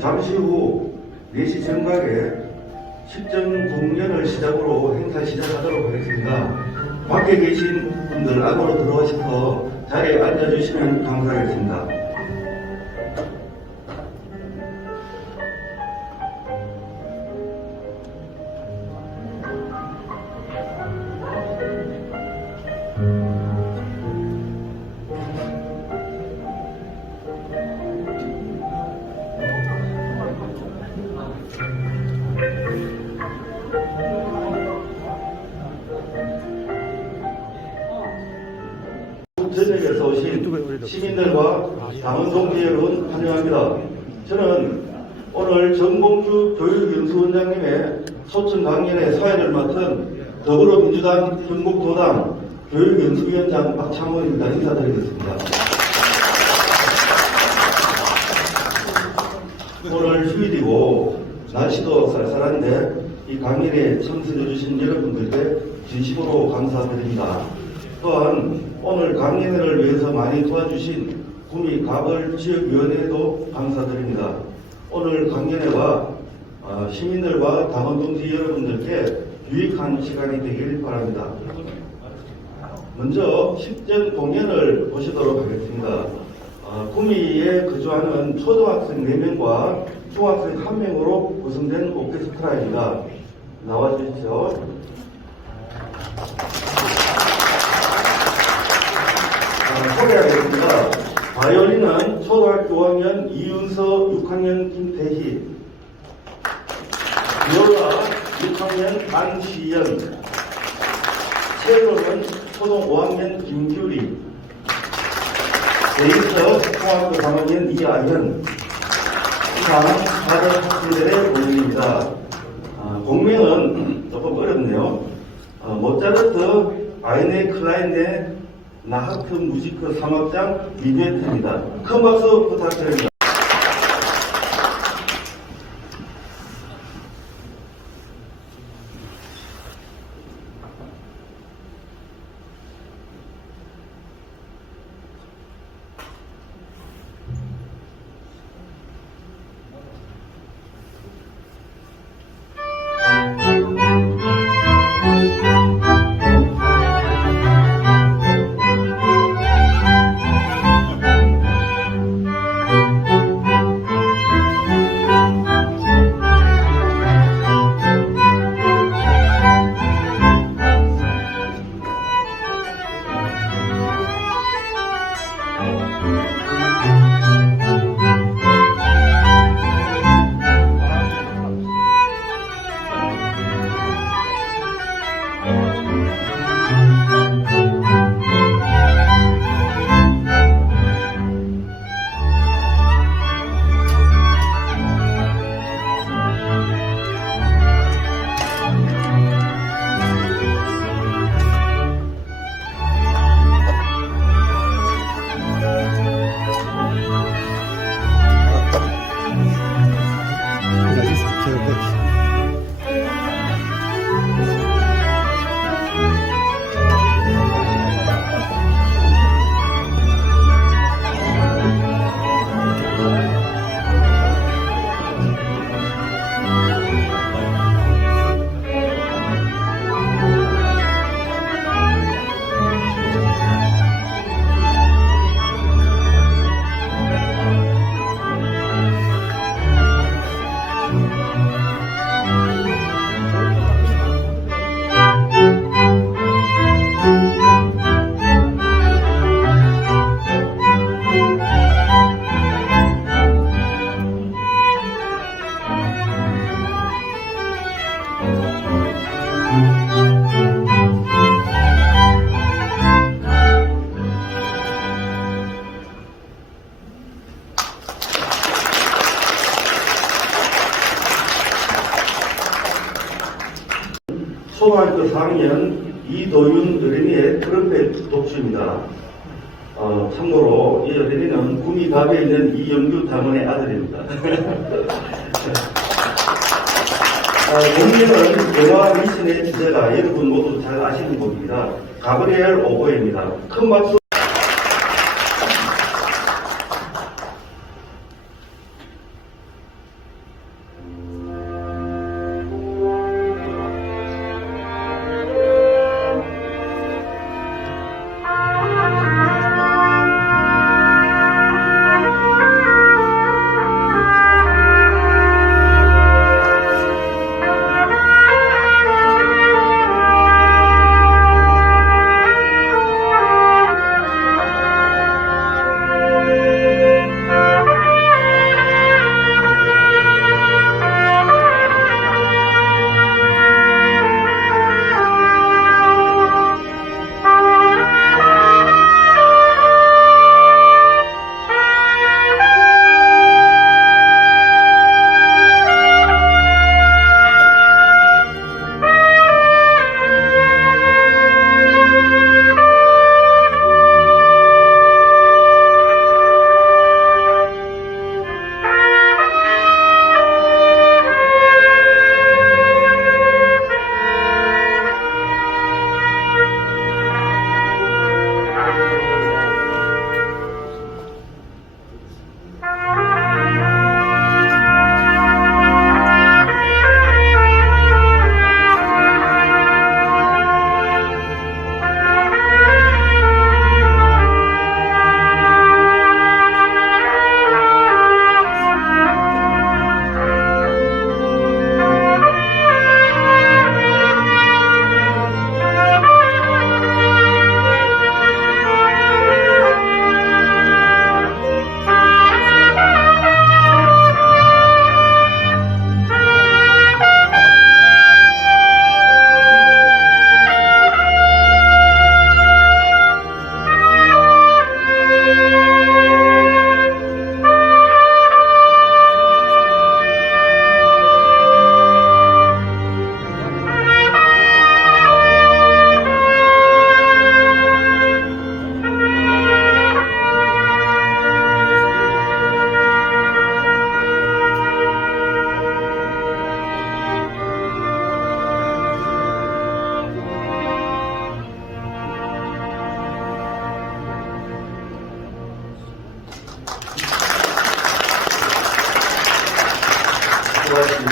잠시 후 4시 정각에 식전 공연을 시작으로 행사 시작하도록 하겠습니다. 밖에 계신 분들 안으로 들어오셔서 자리에 앉아주시면 감사하겠습니다. 전역에서 오신 시민들과 당원 동지 여러분 환영합니다. 저는 오늘 정봉주 교육연수원장님의 소청 강연의 사회를 맡은 더불어민주당 경북도당 교육연수위원장 박창원입니다. 인사드리겠습니다. 오늘 휴일이고 날씨도 쌀쌀한데 이 강연에 참석해주신 여러분들께 진심으로 감사드립니다. 또한 오늘 강연회를 위해서 많이 도와주신 구미 가벌지역위원회에도 감사드립니다. 오늘 강연회가 시민들과 당원동지 여러분들께 유익한 시간이 되길 바랍니다. 먼저 식전 공연을 보시도록 하겠습니다. 구미에 거주하는 초등학생 4명과 중학생 1명으로 구성된 오케스트라입니다. 나와주십시오. 소개하겠습니다. 바이올린은 초등학교 5학년 이윤서, 6학년 김태희, 비올라 6학년 안시연, 첼로는 초등 5학년 김규리, 베이스 중학교 3학년 이아현. 이상 다른 학생들의 공연입니다. 공명은 조금 어렵네요. 모차르트 아이네 클라인의 나하트 무지크 3악장 미뉴에트입니다. 큰 박수 부탁드립니다. 초등학교 4학년 이도윤 어린이의 트럼펫 독주입니다. 참고로 이 어린이는 구미갑에 있는 이영규 당원의 아들입니다. 공연은 영화 미신의 주제가 여러분 모두 잘 아시는 곡입니다. 가브리엘 오보에입니다. 큰 박수.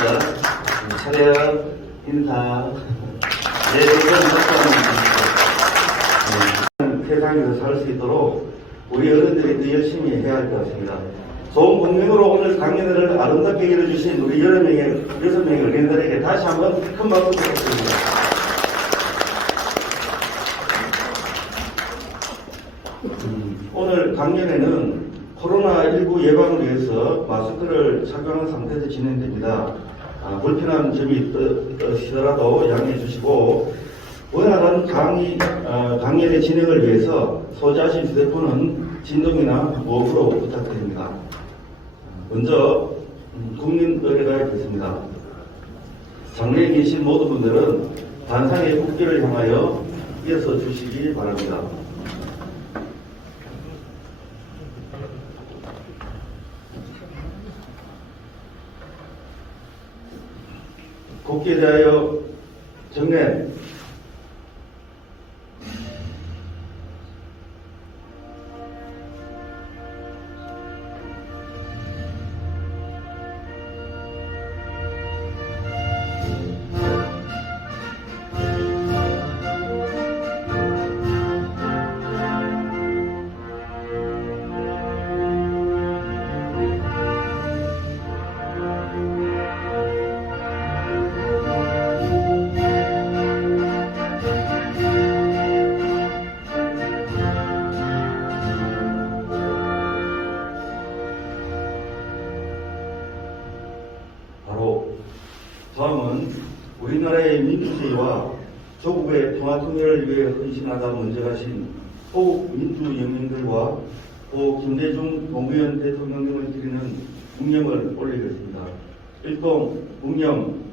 하겠습니다. 차례와 인사. 네, 세상에서 살 수 있도록 우리 어른들이 더 열심히 해야 할 것 같습니다. 좋은 공연으로 오늘 강연회를 아름답게 이뤄주신 우리 6명의 어린이들에게 다시 한번 큰 박수 부탁드립니다. 오늘 강연회는 코로나19 예방을 위해서 마스크를 착용한 상태에서 진행됩니다. 불편한 점이 있으시더라도 양해해 주시고, 원활한 강연의 진행을 위해서 소지하신 휴대폰은 진동이나 모음으로 부탁드립니다. 먼저 국민의례가 있겠습니다. 장례에 계신 모든 분들은 단상의 국기를 향하여 이어서 주시기 바랍니다. 국기에 대하여 정례. 다음은 우리나라의 민주주의와 조국의 평화통일을 위해 헌신하다 먼저 가신 호국 민주영웅들과 고 김대중 노무현 대통령님을 드리는 묵념을 올리겠습니다. 일동 묵념.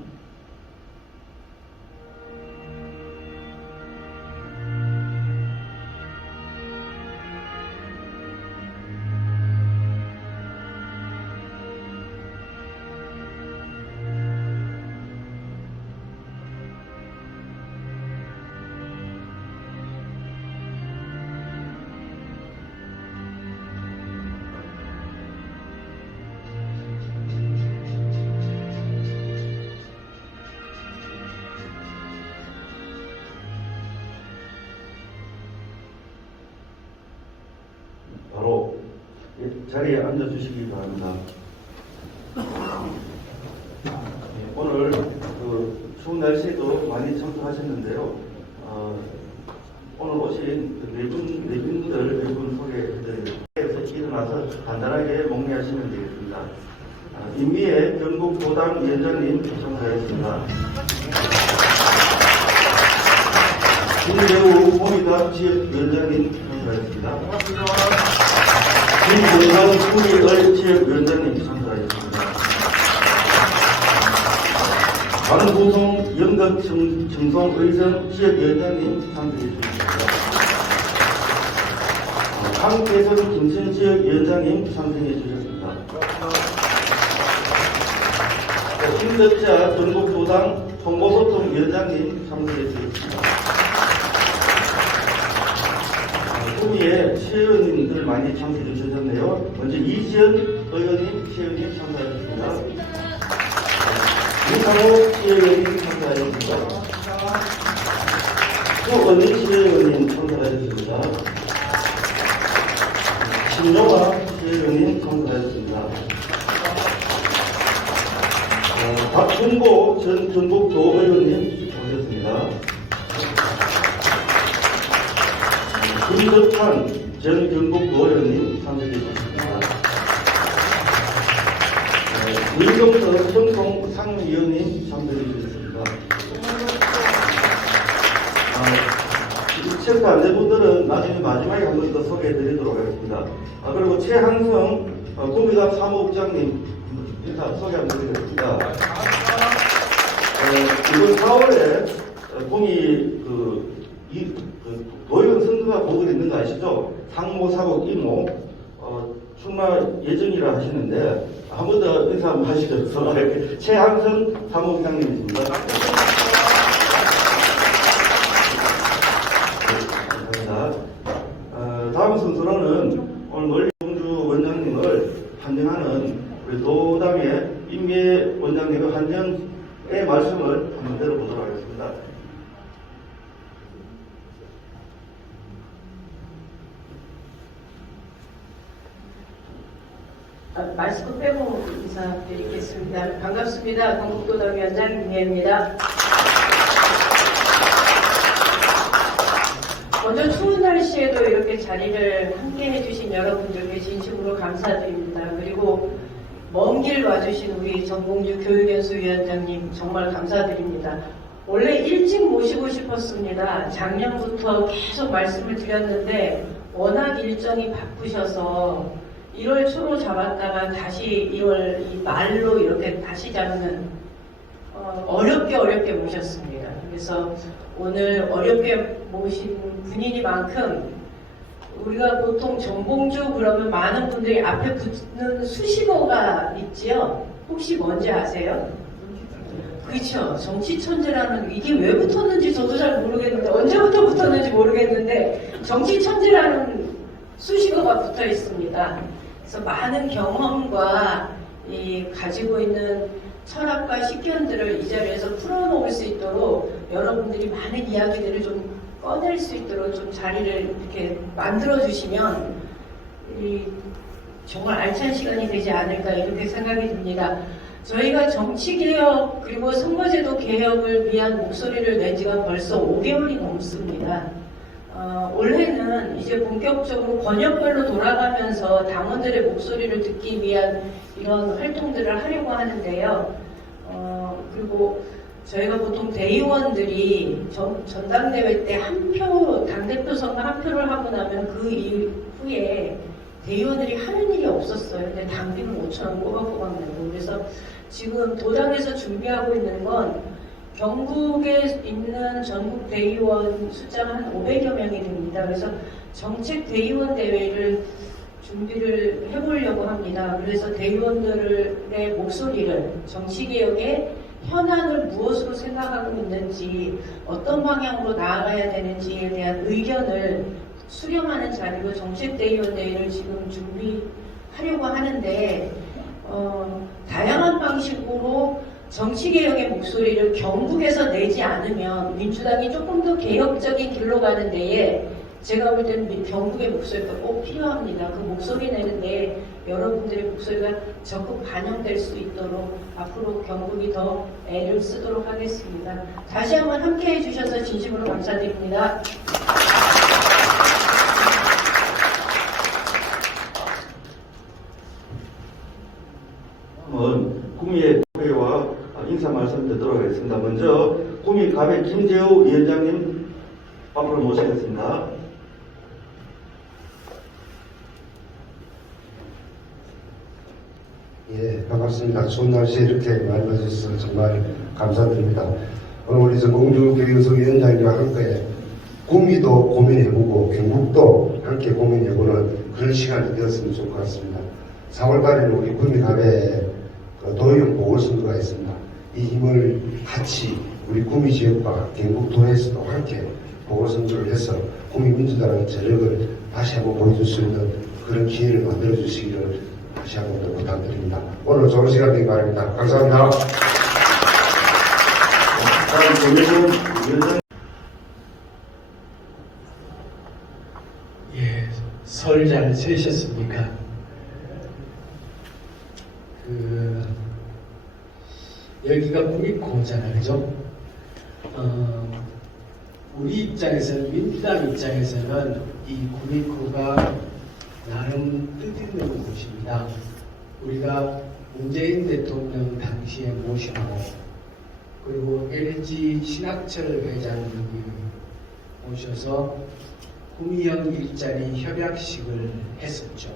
바로 자리에 앉아주시기 바랍니다. 오늘 추운 날씨에도 많이 참석하셨는데요. 오늘 오신 네 분들 소개해드리겠습니다. 일어나서 간단하게 목례하시면 되겠습니다. 인미의 경북도당 위원장님 참석하였습니다. 김대우 호미갑 지역위원장님 참석하였습니다. 김동관 후미을 지역위원장님 참석하였습니다. 강구송 영덕 정송의성 지역위원장님 참석해주셨습니다. 강태선 김천 지역위원장님 참석해주셨습니다. 김덕자 전국도당 홍보소통위원장님 참석해주셨습니다. 후미에 시의원님들 많이 참석해 주셨네요. 먼저 이지연 의원님, 시의원님 참석하셨습니다. 윤상호 시의원님 참석하셨습니다. 후원님 시의원님 참석하셨습니다. 신용화 시의원님 참석하셨습니다. 박준보 전 전북도 의원님 오셨습니다. 김덕환 전 경북도 의원님 참석해주셨습니다. 민경서 청송 상위위원님 참석해주셨습니다. 체크 안내분들은 나중에 마지막에 한 번 더 소개해드리도록 하겠습니다. 그리고 최한성 구미갑 사무국장님 인사 소개 한번 드리겠습니다. 이번 4월에 구미 도의원 선거가 보고 있는 거 아시죠? 상모, 사국, 이모 출마 예정이라 하시는데 한 번 더 인사 한번 하시죠. 최한선 사무국장님이십니다. 감사합니다. 다음 순서로는 오늘 논리공주 원장님을 환영하는 우리 도당의 임계 원장님의 한정의 말씀을 한번 들어보도록 하겠습니다. 마스크 빼고 인사드리겠습니다. 반갑습니다. 경북도당위원장 김혜입니다. 먼저 추운 날씨에도 이렇게 자리를 함께 해주신 여러분들께 진심으로 감사드립니다. 그리고 먼 길 와주신 우리 정봉주 교육연수위원장님 정말 감사드립니다. 원래 일찍 모시고 싶었습니다. 작년부터 계속 말씀을 드렸는데 워낙 일정이 바쁘셔서 1월 초로 잡았다가 다시 2월 말로 이렇게 다시 잡는 어렵게 모셨습니다. 그래서 오늘 어렵게 모신 분이니만큼 우리가 보통 정봉주 그러면 많은 분들이 앞에 붙는 수식어가 있지요. 혹시 뭔지 아세요? 그렇죠. 정치천재라는 이게 왜 붙었는지 저도 잘 모르겠는데 언제부터 붙었는지 모르겠는데 정치천재라는 수식어가 붙어 있습니다. 그래서 많은 경험과 가지고 있는 철학과 식견들을 이 자리에서 풀어놓을 수 있도록 여러분들이 많은 이야기들을 좀 꺼낼 수 있도록 좀 자리를 이렇게 만들어주시면 정말 알찬 시간이 되지 않을까 이렇게 생각이 듭니다. 저희가 정치개혁 그리고 선거제도 개혁을 위한 목소리를 낸 지가 벌써 5개월이 넘습니다. 올해는 이제 본격적으로 권역별로 돌아가면서 당원들의 목소리를 듣기 위한 이런 활동들을 하려고 하는데요. 그리고 저희가 보통 대의원들이 전당대회 때 당대표 선거 한 표를 하고 나면 그 이후에 대의원들이 하는 일이 없었어요. 근데 당비는 5,000원 꼬박꼬박 내고. 그래서 지금 도당에서 준비하고 있는 건 경북에 있는 전국 대의원 숫자가 한 500여 명이 됩니다. 그래서 정책 대의원 대회를 준비를 해보려고 합니다. 그래서 대의원들의 목소리를 정치개혁의 현안을 무엇으로 생각하고 있는지 어떤 방향으로 나아가야 되는지에 대한 의견을 수렴하는 자리로 정책대의원 대회를 지금 준비하려고 하는데 다양한 방식으로 정치개혁의 목소리를 경북에서 내지 않으면 민주당이 조금 더 개혁적인 길로 가는 데에 제가 볼 때는 경북의 목소리가 꼭 필요합니다. 그 목소리 내는데 여러분들의 목소리가 적극 반영될 수 있도록 앞으로 경북이 더 애를 쓰도록 하겠습니다. 다시 한번 함께 해주셔서 진심으로 감사드립니다. 구미의 회와 인사 말씀 듣도록 하겠습니다. 먼저 구미 갑의 김재우 위원장님 앞으로 모시겠습니다. 예, 반갑습니다. 추운 날씨에 이렇게 많이 와주셔서 정말 감사드립니다. 오늘 우리 정봉주 교육연수위원장님과 함께 구미도 고민해보고 경북도 함께 고민해보는 그런 시간이 되었으면 좋을 것 같습니다. 4월달에는 우리 구미 갑에 도의원 보궐선거가 있습니다. 이 힘을 같이 우리 구미 지역과 경북도에서도 함께 보궐선거를 해서 구미민주당의 전력을 다시 한번 보여줄 수 있는 그런 기회를 만들어 주시기를 다시 한번 더 부탁드립니다. 오늘 좋은 시간 되길 바랍니다. 감사합니다. 다음 정혜준 위원장. 예, 설 잘 세셨습니까? 여기가 구미코잖아요, 그죠? 우리 입장에서는, 민주당 입장에서는 이 구미코가 나름 뜻있는 곳입니다. 우리가 문재인 대통령 당시에 모시고, 그리고 LG 신학철 회장님이 오셔서 구미형 일자리 협약식을 했었죠.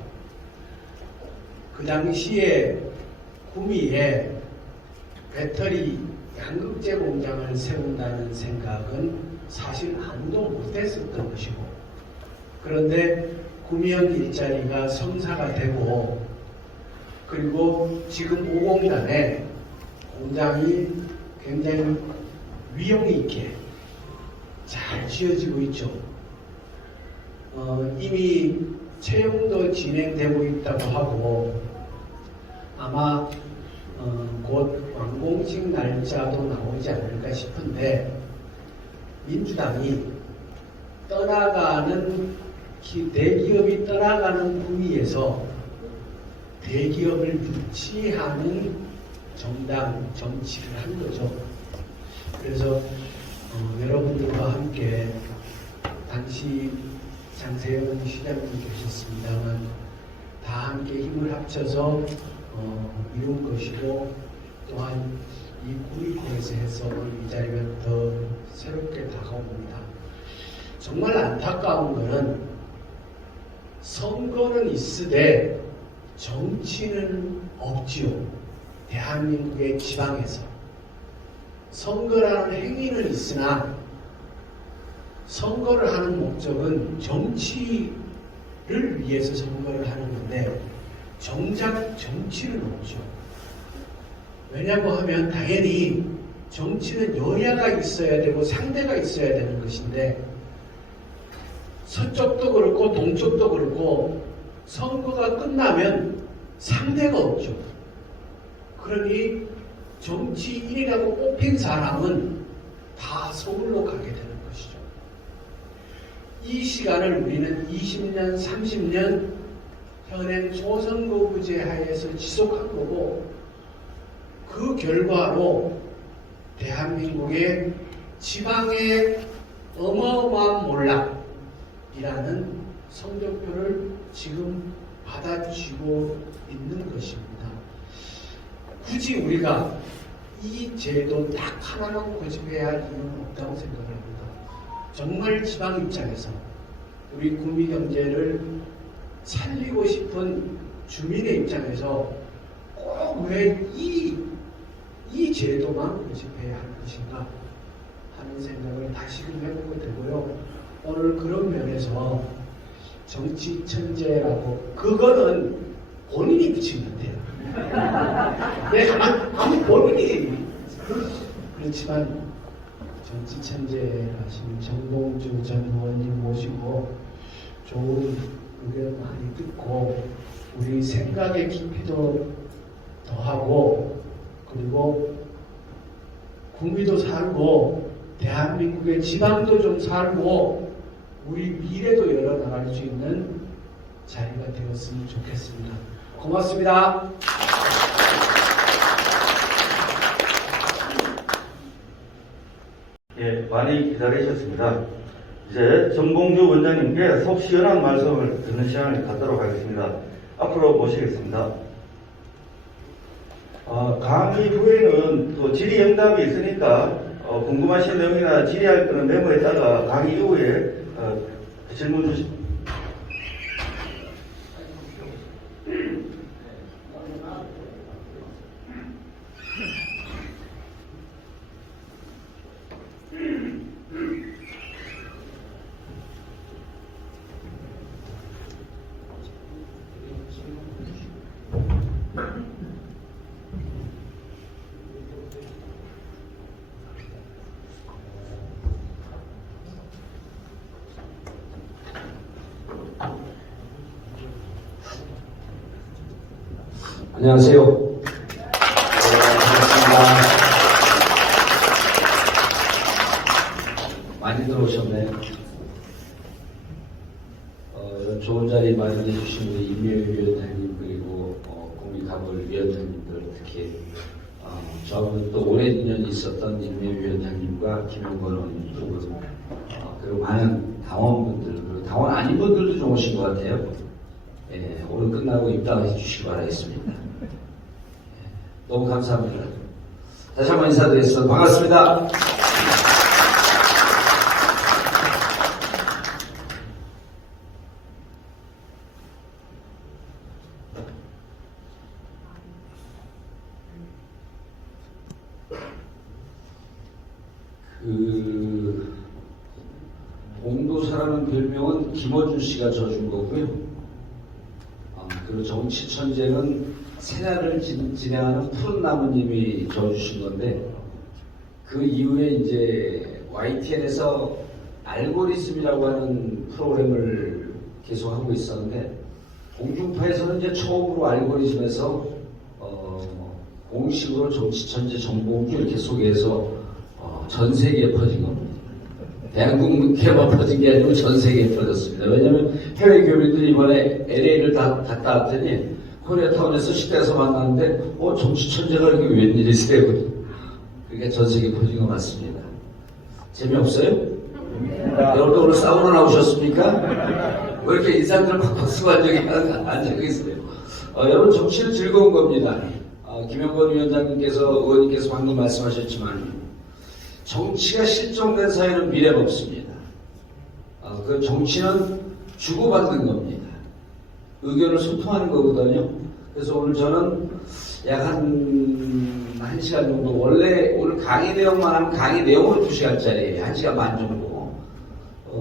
그 당시에 구미에 배터리 양극재 공장을 세운다는 생각은 사실 안도 못했었던 것이고, 그런데 구미형 일자리가 성사가 되고, 그리고 지금 5공단에 공장이 굉장히 위용 있게 잘 지어지고 있죠. 이미 채용도 진행되고 있다고 하고, 아마 곧 완공식 날짜도 나오지 않을까 싶은데 민주당이 대기업이 떠나가는 구미에서 대기업을 유치하는 정당 정치를 한 거죠. 그래서 여러분들과 함께 당시 장세영 시장님 계셨습니다만 다 함께 힘을 합쳐서 이룬 것이고 또한 이 구미코에서 해서 이 자리가 더 새롭게 다가옵니다. 정말 안타까운 것은 선거는 있으되 정치는 없지요. 대한민국의 지방에서 선거라는 행위는 있으나 선거를 하는 목적은 정치를 위해서 선거를 하는 건데 정작 정치는 없죠. 왜냐고 하면 당연히 정치는 여야가 있어야 되고 상대가 있어야 되는 것인데 서쪽도 그렇고 동쪽도 그렇고 선거가 끝나면 상대가 없죠. 그러니 정치인이라고 뽑힌 사람은 다 서울로 가게 되는 것이죠. 이 시간을 우리는 20년, 30년 현행 조선거구제 하에서 지속한 거고 그 결과로 대한민국의 지방의 어마어마한 몰락이라는 성적표를 지금 받아쥐고 있는 것입니다. 굳이 우리가 이 제도 딱 하나만 고집해야 할 이유는 없다고 생각합니다. 정말 지방 입장에서 우리 구미 경제를 살리고 싶은 주민의 입장에서 꼭 왜 이 제도만 고집해야 할 것인가 하는 생각을 다시금 해보게 되고요. 오늘 그런 면에서 정치 천재라고 그거는 본인이 붙이면 돼요. 네, 아무 본인이 그렇지만 정치 천재라신 정봉주 전 의원님 모시고 좋은 의견 많이 듣고 우리 생각의 깊이도 더하고 그리고 구미도 살고 대한민국의 지방도 좀 살고 우리 미래도 열어나갈 수 있는 자리가 되었으면 좋겠습니다. 고맙습니다. 예, 많이 기다리셨습니다. 이제 정봉주 원장님께 속 시원한 말씀을 듣는 시간을 갖도록 하겠습니다. 앞으로 모시겠습니다. 강의 후에는 또 질의응답이 있으니까 궁금하신 내용이나 질의할 거는 메모에다가 강의 이후에 질문 주시면 안녕하세요. 반갑습니다. 많이 들어오셨네요. 이런 좋은 자리 마련해 주신 우리 임명위원장님 그리고 국민가물 위원장님들 특히 저는 또 오랜 인연이 있었던 임명위원장님과 김영건 의원님 두 분 그리고 많은 당원분들 그리고 당원 아닌 분들도 좀 오신 것 같아요. 예, 오늘 끝나고 입당해 주시기 바라겠습니다. 너무 감사합니다. 다시 한번 인사드리겠습니다. 반갑습니다. 공도사라는 별명은 김어준 씨가 져준 거고요. 그리고 정치 천재는 생활을 진행하는 푸른 나무님이 져주신 건데 그 이후에 이제 YTN에서 알고리즘이라고 하는 프로그램을 계속 하고 있었는데 공중파에서는 이제 처음으로 알고리즘에서 공식으로 정치천재 정봉주 이렇게 소개해서 전 세계에 퍼진 겁니다. 대한민국에만 퍼진 게 아니고 전 세계에 퍼졌습니다. 왜냐하면 해외 교민들이 이번에 LA를 다 갔다 왔더니 코리아타운에서 식당에서 만났는데 정치천재가 이게 웬일이세요? 그게 전 세계에 퍼진 거 맞습니다. 재미없어요? 여러분 오늘 사우나 나오셨습니까? 왜 이렇게 인상들 팍팍 쓰고 앉아 계세요? 여러분 정치는 즐거운 겁니다. 김영건 위원장님께서 의원님께서 방금 말씀하셨지만 정치가 실종된 사회는 미래가 없습니다. 그 정치는 주고받는 겁니다. 의견을 소통하는 거거든요. 그래서 오늘 저는 약 한 시간 정도, 원래 오늘 강의 내용만 하면 강의 내용은 2시간짜리예요. 1시간 반 정도.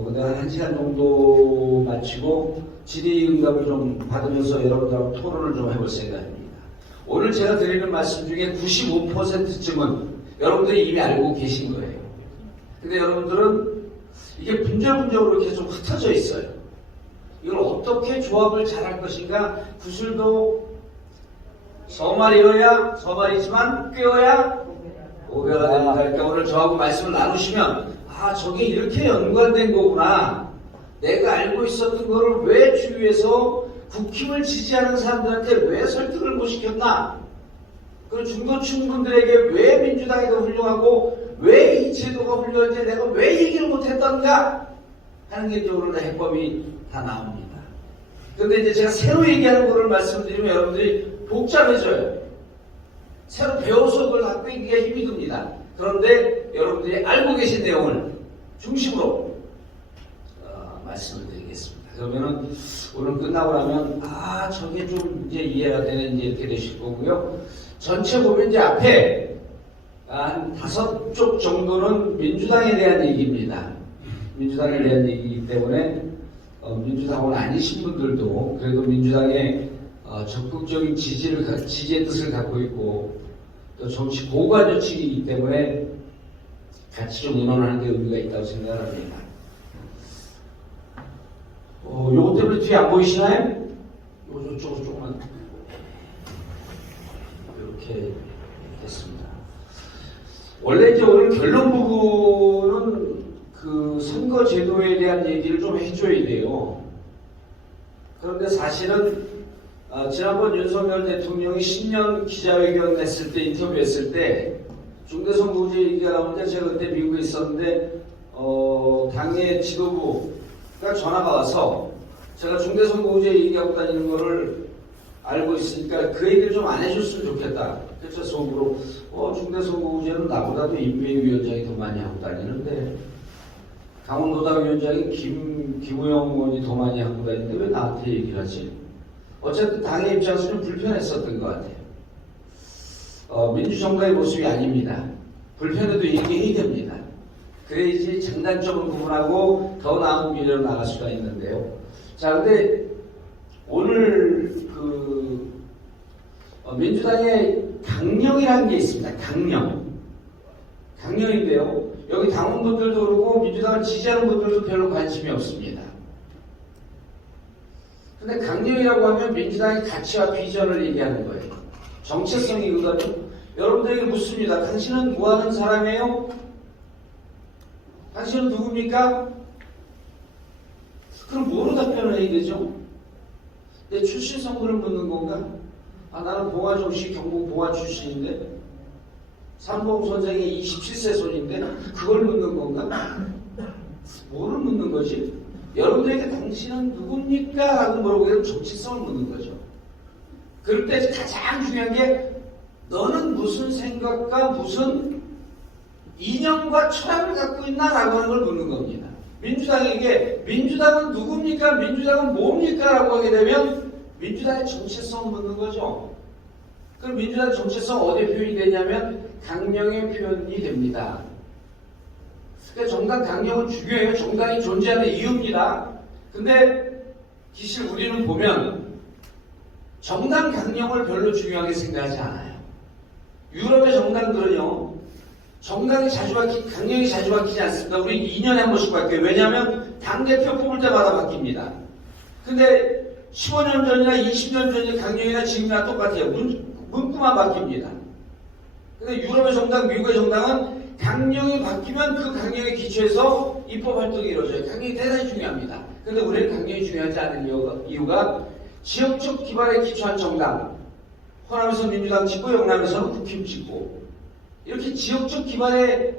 근데 한 1시간 정도 마치고 질의응답을 좀 받으면서 여러분들하고 토론을 좀 해볼 생각입니다. 오늘 제가 드리는 말씀 중에 95%쯤은 여러분들이 이미 알고 계신 거예요. 근데 여러분들은 이게 분절분절로 이렇게 좀 흩어져 있어요. 이걸 어떻게 조합을 잘할 것인가, 구슬도 서말이어야 서말이지만 꿰어야 오배가 된다. 그러니까 오늘 저하고 말씀을 나누시면 저게 이렇게 연관된 거구나. 내가 알고 있었던 거를 왜 주위에서 국힘을 지지하는 사람들한테 왜 설득을 못 시켰나? 그 중도층 분들에게 왜 민주당이 더 훌륭하고 왜 이 제도가 훌륭한지 내가 왜 얘기를 못했던가 하는 게 이제 오늘 해법이 다 나옵니다. 그런데 이제 제가 새로 얘기하는 거를 말씀드리면 여러분들이 복잡해져요. 새로 배워서 그걸 갖고 있기가 힘이 듭니다. 그런데 여러분들이 알고 계신 내용을 중심으로 말씀을 드리겠습니다. 그러면은 오늘 끝나고 나면 저게 좀 이제 이해가 되는 이렇게 되실 거고요. 전체 보면 이제 앞에 한 5쪽 정도는 민주당에 대한 얘기입니다. 민주당에 대한 얘기이기 때문에 민주당은 아니신 분들도 그래도 민주당의 적극적인 지지의 뜻을 갖고 있고 또 정치 고관 조직이기 때문에 같이 좀 의논하는 데 의미가 있다고 생각합니다. 요거 때문에 뒤에 안 보이시나요? 요쪽으로 조금만 이렇게 됐습니다. 원래 이제 오늘 결론 부분은 그 선거 제도에 대한 얘기를 좀 해줘야 돼요. 그런데 사실은 지난번 윤석열 대통령이 신년 기자회견 했을 때, 인터뷰했을 때 중대선거구제 얘기가 나오는데 제가 그때 미국에 있었는데 당의 지도부가 전화가 와서 제가 중대선거구제 얘기하고 다니는 거를 알고 있으니까 그 얘기를 좀 안 해줬으면 좋겠다. 그래서 속으로 중대선거구제는 나보다도 인명위원장이 더 많이 하고 다니는데 강원도당 위원장이 김우영 의원이 더 많이 하고 다니는데 왜 나한테 얘기를 하지? 어쨌든 당의 입장에서 좀 불편했었던 것 같아요. 민주정당의 모습이 아닙니다. 불편해도 얘기해야 됩니다. 그래야지 장단점을 구분하고 더 나은 미래로 나갈 수가 있는데요. 자, 근데 오늘 민주당의 강령이라는 게 있습니다. 강령인데요. 여기 당원분들도 그러고 민주당을 지지하는 분들도 별로 관심이 없습니다. 근데 강령이라고 하면 민주당의 가치와 비전을 얘기하는 거예요. 정체성이거든요. 여러분들에게 묻습니다. 당신은 뭐 하는 사람이에요? 당신은 누굽니까? 그럼 뭐로 답변을 해야 되죠? 내 출신 성분을 묻는 건가? 나는 봉화정시 경북 봉화 출신인데 삼봉 선생이 27세 손인데 그걸 묻는 건가? 뭐를 묻는 거지? 여러분들에게 당신은 누굽니까? 라고 물어보면 정체성을 묻는 거죠. 그럴 때 가장 중요한 게 너는 무슨 생각과 무슨 이념과 철학을 갖고 있나? 라고 하는 걸 묻는 겁니다. 민주당에게 민주당은 누굽니까? 민주당은 뭡니까? 라고 하게 되면 민주당의 정체성을 묻는 거죠. 그럼 민주당의 정체성 어디에 표현이 되냐면 강령의 표현이 됩니다. 그러니까 정당 강령은 중요해요. 정당이 존재하는 이유입니다. 근데 사실 우리는 보면 정당 강령을 별로 중요하게 생각하지 않아요. 유럽의 정당들은요, 정당이 강령이 자주 바뀌지 않습니다. 우리 2년에 한 번씩 바뀌어요. 왜냐하면 당대표 뽑을 때마다 바뀝니다. 근데 15년 전이나 20년 전의 강령이나 지금이나 똑같아요. 문구만 바뀝니다. 근데 유럽의 정당, 미국의 정당은 강령이 바뀌면 그 강령에 기초해서 입법 활동이 이루어져요. 강령이 대단히 중요합니다. 근데 우리는 강령이 중요하지 않은 이유가 지역적 기반에 기초한 정당, 호남에서 민주당 찍고 영남에서는 국힘 찍고 이렇게 지역적 기반에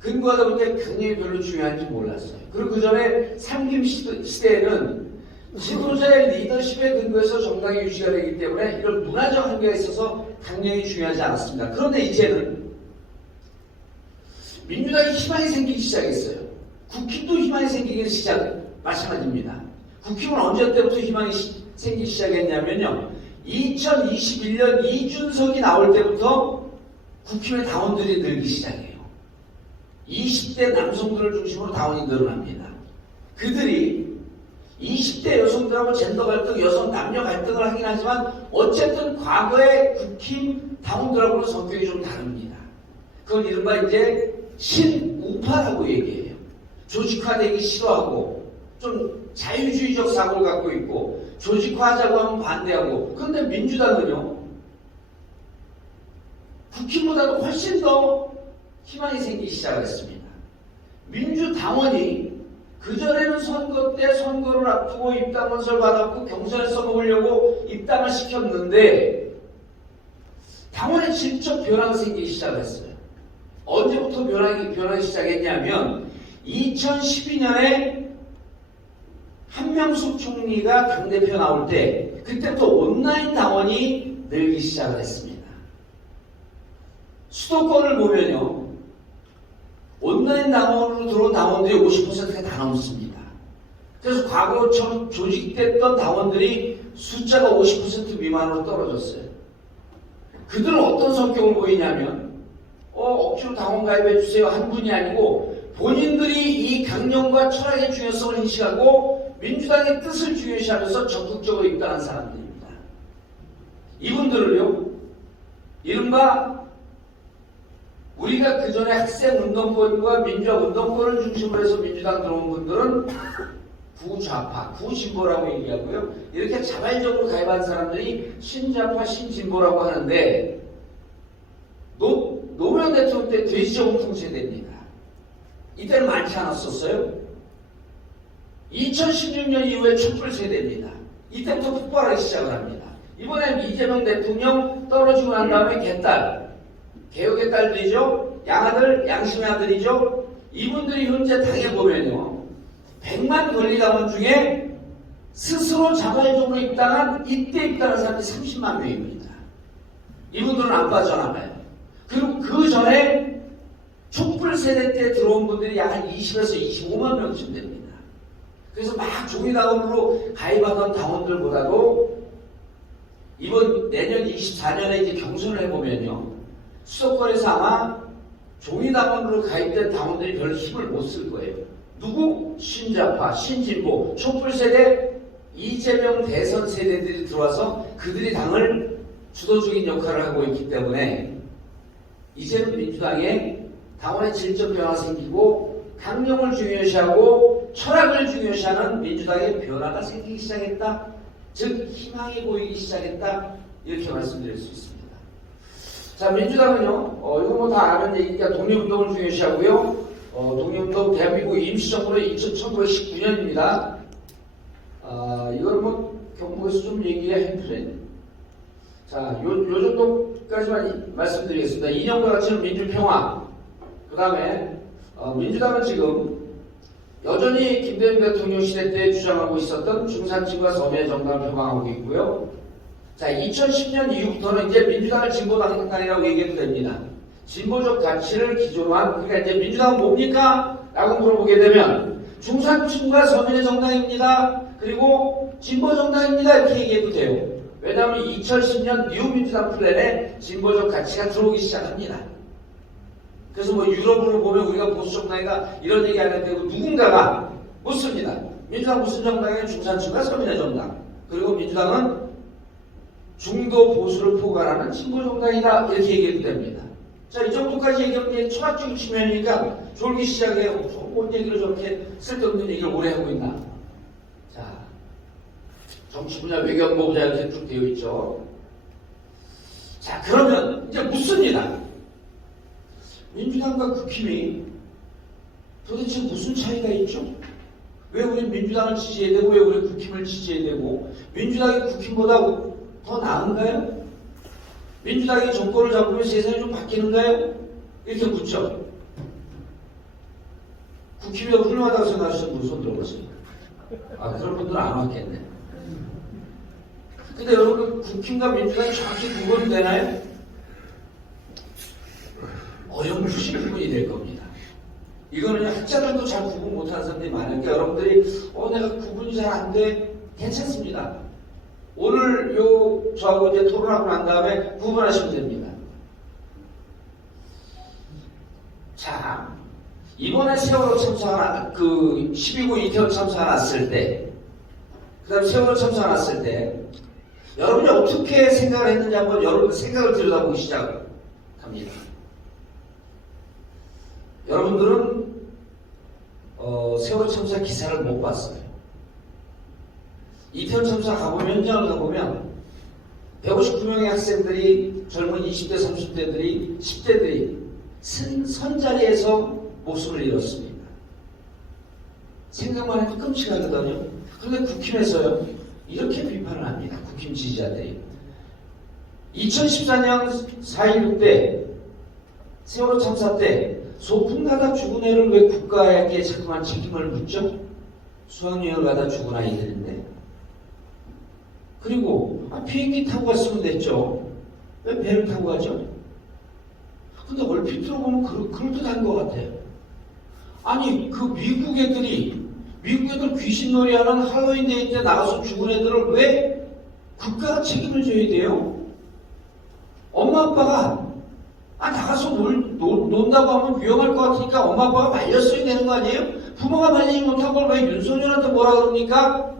근거하다 보니까 강령이 별로 중요한지 몰랐어요. 그리고 그 전에 삼김 시대에는 지도자의 리더십에 근거해서 정당이 유지가 되기 때문에 이런 문화적 한계가 있어서 강령이 중요하지 않았습니다. 그런데 이제는 민주당이 희망이 생기기 시작했어요. 국힘도 희망이 생기기 마찬가지입니다. 국힘은 언제 때부터 희망이 생기기 시작했냐면요. 2021년 이준석이 나올 때부터 국힘의 당원들이 늘기 시작해요. 20대 남성들을 중심으로 당원이 늘어납니다. 그들이 20대 여성들하고 젠더 갈등, 여성 남녀 갈등을 하긴 하지만 어쨌든 과거의 국힘 당원들하고는 성격이 좀 다릅니다. 그건 이른바 이제 신우파라고 얘기해요. 조직화되기 싫어하고 좀 자유주의적 사고를 갖고 있고 조직화하자고 하면 반대하고. 그런데 민주당은요, 국힘보다도 훨씬 더 희망이 생기기 시작했습니다. 민주당원이 그전에는 선거 때 선거를 앞두고 입당원서를 받았고 경선에 써먹으려고 입당을 시켰는데 당원의 질적 변화가 생기기 시작했어요. 언제부터 변하기 시작했냐면 2012년에 한명숙 총리가 당대표 나올 때 그때부터 온라인 당원이 늘기 시작을 했습니다. 수도권을 보면요, 온라인 당원으로 들어온 당원들이 50%가 다 넘습니다. 그래서 과거처럼 조직됐던 당원들이 숫자가 50% 미만으로 떨어졌어요. 그들은 어떤 성격을 보이냐면 억지로 당원 가입해주세요 한 분이 아니고 본인들이 이 강령과 철학의 중요성을 인식하고 민주당의 뜻을 중요시하면서 적극적으로 입당한 사람들입니다. 이분들을요, 이른바 우리가 그전에 학생운동권과 민주화운동권을 중심으로 해서 민주당 들어온 분들은 구좌파, 구진보라고 얘기하고요. 이렇게 자발적으로 가입한 사람들이 신좌파, 신진보라고 하는데 노무현 대통령 때 돼지저금통 세대입니다. 이때는 많지 않았었어요. 2016년 이후에 촛불 세대입니다. 이때부터 폭발하기 시작을 합니다. 이번에 이재명 대통령 떨어지고 난 다음에 개딸, 개혁의 딸들이죠. 양아들, 양심의 아들이죠. 이분들이 현재 당에 보면요, 100만 권리당원 중에 스스로 자발적으로 입당한, 이때 입당한 사람이 30만 명입니다. 이분들은 안 빠져나가요. 그리고 그 전에 촛불 세대 때 들어온 분들이 약 한 20에서 25만 명쯤 됩니다. 그래서 막 종이당원으로 가입하던 당원들보다도 이번 내년 24년에 이제 경선을 해보면요, 수도권에서 아마 종이당원으로 가입된 당원들이 별로 힘을 못 쓸 거예요. 누구? 신좌파, 신진보, 촛불세대, 이재명 대선 세대들이 들어와서 그들이 당을 주도적인 역할을 하고 있기 때문에 이제는 민주당에 당원의 질적 변화가 생기고 강령을 중요시하고 철학을 중요시하는 민주당의 변화가 생기기 시작했다. 즉 희망이 보이기 시작했다. 이렇게 말씀드릴 수 있습니다. 자, 민주당은요, 이거 뭐 다 아는 얘기니까 독립운동을 중요시하고요. 독립운동 대한민국 임시정부로 1919년입니다. 이걸 뭐 경북에서 좀 얘기해 주세요. 자, 요 정도까지만 말씀드리겠습니다. 이념과 가치는 민주평화. 그 다음에 민주당은 지금 여전히 김대중 대통령 시대 때 주장하고 있었던 중산층과 서민의 정당을 표방하고 있고요. 자, 2010년 이후부터는 이제 민주당을 진보당이라고 얘기해도 됩니다. 진보적 가치를 기조로 한, 그러니까 이제 민주당은 뭡니까? 라고 물어보게 되면 중산층과 서민의 정당입니다. 그리고 진보 정당입니다. 이렇게 얘기해도 돼요. 왜냐하면 2010년 뉴민주당 플랜에 진보적 가치가 들어오기 시작합니다. 그래서 뭐 유럽으로 보면 우리가 보수 정당이다 이런 얘기 안 해도 되고 누군가가 묻습니다. 민주당 무슨 정당이에요? 중산층과 서민의 정당. 그리고 민주당은 중도 보수를 포괄하는 진보 정당이다 이렇게 얘기해도 됩니다. 자, 이 정도까지 얘기하면 철학적인 측면이니까 졸기 시작해요. 뭔 얘기를 저렇게 쓸데없는 얘기를 오래 하고 있나. 자, 정치 분야, 외교안보 분야 이렇게 쭉 되어 있죠. 자, 그러면 이제 묻습니다. 민주당과 국힘이 도대체 무슨 차이가 있죠? 왜 우리 민주당을 지지해야 되고 왜 우리 국힘을 지지해야 되고 민주당이 국힘보다 더 나은가요? 민주당이 정권을 잡으면 세상이 좀 바뀌는가요? 이렇게 묻죠. 국힘이 훌륭하다고 생각하시는 분 손 들어보세요. 아, 그런 분들은 안 왔겠네. 근데 여러분, 국힘과 민주당이 정확히 구분이 되나요? 어렴풋이 구분이 될 겁니다. 이거는 학자들도 잘 구분 못하는 사람들이 많으니까 여러분들이 내가 구분이 잘 안 돼. 괜찮습니다. 오늘 저하고 이제 토론하고 난 다음에 구분하시면 됩니다. 자, 이번에 세월호 참사가 12구 이태원 참사가 났을 때, 그 다음 세월호 참사가 났을 때, 여러분이 어떻게 생각을 했는지 한번 여러분 생각을 들여다보기 시작합니다. 여러분들은 세월호 참사 기사를 못 봤어요. 이태원 참사 가보면, 현장을 가보면 159명의 학생들이, 젊은 20대, 30대들이, 10대들이 선자리에서 목숨을 잃었습니다. 생각만 해도 끔찍하거든요. 그런데 국힘에서요, 이렇게 비판을 합니다. 국힘 지지자들이. 2014년 4.16 때, 세월호 참사 때, 소풍 가다 죽은 애를 왜 국가에게 자꾸만 책임을 묻죠? 수학여행 가다 죽은 아이들인데. 그리고, 비행기 타고 갔으면 됐죠. 왜 배를 타고 가죠? 근데 얼핏 들어보면 그럴듯한 것 같아요. 아니, 미국 애들 귀신놀이 하는 할로윈 데이 때 나가서 죽은 애들을 왜 국가가 책임을 져야 돼요? 엄마 아빠가 나가서 논다고 하면 위험할 것 같으니까 엄마 아빠가 말렸어야 되는 거 아니에요? 부모가 말리지 못한 걸 왜 윤석열한테 뭐라 그럽니까?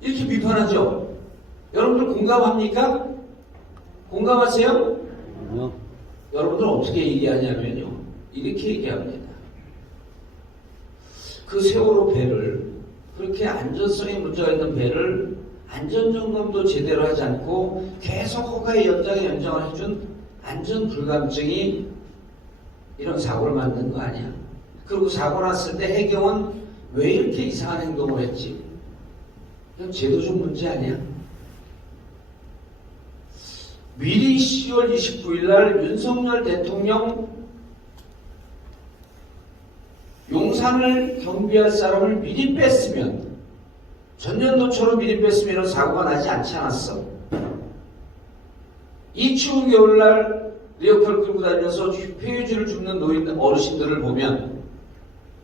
이렇게 비판하죠. 여러분들 공감합니까? 공감하세요? 여러분들은 어떻게 얘기하냐면요, 이렇게 얘기합니다. 그 세월호 배를, 그렇게 안전성에 문제가 있는 배를 안전점검도 제대로 하지 않고 계속 허가의 연장을 해준 안전불감증이 이런 사고를 만든 거 아니야. 그리고 사고 났을 때 해경은 왜 이렇게 이상한 행동을 했지? 이건 제도적 문제 아니야? 미리 10월 29일 날 윤석열 대통령 용산을 경비할 사람을 미리 뺐으면, 전년도처럼 미리 뺐으면 이런 사고가 나지 않지 않았어. 이 추운 겨울날 리어카를 끌고 다니면서 폐유지를 줍는 노인 어르신들을 보면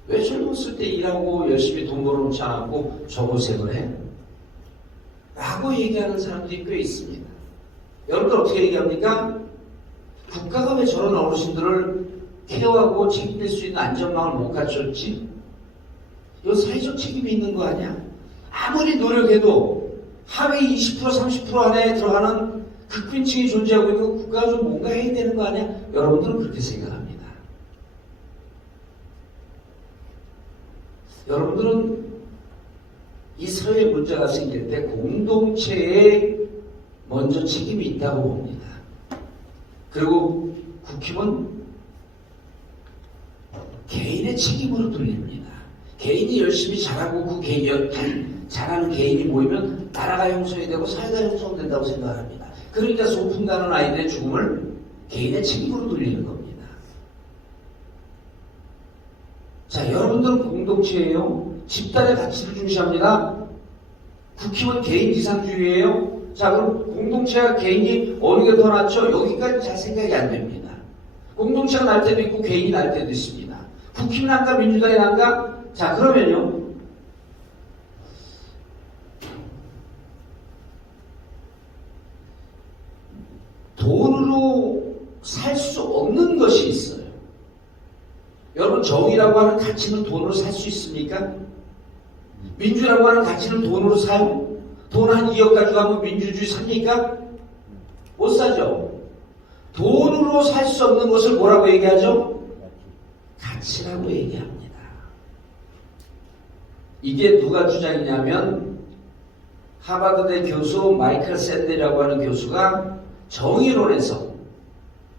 왜 젊었을 때 일하고 열심히 돈 벌어놓지 않았고 저 고생을 해? 라고 얘기하는 사람들이 꽤 있습니다. 여러분들 어떻게 얘기합니까? 국가가 왜 저런 어르신들을 케어하고 책임질 수 있는 안전망을 못 갖췄지? 이거 사회적 책임이 있는 거 아니야? 아무리 노력해도 하위 20% 30% 안에 들어가는 극빈층이 존재하고 있고 국가가 좀 뭔가 해야 되는 거 아니야? 여러분들은 그렇게 생각합니다. 여러분들은 이 사회에 문제가 생길 때 공동체에 먼저 책임이 있다고 봅니다. 그리고 국힘은 개인의 책임으로 돌립니다. 개인이 열심히 잘하고 그 잘하는 개인이 모이면 나라가 형성이 되고 사회가 형성된다고 생각합니다. 그러니까 소풍 가는 아이들의 죽음을 개인의 책임으로 돌리는 겁니다. 자, 여러분들은 공동체예요. 집단의 가치를 중시합니다. 국힘은 개인 지상주의예요. 자, 그럼 공동체와 개인이 어느 게 더 낫죠? 여기까지 잘 생각이 안 됩니다. 공동체가 날 때도 있고 개인이 날 때도 있습니다. 국힘이 난가 민주당이 난가? 자, 그러면요, 돈으로 살 수 없는 것이 있어요. 여러분, 정의라고 하는 가치는 돈으로 살 수 있습니까? 민주라고 하는 가치는 돈으로 사요? 돈 한 2억 가지고 한번 민주주의 삽니까? 못 사죠. 돈으로 살 수 없는 것을 뭐라고 얘기하죠? 가치라고 얘기합니다. 이게 누가 주장이냐면 하버드대 교수 마이클 샌델이라고 하는 교수가 정의론에서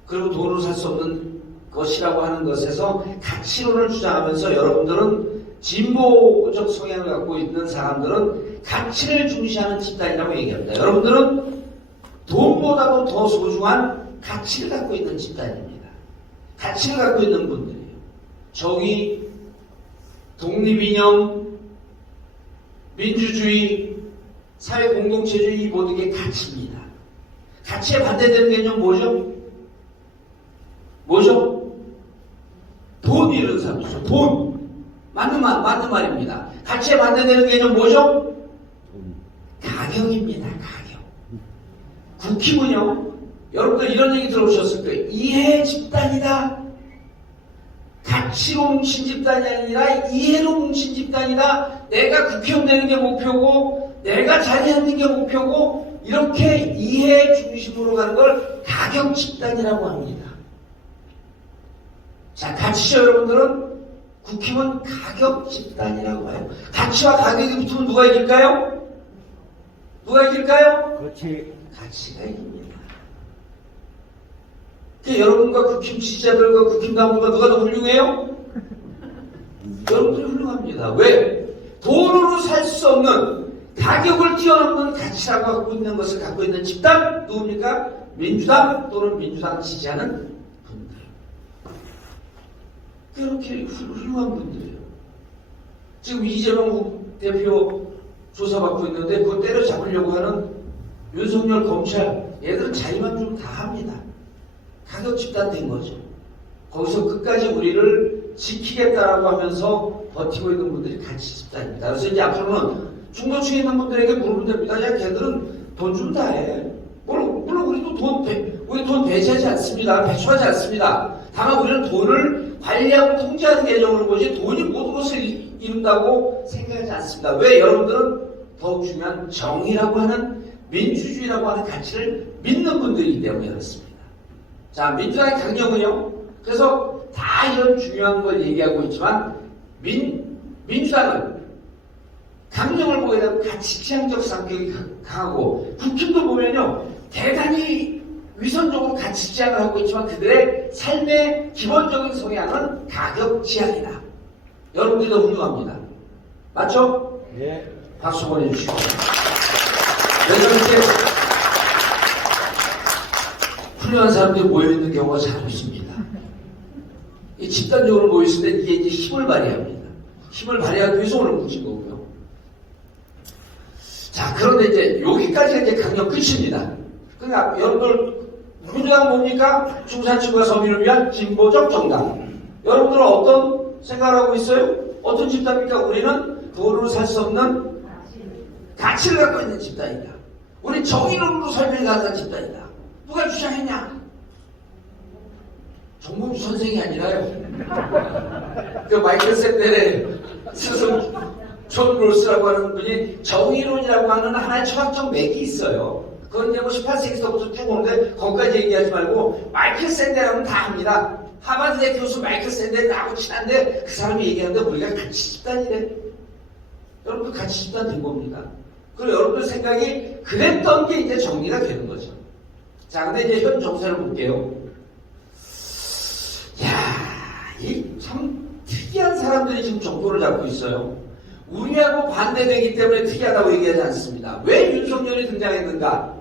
그리고 돈으로 살 수 없는 것이라고 하는 것에서 가치론을 주장하면서 여러분들은 진보적 성향을 갖고 있는 사람들은 가치를 중시하는 집단이라고 얘기합니다. 여러분들은 돈보다도 더 소중한 가치를 갖고 있는 집단입니다. 가치를 갖고 있는 분들이에요. 정의, 독립이념, 민주주의, 사회공동체주의 이 모든 게 가치입니다. 가치에 반대되는 개념 뭐죠? 뭐죠? 돈 이런 사람이죠. 돈. 맞는 말입니다. 가치에 반대되는 개념 뭐죠? 가격입니다. 가격. 국힘은요, 여러분들 이런 얘기 들어보셨을 거예요. 이해 집단이다. 가치로 뭉친 집단이 아니라 이해로 뭉친 집단이다. 내가 국회의원 되는 게 목표고 내가 자리 앉는 게 목표고 이렇게 이해 중심으로 가는 걸 가격 집단이라고 합니다. 자, 가치죠 여러분들은? 국힘은 가격 집단이라고 해요. 가치와 가격이 붙으면 누가 이길까요? 누가 이길까요? 그렇지. 가치가 이깁니다. 여러분과 국힘 지지자들과 국힘 당원과 누가 더 훌륭해요? 여러분들이 훌륭합니다. 왜? 돈으로 살 수 없는 가격을 뛰어넘는 가치라고 갖고 있는 것을 갖고 있는 집단 누굽니까? 민주당 또는 민주당 지지하는 분들. 그렇게 훌륭한 분들이에요. 지금 이재명 대표 조사받고 있는데 그거 때려잡으려고 하는 윤석열 검찰 얘들은 자기만 좀 다 합니다. 가격 집단 된 거죠. 거기서 끝까지 우리를 지키겠다라고 하면서 버티고 있는 분들이 가치 집단입니다. 그래서 이제 앞으로는 중도층에 있는 분들에게 물으면 됩니다. 야, 걔들은 돈 주면 다 해. 물론 우리도 우리 돈 배제하지 않습니다. 배출하지 않습니다. 다만 우리는 돈을 관리하고 통제하는 개념으로 보지 돈이 모든 것을 이룬다고 생각하지 않습니다. 왜? 여러분들은 더욱 중요한 정의라고 하는 민주주의라고 하는 가치를 믿는 분들이기 때문에 그렇습니다. 자, 민주당의 강령은요. 그래서 다 이런 중요한 걸 얘기하고 있지만 민주당은 강령을 보게 되면 가치 지향적 성격이 강하고 국힘도 보면요. 대단히 위선적으로 가치 지향을 하고 있지만 그들의 삶의 기본적인 성향은 가격 지향이다. 여러분들이 더 훌륭합니다. 맞죠? 예. 박수 보내주시고. 이렇게 훌륭한 사람들이 모여있는 경우가 잘 없습니다. 이 집단적으로 모였을 때 이게 이제 힘을 발휘합니다. 힘을 발휘하기 위해서 오늘 뭉친 거고요. 자, 그런데 이제 여기까지가 이제 강령 끝입니다. 그러니까 여러분들 민주당 뭡니까? 중산층과 서민을 위한 진보적 정당. 여러분들은 어떤 생각을 하고 있어요? 어떤 집단입니까? 우리는 돈으로 살 수 없는 가치를 갖고 있는 집단이다. 우리 정의론으로 설명이 가능한 집단이다. 누가 주장했냐? 정봉주 선생이 아니라요. 그 마이클 샌델의 스승 존 롤스라고 하는 분이 정의론이라고 하는 하나의 철학적 맥이 있어요. 그건 이제 뭐 18세기부터 쭉 오는데 거기까지 얘기하지 말고 마이클 샌델하면 다 합니다. 하버드대 교수 마이클 샌델 나하고 친한데 그 사람이 얘기하는데 우리가 가치 집단이래. 여러분들 가치 집단 된 겁니다. 그리고 여러분들 생각이 그랬던 게 이제 정리가 되는 거죠. 자, 근데 이제 현 정세를 볼게요. 이 참 특이한 사람들이 지금 정권을 잡고 있어요. 우리하고 반대되기 때문에 특이하다고 얘기하지 않습니다. 왜 윤석열이 등장했는가?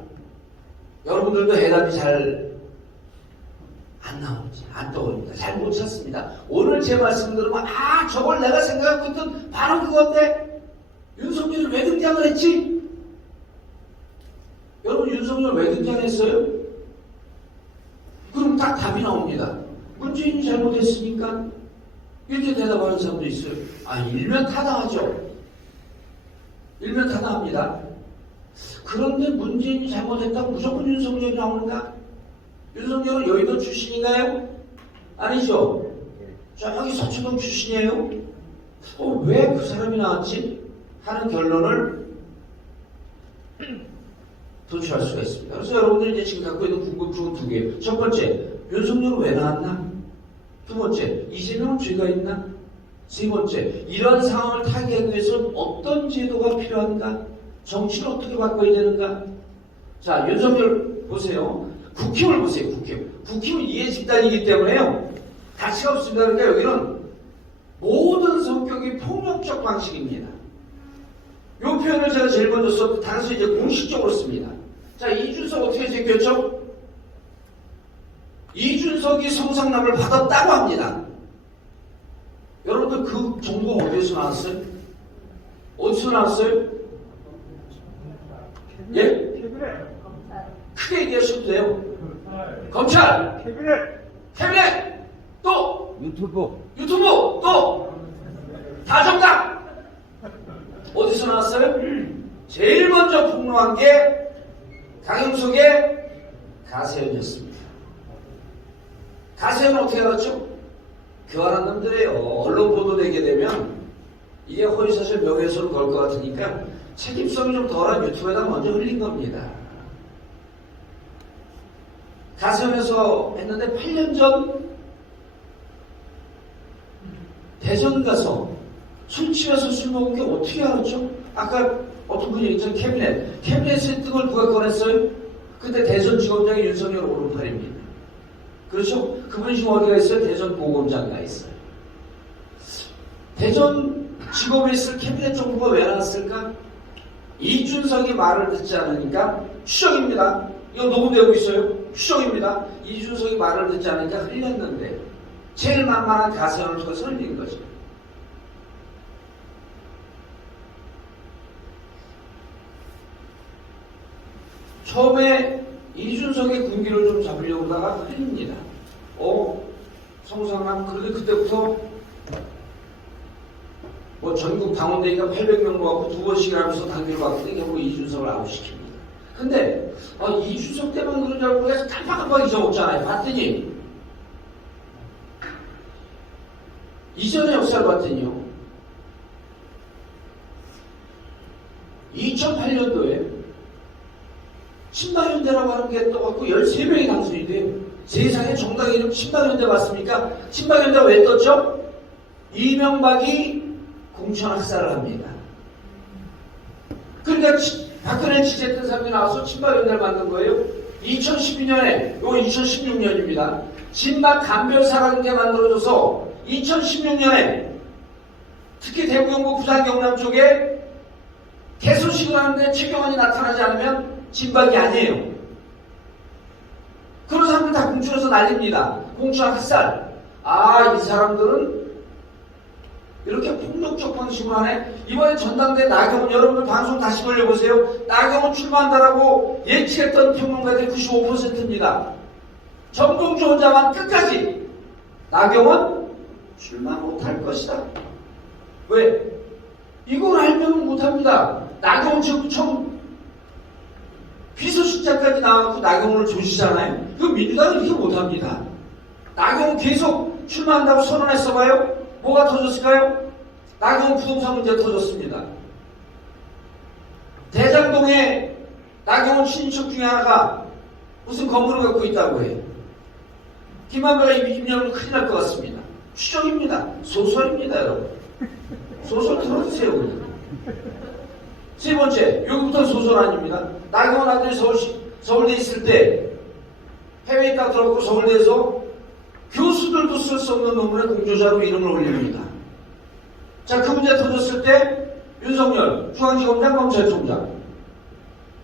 여러분들도 해답이 잘 안 나오지, 안 떠오릅니다. 잘 못 찾습니다. 오늘 제 말씀 들으면 저걸 내가 생각하고 있던 바로 그건데 윤석열이 왜 등장을 했지? 여러분 윤석열 왜 등장했어요? 그럼 딱 답이 나옵니다. 문재인이 잘못했으니까? 이렇게 대답하는 사람도 있어요. 일면 타당하죠. 일면 타당합니다. 그런데 문재인이 잘못했다고 무조건 윤석열이 나오는가? 윤석열은 여의도 출신인가요? 아니죠. 저기 서초동 출신이에요. 왜 그 사람이 나왔지? 하는 결론을 도출할 수가 있습니다. 그래서 여러분들이 이제 지금 갖고 있는 궁금증은 두 개예요. 첫 번째, 윤석열은 왜 나왔나? 두 번째, 이재명은 죄가 있나? 세 번째, 이러한 상황을 타개하기 위해서는 어떤 제도가 필요한가? 정치를 어떻게 바꿔야 되는가? 자, 윤석열 보세요. 국힘을 보세요. 국힘은 이해 집단이기 때문에요. 가치가 없습니다. 그러니까 여기는 모든 성격이 폭력적 방식입니다. 이 표현을 제가 제일 먼저 썼고 당시 이제 공식적으로 씁니다. 자, 이준석 어떻게 제꼈죠? 이준석이 성상납을 받았다고 합니다. 여러분들 그 정보가 어디서 나왔어요? 어디서 나왔어요? 예? 크게 얘기하셔도 돼요. 검찰, 캐비넷, 또 유튜브, 또 다정당. 어디서 나왔어요? 제일 먼저 폭로한 게 강용석의 가세현이었습니다. 가세현은 어떻게 알았죠? 교활한 놈들이에요. 언론 보도되게 되면 이게 허위사실 명예훼손을 걸 것 같으니까 책임성이 좀 덜한 유튜브에다 먼저 흘린 겁니다. 가세현에서 했는데 8년 전 대전 가서 술집에서 술 먹은 게 어떻게 알았죠? 아까 어떤 분이 얘기했죠? 캐비넷의 등을 누가 꺼냈어요? 그때 대전지검장이 윤석열 오른팔입니다. 그렇죠? 그분이 지금 어디가 있어요? 대전 보검장에 가 있어요. 대전지검에 있을 캐비넷 정보가 왜 나왔을까? 이준석이 말을 듣지 않으니까 추정입니다. 이거 녹음되고 있어요. 추정입니다. 이준석이 말을 듣지 않으니까 흘렸는데 제일 만만한 가세현을 통해서 흘린 거죠. 처음에 이준석의 군기를 좀 잡으려고 하다가 흘립니다. 성상남, 그런데 그때부터 뭐 전국 당원대회가 800명 모아갖고 2번씩 하면서 당규를 바꾸더니 결국 이준석을 아웃시킵니다. 근데 이준석 때문에 그런 줄 알고 해서 깜빡깜빡 잊어먹잖아요. 봤더니 이전의 역사를 봤더니요. 2008년도에 친박연대라고 하는 게 떠갖고 13명이 당선이 돼요. 세상에 정당 이름 친박연대 맞습니까? 친박연대가 왜 떴죠? 이명박이 공천 학살을 합니다. 그러니까 박근혜 지지했던 사람들이 나와서 친박연대를 만든 거예요. 2012년에, 이거 2016년입니다. 진박 간별사관계 만들어줘서 2016년에 특히 대구, 경북, 부산, 경남 쪽에 개소식을 하는데 최경환이 나타나지 않으면 진박이 아니에요. 그런 사람들 다 공천해서 날립니다. 공천 학살. 이 사람들은 이렇게 폭력적 방식으로 하네. 이번에 전당대 나경원, 여러분들 방송 다시 돌려보세요. 나경원 출마한다라고 예측했던 평론가들이 95%입니다. 정봉주 혼자만 끝까지 나경원 출마 못할 것이다. 왜? 이걸 알면 못합니다. 나경원 지금 처음 비서실장까지 나와서 나경원을 조지잖아요. 그 민주당은 이렇게 못합니다. 나경원 계속 출마한다고 선언했어봐요. 뭐가 터졌을까요? 나경원 부동산 문제 터졌습니다. 대장동에 나경원 친인척 중에 하나가 무슨 건물을 갖고 있다고 해요. 김한배가 입력하면 큰일 날 것 같습니다. 추정입니다. 소설입니다, 여러분. 소설 들어주세요, 그냥. 세 번째, 여기부터 소설 아닙니다. 나경원 아들이 서울대 있을 때 해외에 있다 들어갔고 서울대에서 교수들도 쓸 수 없는 논문에 공저자로 이름을 올립니다. 자, 그 문제 터졌을 때 윤석열 중앙지검장 검찰총장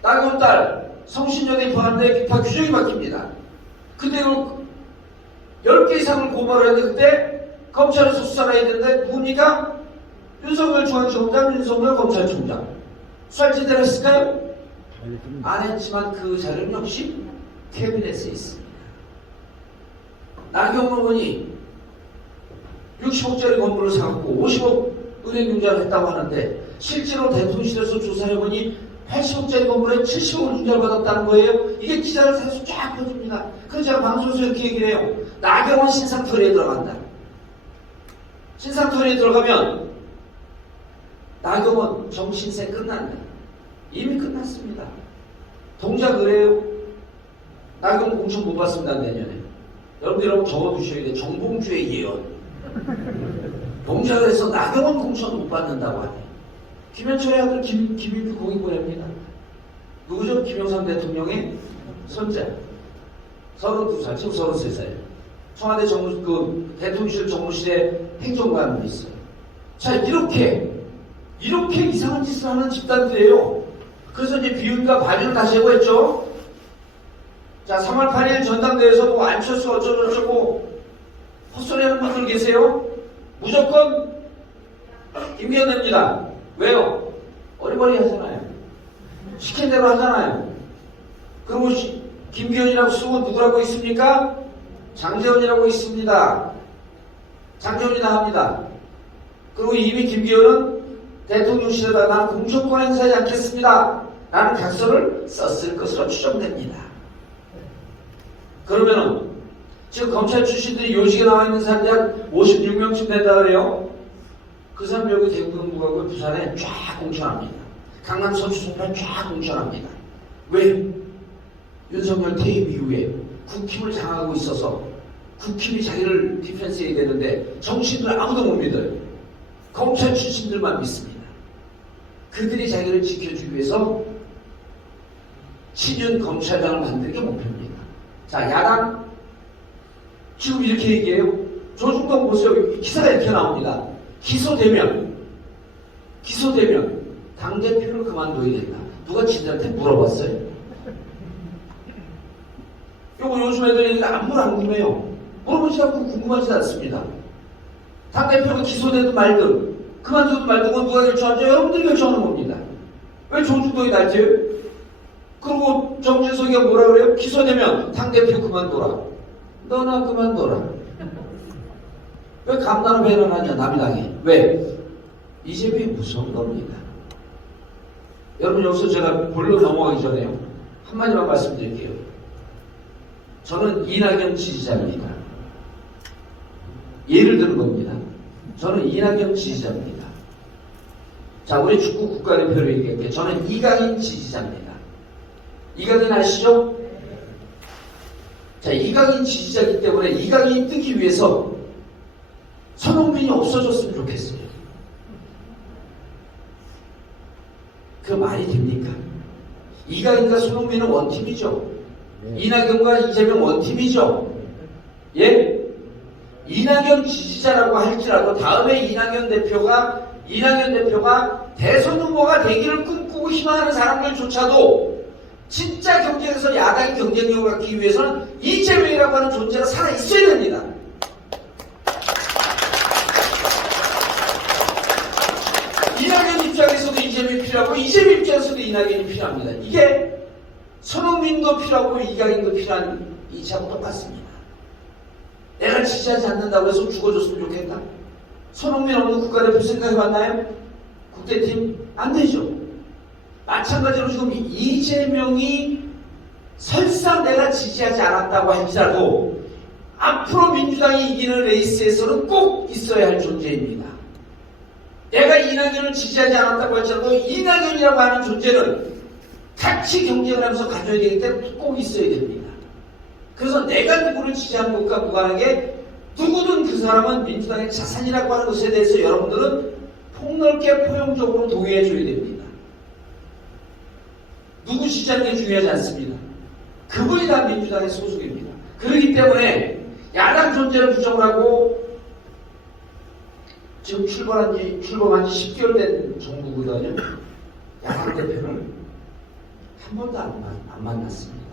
나경원 딸 성신여대 입학하는데 입학 규정이 바뀝니다. 그대로 10개 이상을 고발을 했는데 그때 검찰에서 수사를 해야 되는데 누굽니까? 윤석열 중앙지검장, 윤석열 검찰총장. 수사를 제대로 했을까요? 안 했지만 그 자료는 역시 캐비넷에 있습니다. 나경원 의원이 60억짜리 건물을 사갖고 50억 은행 융자를 했다고 하는데 실제로 대통령실에서 조사해보니 80억짜리 건물에 70억을 융자를 받았다는 거예요. 이게 기사를 사서 쫙 퍼집니다. 그래서 제가 방송에서 이렇게 얘기를 해요. 나경원 신상털이에 들어간다. 신상털이에 들어가면 나경원 정신세 끝난다. 이미 끝났습니다. 동작 의뢰요. 나경원 공천 못 받습니다, 내년에. 여러분들 여러분 적어두셔야 돼요. 정봉주의 예언. 동작을 해서 나경원 공천 못 받는다고 하네. 김현철의 아들 김인표 공익 보냅니다. 누구죠? 김영삼 대통령의 손자. 32살, 지금 33살. 청와대 대통령실 정무실에 행정관으로 있어요. 자, 이렇게 이상한 짓을 하는 집단들이에요. 그래서 이제 비윤과 반윤을 다시 해고했죠. 자, 3월 8일 전당대회에서 뭐 안철수 어쩌고 헛소리 하는 분들 계세요? 무조건 김기현 됩니다. 왜요? 어리버리 하잖아요. 시킨 대로 하잖아요. 그리고 김기현이라고 쓰고 누구라고 있습니까? 장재원이라고 있습니다. 장재원이다 합니다. 그리고 이미 김기현은 대통령실에다 나는 공천권 행사하지 않겠습니다 라는 각서를 썼을 것으로 추정됩니다. 그러면은 지금 검찰 출신들이 요직에 나와 있는 사람들이 한 56명쯤 된다 그래요. 그 사람 여기 대구 경북하고 부산에 쫙 공천합니다. 강남 서초동에 쫙 공천합니다. 왜? 윤석열 퇴임 이후에 국힘을 장악하고 있어서 국힘이 자기를 디펜스해야 되는데 정치인들 아무도 못 믿어요. 검찰 출신들만 믿습니다. 그들이 자기를 지켜주기 위해서 친윤 검찰당을 만드는 게 목표입니다. 자, 야당 지금 이렇게 얘기해요. 조중동 보세요. 기사가 이렇게 나옵니다. 기소되면 당대표를 그만둬야 된다. 누가 지들한테 물어봤어요? 요거 요즘 애들이 아무 안 궁금해요. 물어보지 않고 궁금하지 않습니다. 당대표가 기소되든 말든 그만두든 말든 건 누가 결정하죠? 여러분들이 결정하는 겁니다. 왜 조중동이 날지요? 그리고 정진석이가 뭐라 그래요? 기소되면 당대표 그만둬라. 너나 그만둬라. 왜 감당을 배려하냐 남이 당해. 왜? 이재명이 무서운 겁니다. 여러분 여기서 제가 본론 넘어가기 전에요. 한마디만 말씀드릴게요. 저는 이낙연 지지자입니다. 예를 드는 겁니다. 저는 이낙연 지지자입니다. 자, 우리 축구 국가대표로 얘기할게요. 저는 이강인 지지자입니다. 이강인 아시죠? 자, 이강인 지지자이기 때문에 이강인이 뜨기 위해서 손흥민이 없어졌으면 좋겠어요. 그 말이 됩니까? 이강인과 손흥민은 원팀이죠. 이낙연과 이재명 원팀이죠. 예? 이낙연 지지자라고 할지라도 다음에 이낙연 대표가 대선 후보가 되기를 꿈꾸고 희망하는 사람들조차도 진짜 경쟁에서 야당이 경쟁력을 갖기 위해서는 이재명이라고 하는 존재가 살아있어야 됩니다. 이낙연 입장에서도 이재명이 필요하고 이재명 입장에서도 이낙연이 필요합니다. 이게 손흥민도 필요하고 이강인도 필요한 이치하고 똑같습니다. 내가 지지하지 않는다고 해서 죽어줬으면 좋겠다? 손흥민 없는 국가대표 생각해봤나요? 국대팀? 안 되죠. 마찬가지로 지금 이재명이 설사 내가 지지하지 않았다고 할지라도 앞으로 민주당이 이기는 레이스에서는 꼭 있어야 할 존재입니다. 내가 이낙연을 지지하지 않았다고 할지라도 이낙연이라고 하는 존재는 같이 경쟁을 하면서 가져야 되기 때문에 꼭 있어야 됩니다. 그래서 내가 누구를 지지한 것과 무관하게 누구든 그 사람은 민주당의 자산이라고 하는 것에 대해서 여러분들은 폭넓게 포용적으로 동의해 줘야 됩니다. 누구 지지하는 게 중요하지 않습니다. 그분이 다 민주당의 소속입니다. 그렇기 때문에 야당 존재를 부정을 하고 지금 출범한 지 10개월 된 정부거든요. 야당 대표를 한 번도 안 만났습니다.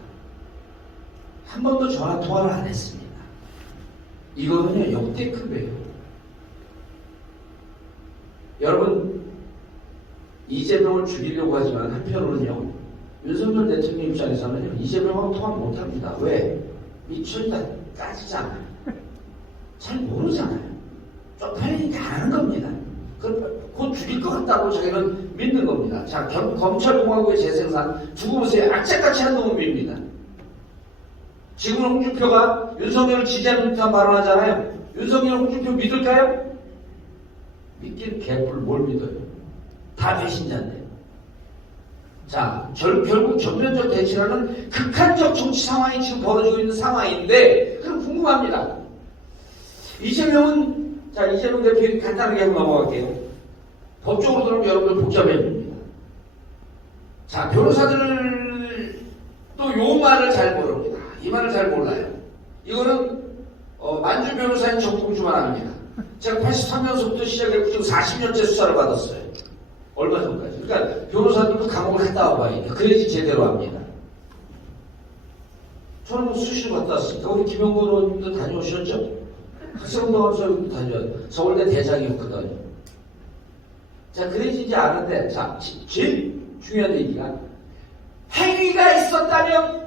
한 번도 전화 통화를 안 했습니다. 이거는요 역대급이에요. 여러분 이재명을 죽이려고 하지만 한편으로는요 윤석열 대통령 입장에서는 이재명하고 통화 못합니다. 왜? 미천이다 까지잖아요. 잘 모르잖아요. 쪽팔리니까 안 하는 겁니다. 곧 죽일 것 같다고 자기는 믿는 겁니다. 자, 검찰공화국의 재생산 두고 보세요. 악착같이 한 놈입니다. 지금 홍준표가 윤석열을 지지하는 듯한 발언하잖아요. 윤석열 홍준표 믿을까요? 믿기는 개뿔 뭘 믿어요? 다 배신자인데. 자, 결국 전면적 대치라는 극한적 정치 상황이 지금 벌어지고 있는 상황인데 그럼 궁금합니다. 이재명 대표 간단하게 한번 넘어갈게요. 법적으로 들어오면 여러분들 복잡해 줍니다. 자, 변호사들 또 요 말을 잘 모릅니다. 이 말을 잘 몰라요. 이거는 만주 변호사인 정봉주만 압니다. 제가 83년서부터 시작했고 지금 40년째 수사를 받았어요. 얼마 전까지. 그러니까 변호사님도 감옥을 갔다 와봐야 돼. 그래야지 제대로 합니다. 저는 뭐 수시로 갔다 왔으니까. 우리 김영건 의원님도 다녀오셨죠? 학생운동하면서 다녀요. 서울대 대장이었거든요. 자, 그래야지 이제 아는데, 자, 제일 중요한 얘기가 행위가 있었다면,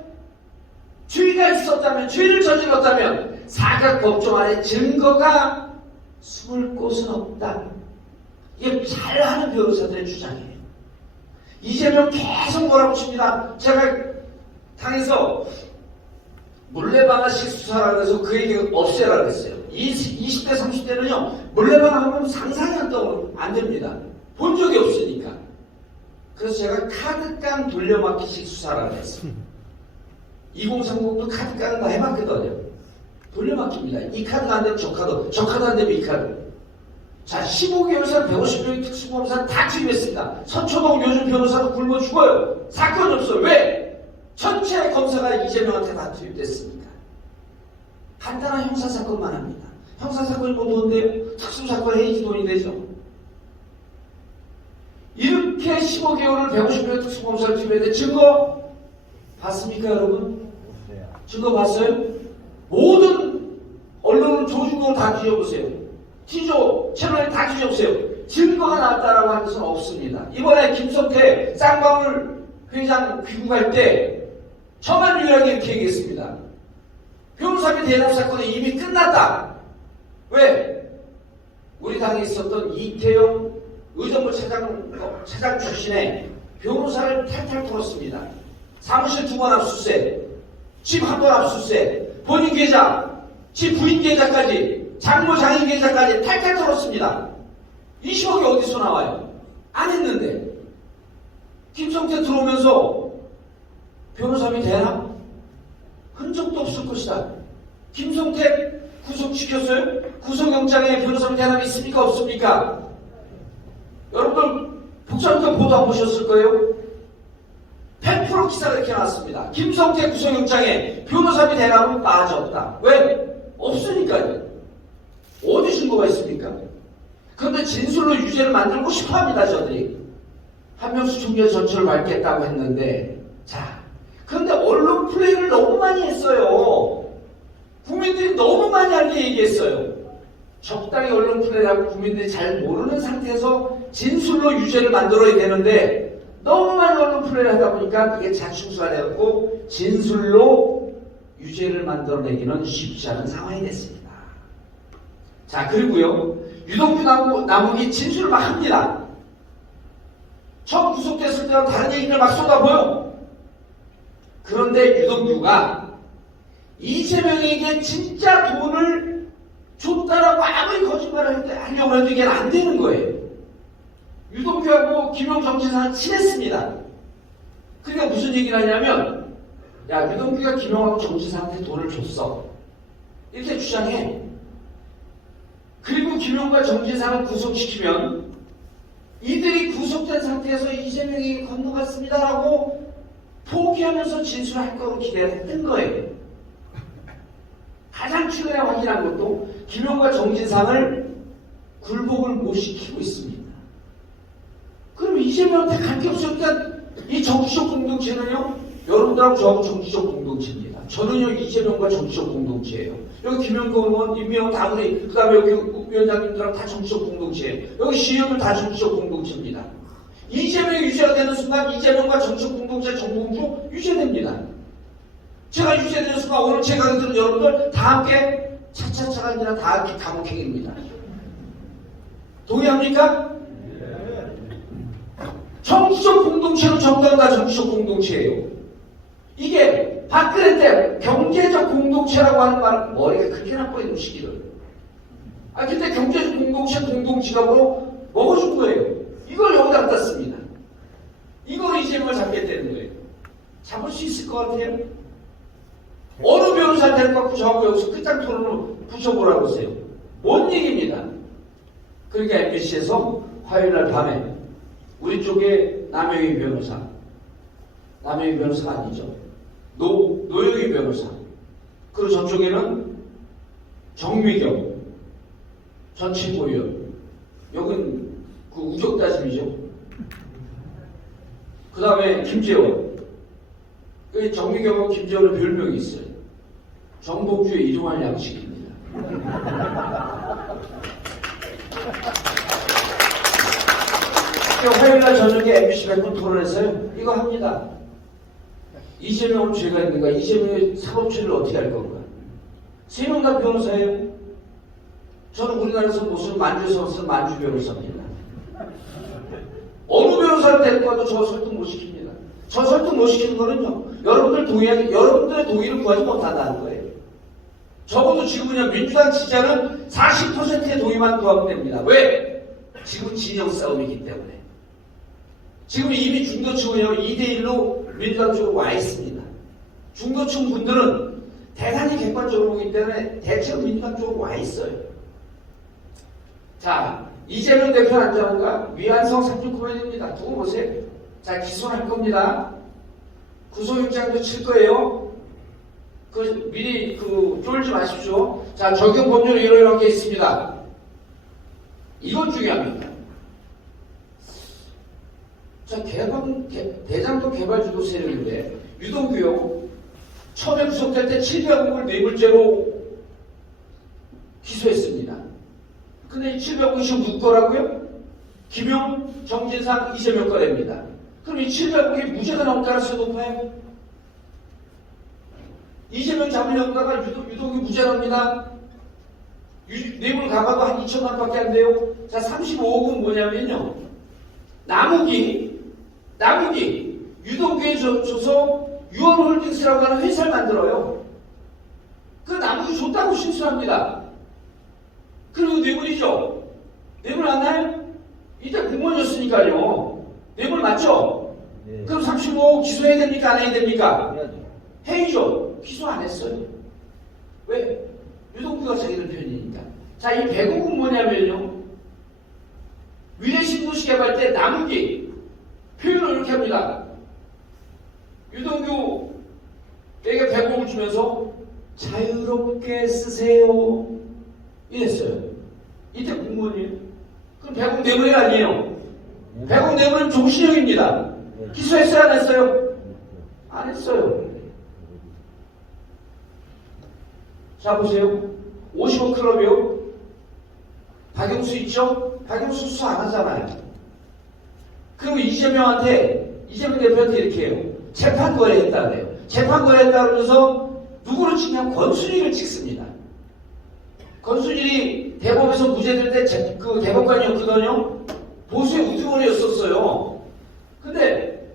죄가 있었다면, 죄를 저질렀다면 사각법정 안에 증거가 숨을 곳은 없다. 이게 잘하는 변호사들의 주장이에요. 이재명 계속 몰아붙입니다. 제가 당에서 물레방아식 수사라고 해서 그 얘기 없애라고 했어요. 20대, 30대는요, 물레방아하면 상상이 안 됩니다. 본 적이 없으니까. 그래서 제가 카드깡 돌려막기식 수사라고 했어요. 2030도 카드깡은 다 해봤거든요. 돌려막깁니다. 이 카드가 안 되면 저 카드 안 되면 이 카드. 자, 15개월에서 150명의 특수검사를 다 투입했습니다. 서초동 요즘 변호사도 굶어 죽어요. 사건이 없어요. 왜? 전체 검사가 이재명한테 다 투입됐습니다. 간단한 형사사건만 합니다. 형사사건이 뭐 돈인데요? 특수사건 해이지 돈이 되죠. 이렇게 15개월을 150명의 특수검사를 투입했는데 증거 봤습니까, 여러분? 증거 봤어요? 모든 언론은 조중동을 다 뒤져보세요. 티조 채널에 다 뒤져보세요. 증거가 나왔다라고 하는 것은 없습니다. 이번에 김성태 쌍방울 회장 귀국할 때 저만 유일하게 이렇게 얘기했습니다. 변호사비 대납 사건이 이미 끝났다. 왜? 우리 당에 있었던 이태용 의정부 차장 출신의 변호사를 탈탈 털었습니다. 사무실 2번 압수수색, 집 1번 압수수색, 본인 계좌, 집 부인 계좌까지, 장모 장인 계좌까지 탈탈 털었습니다. 20억이 어디서 나와요? 안 했는데. 김성태 들어오면서 변호사비 대납? 흔적도 없을 것이다. 김성태 구속시켰어요? 구속영장에 변호사비 대납이 있습니까? 없습니까? 여러분들 복잡한 보도 안 보셨을 거예요? 100% 기사가 이렇게 나왔습니다. 김성태 구속영장에 변호사비 대납은 빠졌다. 왜? 없으니까요. 어디 증거가 있습니까? 그런데 진술로 유죄를 만들고 싶어합니다. 저들이. 한명수 총재 전철을 밟겠다고 했는데, 자, 그런데 언론 플레이를 너무 많이 했어요. 국민들이 너무 많이 알게 얘기했어요. 적당히 언론 플레이하고 국민들이 잘 모르는 상태에서 진술로 유죄를 만들어야 되는데 너무 많이 언론 플레이를 하다 보니까 이게 자충수가 되었고 진술로 유죄를 만들어내기는 쉽지 않은 상황이 됐습니다. 자, 그리고요, 유동규 남욱이 진술을 막 합니다. 처음 구속됐을 때와 다른 얘기를 막 쏟아보여. 그런데 유동규가 이재명에게 진짜 돈을 줬다라고 아무리 거짓말을 하려고 해도 이게 안 되는 거예요. 유동규하고 김용정지사는 친했습니다. 그러니까 무슨 얘기를 하냐면, 야, 유동규가 김용하고 정지사한테 돈을 줬어. 이렇게 주장해. 그리고 김용과 정지사를 구속시키면 이들이 구속된 상태에서 이재명이 건너갔습니다라고 포기하면서 진술할 거로 기대했던 거예요. 가장 최근에 확인한 것도 김용과 정진상을 굴복을 못 시키고 있습니다. 그럼 이재명한테 갈 게 없으니까 이 정치적 공동체는요, 여러분들하고 저하고 정치적 공동체입니다. 저는요, 이재명과 정치적 공동체예요. 여기 김영건 의원, 임명원 다 우리, 그 다음에 여기 위원장님들하고 다 정치적 공동체예요. 여기 시의원들 다 정치적 공동체입니다. 이재명이 유죄가 되는 순간 이재명과 정치적 공동체 정봉주 유죄됩니다. 제가 유죄되는 순간 오늘 제 강의 들은 여러분들 다 함께 차차차가 아니라 다 함께 감옥행입니다. 동의합니까? 정치적 공동체는 정당과 정치적 공동체예요. 이게 박근혜 때 경제적 공동체라고 하는 말 머리가 그렇게 나빠 있는 시기를. 근데 경제적 공동체 공동지갑으로 먹어준 거예요. 이걸 여기다 갖다 씁니다. 이걸 이재명을 잡겠다는 거예요. 잡을 수 있을 것 같아요? 어느 변호사한테 갖고 저하고 여기서 끝장 토론으로 붙여보라고 하세요. 뭔 얘기입니다. 그러니까 MBC에서 화요일날 밤에 우리 쪽에 남영희 변호사가 아니죠. 노영희 변호사, 그리고 저쪽에는 정미경 전 최고위원. 여긴 그 우격다짐이죠. 그 다음에 김재원. 그 정미경하고 김재원은 별명이 있어요. 정복주의 이종환 양식입니다. 화요일날 저녁에 MBC 100분 토론에서요, 이거 합니다. 이재명은 죄가 있는가? 이재명의 사법 처리를 어떻게 할 건가? 3명 다 변호사예요. 저는 우리나라에서 무슨 만주에서 무슨 만주 변호사입니다. 어느 변호사를 데리고 와도 저 설득 못 시킵니다. 저 설득 못 시키는 거는요, 여러분들의 동의를 구하지 못한다는 거예요. 적어도 지금은요, 민주당 지지자는 40%의 동의만 구하면 됩니다. 왜? 지금 진영 싸움이기 때문에. 지금 이미 중도층은요, 2대1로 민주당 쪽으로 와 있습니다. 중도층 분들은 대단히 객관적으로 보기 때문에 대체로 민주당 쪽으로 와 있어요. 자, 이재명 대표 안전과 위안성 39번입니다. 두고 보세요. 자, 기소할 겁니다. 구속영장도 칠 거예요. 미리 쫄지 마십시오. 자, 적용 법률 이런 게 있습니다. 이건 중요합니다. 자, 대장동 개발주도 세력인데, 유동규요, 처음에 구속될 때 700억을 뇌물죄로 기소했습니다. 근데 이 700억이 지금 누구 거라고요? 김용, 정진상, 이재명 거랍니다. 그럼 이 700억이 무죄가 나올 가능성이 높아요? 이재명 잡으려다가 유동규 무죄 나옵니다. 뇌물 가봐도 한 2천만 밖에 안 돼요. 자, 35억은 뭐냐면요, 남욱이 유동규에 줘서 유언홀딩스라고 하는 회사를 만들어요. 그 남욱이 줬다고 신수합니다. 그리고 뇌물이죠. 뇌물 안 나요? 이때 공무원 줬으니까요. 뇌물 맞죠? 네. 그럼 35억 기소해야 됩니까? 안 해야 됩니까? 해야죠. 해야죠. 기소 안 했어요. 왜? 유동규가 자기들 편이니까. 자, 이 100억은 뭐냐면요, 위례신도시 개발 때 남욱이 표현을 이렇게 합니다. 유동규에게 100억을 주면서 자유롭게 쓰세요. 이랬어요. 이때 공무원이에요. 그럼 100억 뇌물이 아니에요. 100억 뇌물은 종신형입니다. 기소했어요? 안 했어요? 안 했어요. 자, 보세요. 50억 클럽이요. 박영수 있죠? 박영수 수사 안 하잖아요. 그리고 이재명 대표한테 이렇게 해요. 재판 거래했다 그래요. 재판 거래했다 그러면서 누구를 찍냐면 권순일을 찍습니다. 권순일이 대법에서 무죄될 때 그 대법관이었거든요. 보수의 우두머리였었어요. 근데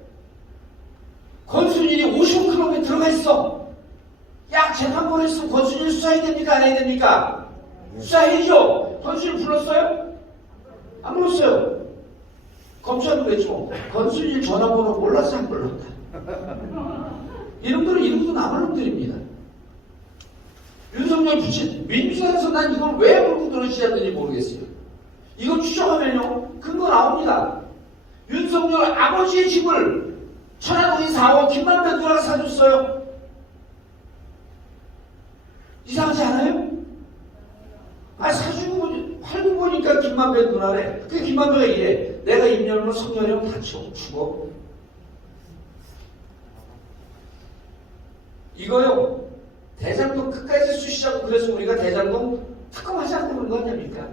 권순일이 50억 클럽에 들어가 있어. 야, 재판 거래했으면 권순일 수사해야 됩니까? 안 해야 됩니까? 수사해야죠. 권순일 불렀어요? 안 불렀어요. 검찰도 그랬죠. 권순일 전화번호 몰라서 안 불렀다. 이놈들은 이름도 남을 놈들입니다. 윤석열 민주당에서 난 이걸 왜 물고 들어오시는지 모르겠어요. 이거 추정하면요, 근거 나옵니다. 윤석열 아버지의 집을 천안동인 4호 김만배 누나가 사줬어요. 이상하지 않아요? 사주고 팔고 보니까 김만배 누나래. 그 김만배가 이래. 내가 임년으로 성년이면 다 죽어. 이거요, 대장동 끝까지 쑤시자고 그래서 우리가 대장동 특검하자고 그런 거 아닙니까?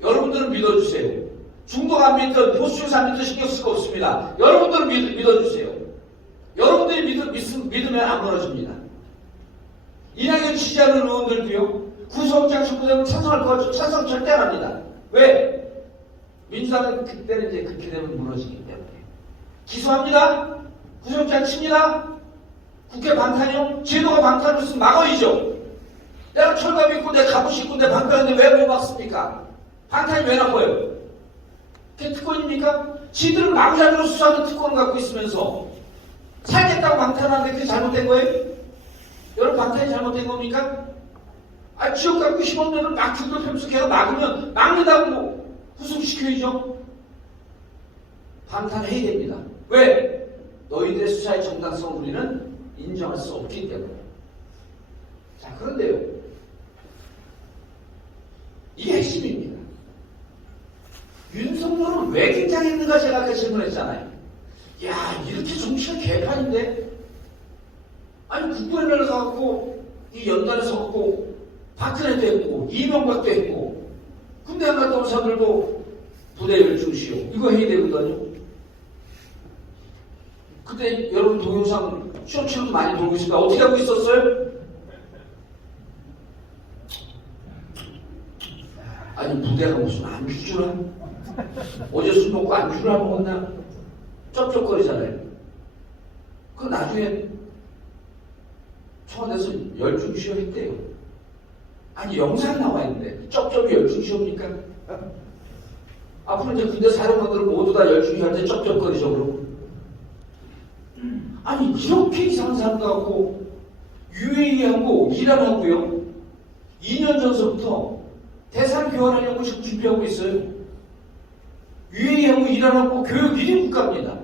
여러분들은 믿어주세요. 중도가 안 믿든 보수주의사 안 믿든 신경 쓸 거 없습니다. 여러분들은 믿어주세요. 여러분들이 믿으면 안 무너집니다. 이낙연 지지하는 의원들도요, 구속영장 청구되면 찬성할 것 같죠? 찬성 절대 안 합니다. 왜? 민주당은 그때는 이제 그렇게 되면 무너지기 때문에. 기소합니다. 구속영장 칩니다. 국회 방탄이요? 제도가 방탄을 쓰면 막아야죠. 내가 철갑 입고 내 갑옷 입고 내 방탄인데 왜 못 막습니까? 방탄이 왜 나빠요? 그게 특권입니까? 지들은 망자로 수사하는 특권을 갖고 있으면서 살겠다고 방탄하는데 그게 잘못된 거예요? 여러분, 방탄이 잘못된 겁니까? 지역 갖고 힘없는 막 중도평수 걔가 막으면 막는다고 구속시켜야죠. 방탄해야 됩니다. 왜? 너희들의 수사의 정당성을 우리는 인정할 수 없기 때문에. 자, 그런데요. 이게 핵심입니다. 윤석열은 왜 긴장했는가 제가 아까 질문했잖아요. 야, 이렇게 정치가 개판인데? 아니, 국부회를 가갖고, 이 연단에 서갖고, 박근혜도 했고, 이명박도 했고, 군대 안 갔다 온 사람들도 부대 열중시오. 이거 해야 되거든요. 그때 여러분 동영상 쇼츠도 많이 돌고 있습니다. 어떻게 하고 있었어요? 아니, 부대가 무슨 안주주나? 어제 술 먹고 안주나 먹었나? 쩝쩝거리잖아요. 그 나중에 청와대에서 열중시효 했대요. 아니, 영상 나와 있는데 쩝쩝이 열중시효입니까? 앞으로 이제 군대 사령관들은 모두 다 열중시효 할 때 쩝쩝거리죠, 그럼. 아니, 이렇게 이상한 사람도 하고 UAE하고 이란하고요 2년 전서부터 대상 교환하려고 지금 준비하고 있어요. UAE하고 이란하고 교역 1위 국가입니다.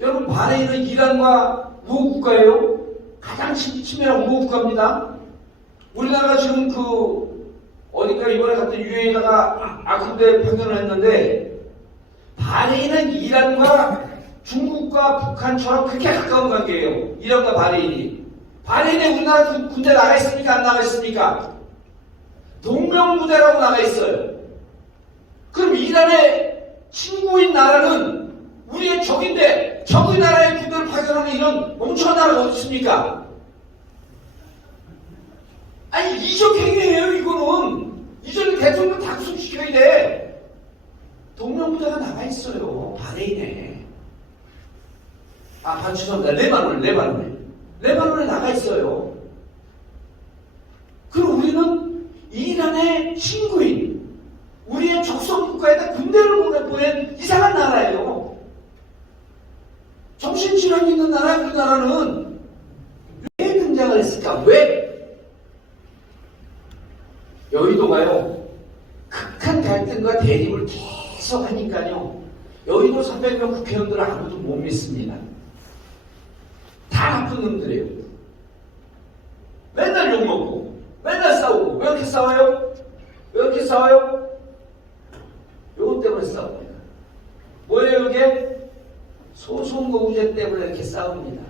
여러분, 바레인은 이란과 우호 국가예요. 가장 치밀한 우호 국가입니다. 우리나라가 지금 어딘가 이번에 갔던 UAE에다가 아군대 파견을 했는데, 바레인은 이란과 중국과 북한처럼 그렇게 가까운 관계예요. 이란과 바레인이. 바레인에 우리나라 군대 나가 있습니까? 안 나가 있습니까? 동명부대라고 나가 있어요. 그럼 이란의 친구인 나라는 우리의 적인데, 적의 나라의 군대를 파견하는 이런 멍청한 나라가 어디 있습니까? 아니, 이적 행위예요, 이거는. 이전에 대통령 당선시켜야 돼. 동명부대가 나가 있어요, 바레인에. 죄송합니다. 레바논에 나가 있어요. 그럼 우리는 이란의 친구인, 우리의 적성 국가에다 군대를 보낸 이상한 나라예요. 정신질환이 있는 나라, 우리나라는. 왜 등장을 했을까? 왜? 여의도가요, 극한 갈등과 대립을 계속 하니까요, 여의도 300명 국회의원들은 아무도 못 믿습니다. 다 나쁜 놈들이에요. 맨날 욕먹고, 맨날 싸우고. 왜 이렇게 싸워요? 왜 이렇게 싸워요? 요것 때문에 싸웁니다. 뭐예요, 이게? 소송거구제 때문에 이렇게 싸웁니다.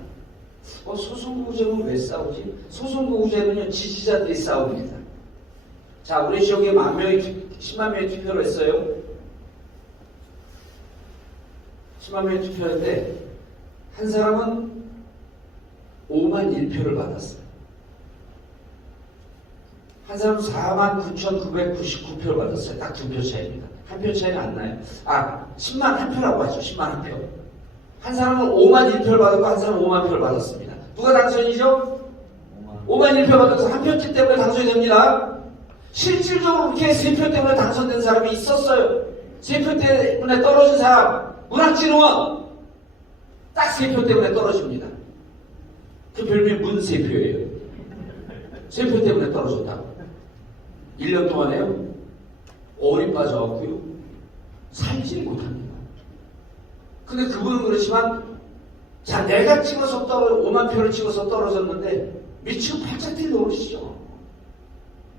소송거구제는 왜 싸우지? 소송거구제는요, 지지자들이 싸웁니다. 자, 우리 지역에 10만 명이 투표를 했어요. 10만 명이 투표했는데, 한 사람은 5만 1표를 받았어요. 한 사람은 49,999표를 받았어요. 딱 2표 차이입니다. 한 표 차이는 안 나요. 10만 1표라고 하죠. 10만 1표. 한 사람은 5만 1표를 받았고, 한 사람은 5만 표를 받았습니다. 누가 당선이죠? 5만 1표 받아서 한 표째 때문에 당선이 됩니다. 실질적으로 그렇게 3표 때문에 당선된 사람이 있었어요. 3표 때문에 떨어진 사람, 문학진 의원, 딱 3표 때문에 떨어집니다. 그 별명이 문세표예요. 3표 때문에 떨어졌다고. 1년 동안에요, 얼이 빠져갖고요, 살지 못합니다. 근데 그분은 그렇지만, 자, 내가 찍어서 5만 표를 찍어서 떨어졌는데, 미치고 팔짝 뛰어오르시죠.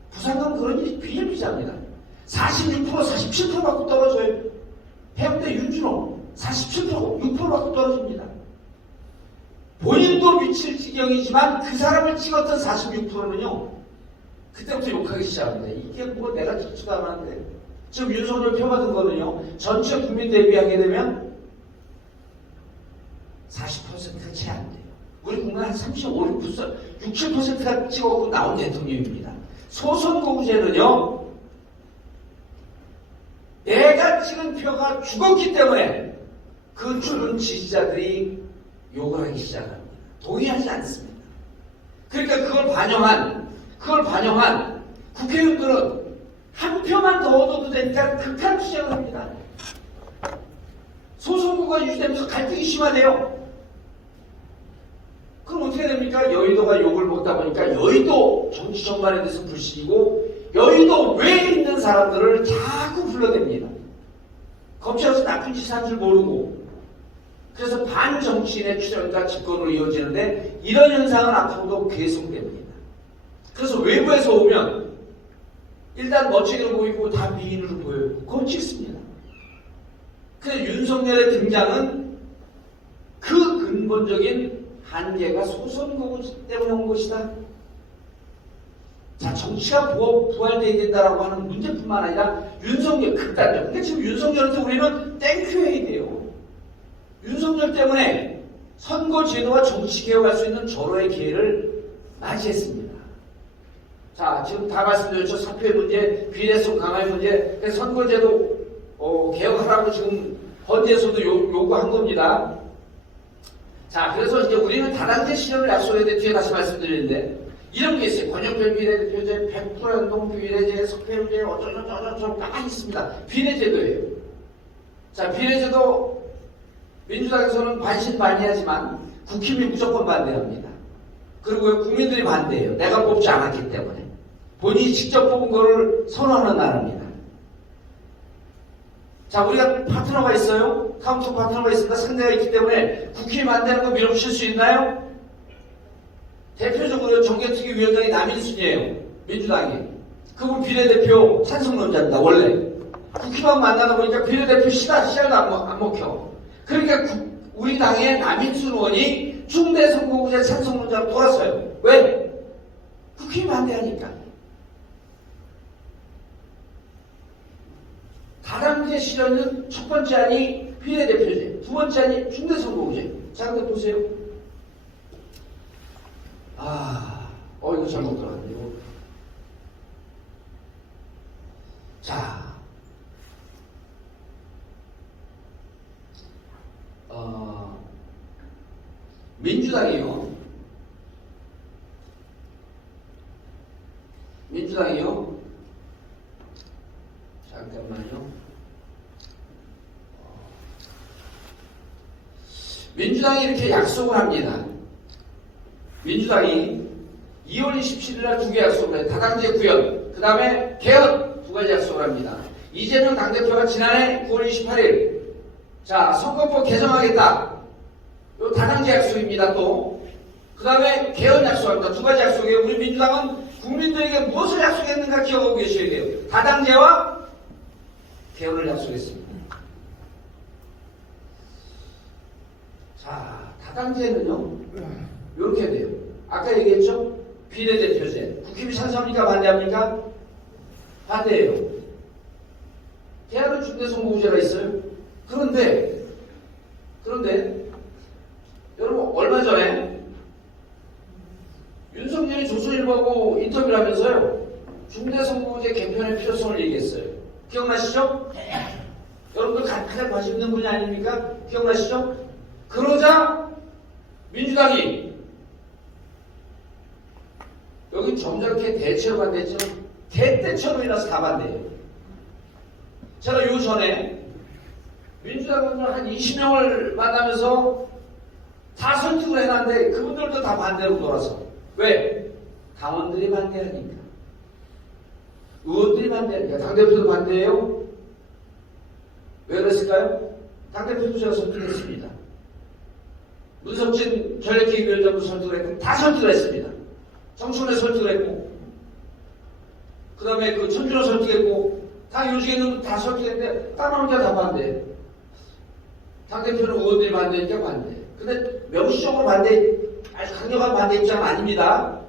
부산 가면 그런 일이 비일비재합니다. 46%, 47% 받고 떨어져요. 해운대 윤준호 47%, 6% 받고 떨어집니다. 본인도 미칠 지경이지만 그 사람을 찍었던 46%는요, 그때부터 욕하기 시작합니다. 이게 뭐 내가 찍지도 않았는데. 지금 윤석열 표 받은 거는요, 전체 국민 대비하게 되면 40%가 채 안 돼요. 우리 국민 한 35, 6, 7%가 찍어갖고 나온 대통령입니다. 소선거구제는요, 내가 찍은 표가 죽었기 때문에 그 죽은 지지자들이 욕을 하기 시작합니다. 동의하지 않습니다. 그러니까 그걸 반영한 국회의원들은 한 표만 더 얻어도 되니까 극한 투쟁을 합니다. 소선거가 유지되면서 갈등이 심하대요. 그럼 어떻게 됩니까? 여의도가 욕을 먹다 보니까 여의도 정치 전반에 대해서 불신이고, 여의도 외에 있는 사람들을 자꾸 불러댑니다. 검찰에서 나쁜 짓 한 줄 모르고, 그래서 반정치인의 출현과 집권으로 이어지는데 이런 현상은 앞으로도 계속됩니다. 그래서 외부에서 오면 일단 멋지게 보이고 다 미인으로 보여요. 그건 찍습니다. 그래서 윤석열의 등장은 그 근본적인 한계가 소선거구 때문에 온 것이다. 자, 정치가 부활되어야 된다라고 하는 문제뿐만 아니라 윤석열 극단적. 그러니까 지금 윤석열한테 우리는 땡큐해야 돼요. 윤석열 때문에 선거 제도와 정치 개혁할 수 있는 절호의 기회를 맞이했습니다. 자, 지금 다 말씀드렸죠. 사표의 문제, 비례성 강화의 문제, 선거 제도 개혁하라고 지금 헌재에서도 요구한 겁니다. 자, 그래서 이제 우리는 다당제 실현을 약속해야 돼. 뒤에 다시 말씀드리는데 이런 게 있어요. 권역별 비례대표제, 100% 연동 비례제, 석패율제, 어쩌고저쩌고 다 있습니다. 비례제도예요. 자, 비례제도 민주당에서는 반신반의하지만 국힘이 무조건 반대합니다. 그리고 국민들이 반대해요. 내가 뽑지 않았기 때문에. 본인이 직접 뽑은 거를 선호하는 나라입니다. 자, 우리가 파트너가 있어요. 카운터 파트너가 있습니다. 상대가 있기 때문에 국힘이 반대하는 거 밀어붙일 수 있나요? 대표적으로 정개특위위원장이 남인순이에요. 민주당이. 그분 비례대표 찬성론자입니다. 원래. 국힘하고 만나다 보니까 비례대표 씨알도 안 먹혀. 그러니까 우리 당의 남인순 의원이 중대선거구제 찬성론자로 돌아서요. 왜? 국힘이 반대하니까. 다당제 실현은 첫 번째 안이 비례대표제, 두 번째 안이 중대선거구제. 자, 근데 보세요. 이거 잘못 들어갔네요. 자, 민주당이요. 잠깐만요. 민주당이 이렇게 약속을 합니다. 민주당이 2월 27일 날 두 개 약속을 해요. 다당제 구현, 그 다음에 개헌 두 가지 약속을 합니다. 이재명 당대표가 지난해 9월 28일 자, 선거법 개정하겠다. 요 다당제 약속입니다. 또 그 다음에 개헌 약속합니다. 두 가지 약속이에요. 우리 민주당은 국민들에게 무엇을 약속했는가 기억하고 계셔야 돼요. 다당제와 개헌을 약속했습니다. 자, 다당제는요 이렇게 돼요. 아까 얘기했죠? 비례대표제. 국힘이 찬성합니까? 반대합니까? 반대예요. 개헌은 중대선거구제가 있어요. 그런데 여러분 얼마 전에 윤석열이 조선일보하고 인터뷰를 하면서요 중대선거구제 개편의 필요성을 얘기했어요. 기억나시죠? 여러분들 가장 관심 있는 분이 아닙니까? 기억나시죠? 그러자 민주당이 여기 점잖게 대체로 반대했죠. 대대처로 일어나서 다 반대해요. 제가 요 전에 민주당분들 한 20명을 만나면서 다 설득을 해놨는데 그분들도 다 반대로 돌아서. 왜? 당원들이 반대하니까. 의원들이 반대하니까. 당대표도 반대해요. 왜 그랬을까요? 당대표도 제가 설득했습니다. 문석진 전략기획위원장도 설득을 했고 다 설득을 했습니다. 정청래 설득을 했고 그 다음에 그 천준호 설득했고 다 요직에 있는 분 다 설득했는데 따라오는 게 다 반대. 당대표는 의원들이 반대니까 반대. 근데 명시적으로 반대, 아주 강력한 반대 입장은 아닙니다.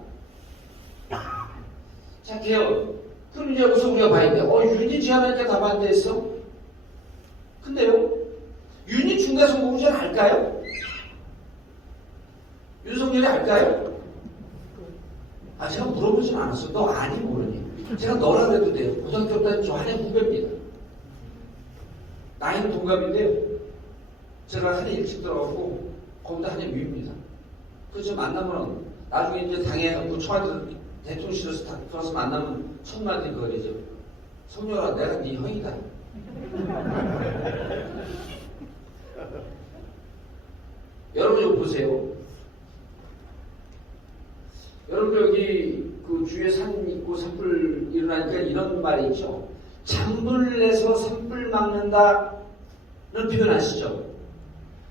자, 개헌. 그럼 이제 여기서 우리가 봐야 돼. 윤이 제안하니까 다 반대했어? 근데요, 윤이 중대선거구제를 할까요? 윤석열이 할까요? 제가 물어보진 않았어. 너 아니 모르니. 제가 너라 그래도 돼요. 고등학교 때는 저 한해 후배입니다. 나이는 동갑인데요. 제가 한해 일찍 들어가고 거기다 한해 위입니다. 그래서 만나면 나중에 이제 당에 청와대 대통령실에서 들어서 만나면 첫 마디 그거죠. 성렬아, 내가 네 형이다. 여러분 좀 보세요. 여러분 여기 그 주위에 산 있고 산불 일어나니까 이런 말이 있죠. 잔불 내서 산불 막는다는 표현 아시죠?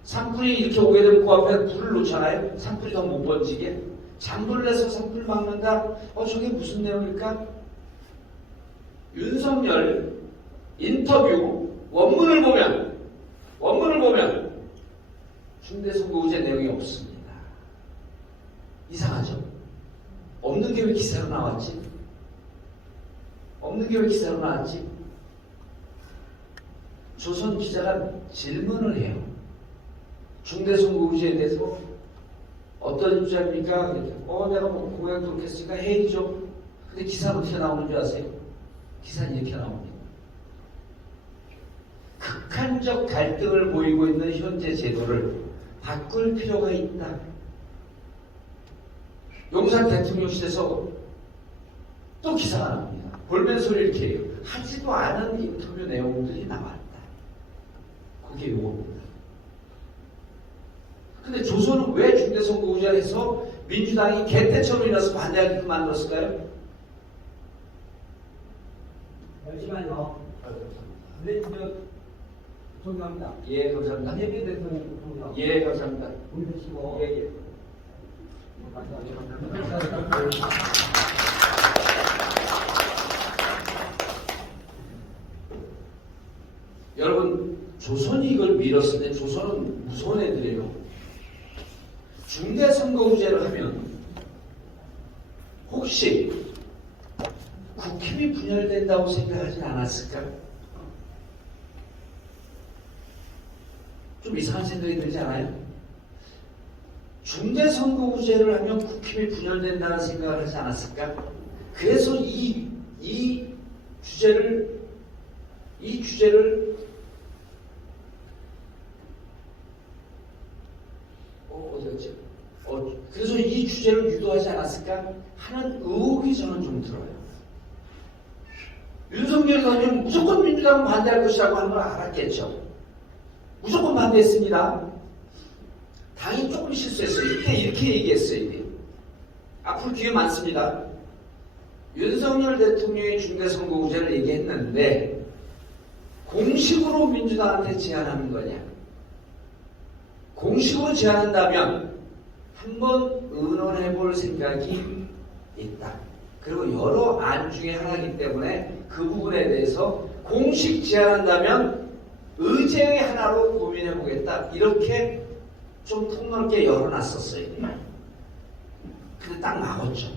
산불이 이렇게 오게 되면 그 앞에 불을 놓잖아요. 산불이 더 못 번지게. 잔불을 내서 산불을 막는다? 저게 무슨 내용일까? 윤석열 인터뷰 원문을 보면 중대선거구제 내용이 없습니다. 이상하죠? 없는 게 왜 기사로 나왔지? 조선 기자가 질문을 해요. 중대선거구제에 대해서 어떤 주제입니까? 내가 뭐 공약 그렇게 했으니까 해야죠. 근데 기사는 어떻게 나오는 줄 아세요? 기사는 이렇게 나옵니다. 극한적 갈등을 보이고 있는 현재 제도를 바꿀 필요가 있다. 용산 대통령실에서 또 기사가 나옵니다. 볼멘소리 이렇게 해요. 하지도 않은 인터뷰 내용들이 나왔다. 그게 요겁니다. 근데 조선은 왜 중대선거구제를 해서 민주당이 개떼처럼 일어나서 반대하게끔 만들었을까요? 잠시만요. 네, 존경합니다. 예, 감사합니다. 안혜빈 대통령 부통령. 예, 감사합니다. 보시고. 예. 여러분, 조선이 이걸 밀었을 때 조선은 무서운 애들이에요. 중대선거구제를 하면 혹시 국힘이 분열된다고 생각하진 않았을까? 좀 이상한 생각이 들지 않아요? 중대선거구제를 하면 국힘이 분열된다는 생각을 하지 않았을까? 그래서 이 주제를 어디였지? 그래서 이 주제를 유도하지 않았을까 하는 의혹이 저는 좀 들어요. 윤석열 의원은 무조건 민주당은 반대할 것이라고 하는 걸 알았겠죠. 무조건 반대했습니다. 당이 조금 실수했어요. 이때 이렇게 얘기했어요. 앞으로 기회 많습니다. 윤석열 대통령이 중대선거구제를 얘기했는데 공식으로 민주당한테 제안하는 거냐? 공식으로 제안한다면 한번 의논해 볼 생각이 있다. 그리고 여러 안 중에 하나이기 때문에 그 부분에 대해서 공식 제안한다면 의제의 하나로 고민해 보겠다. 이렇게 좀 폭넓게 열어놨었어요. 근데 딱 나왔죠.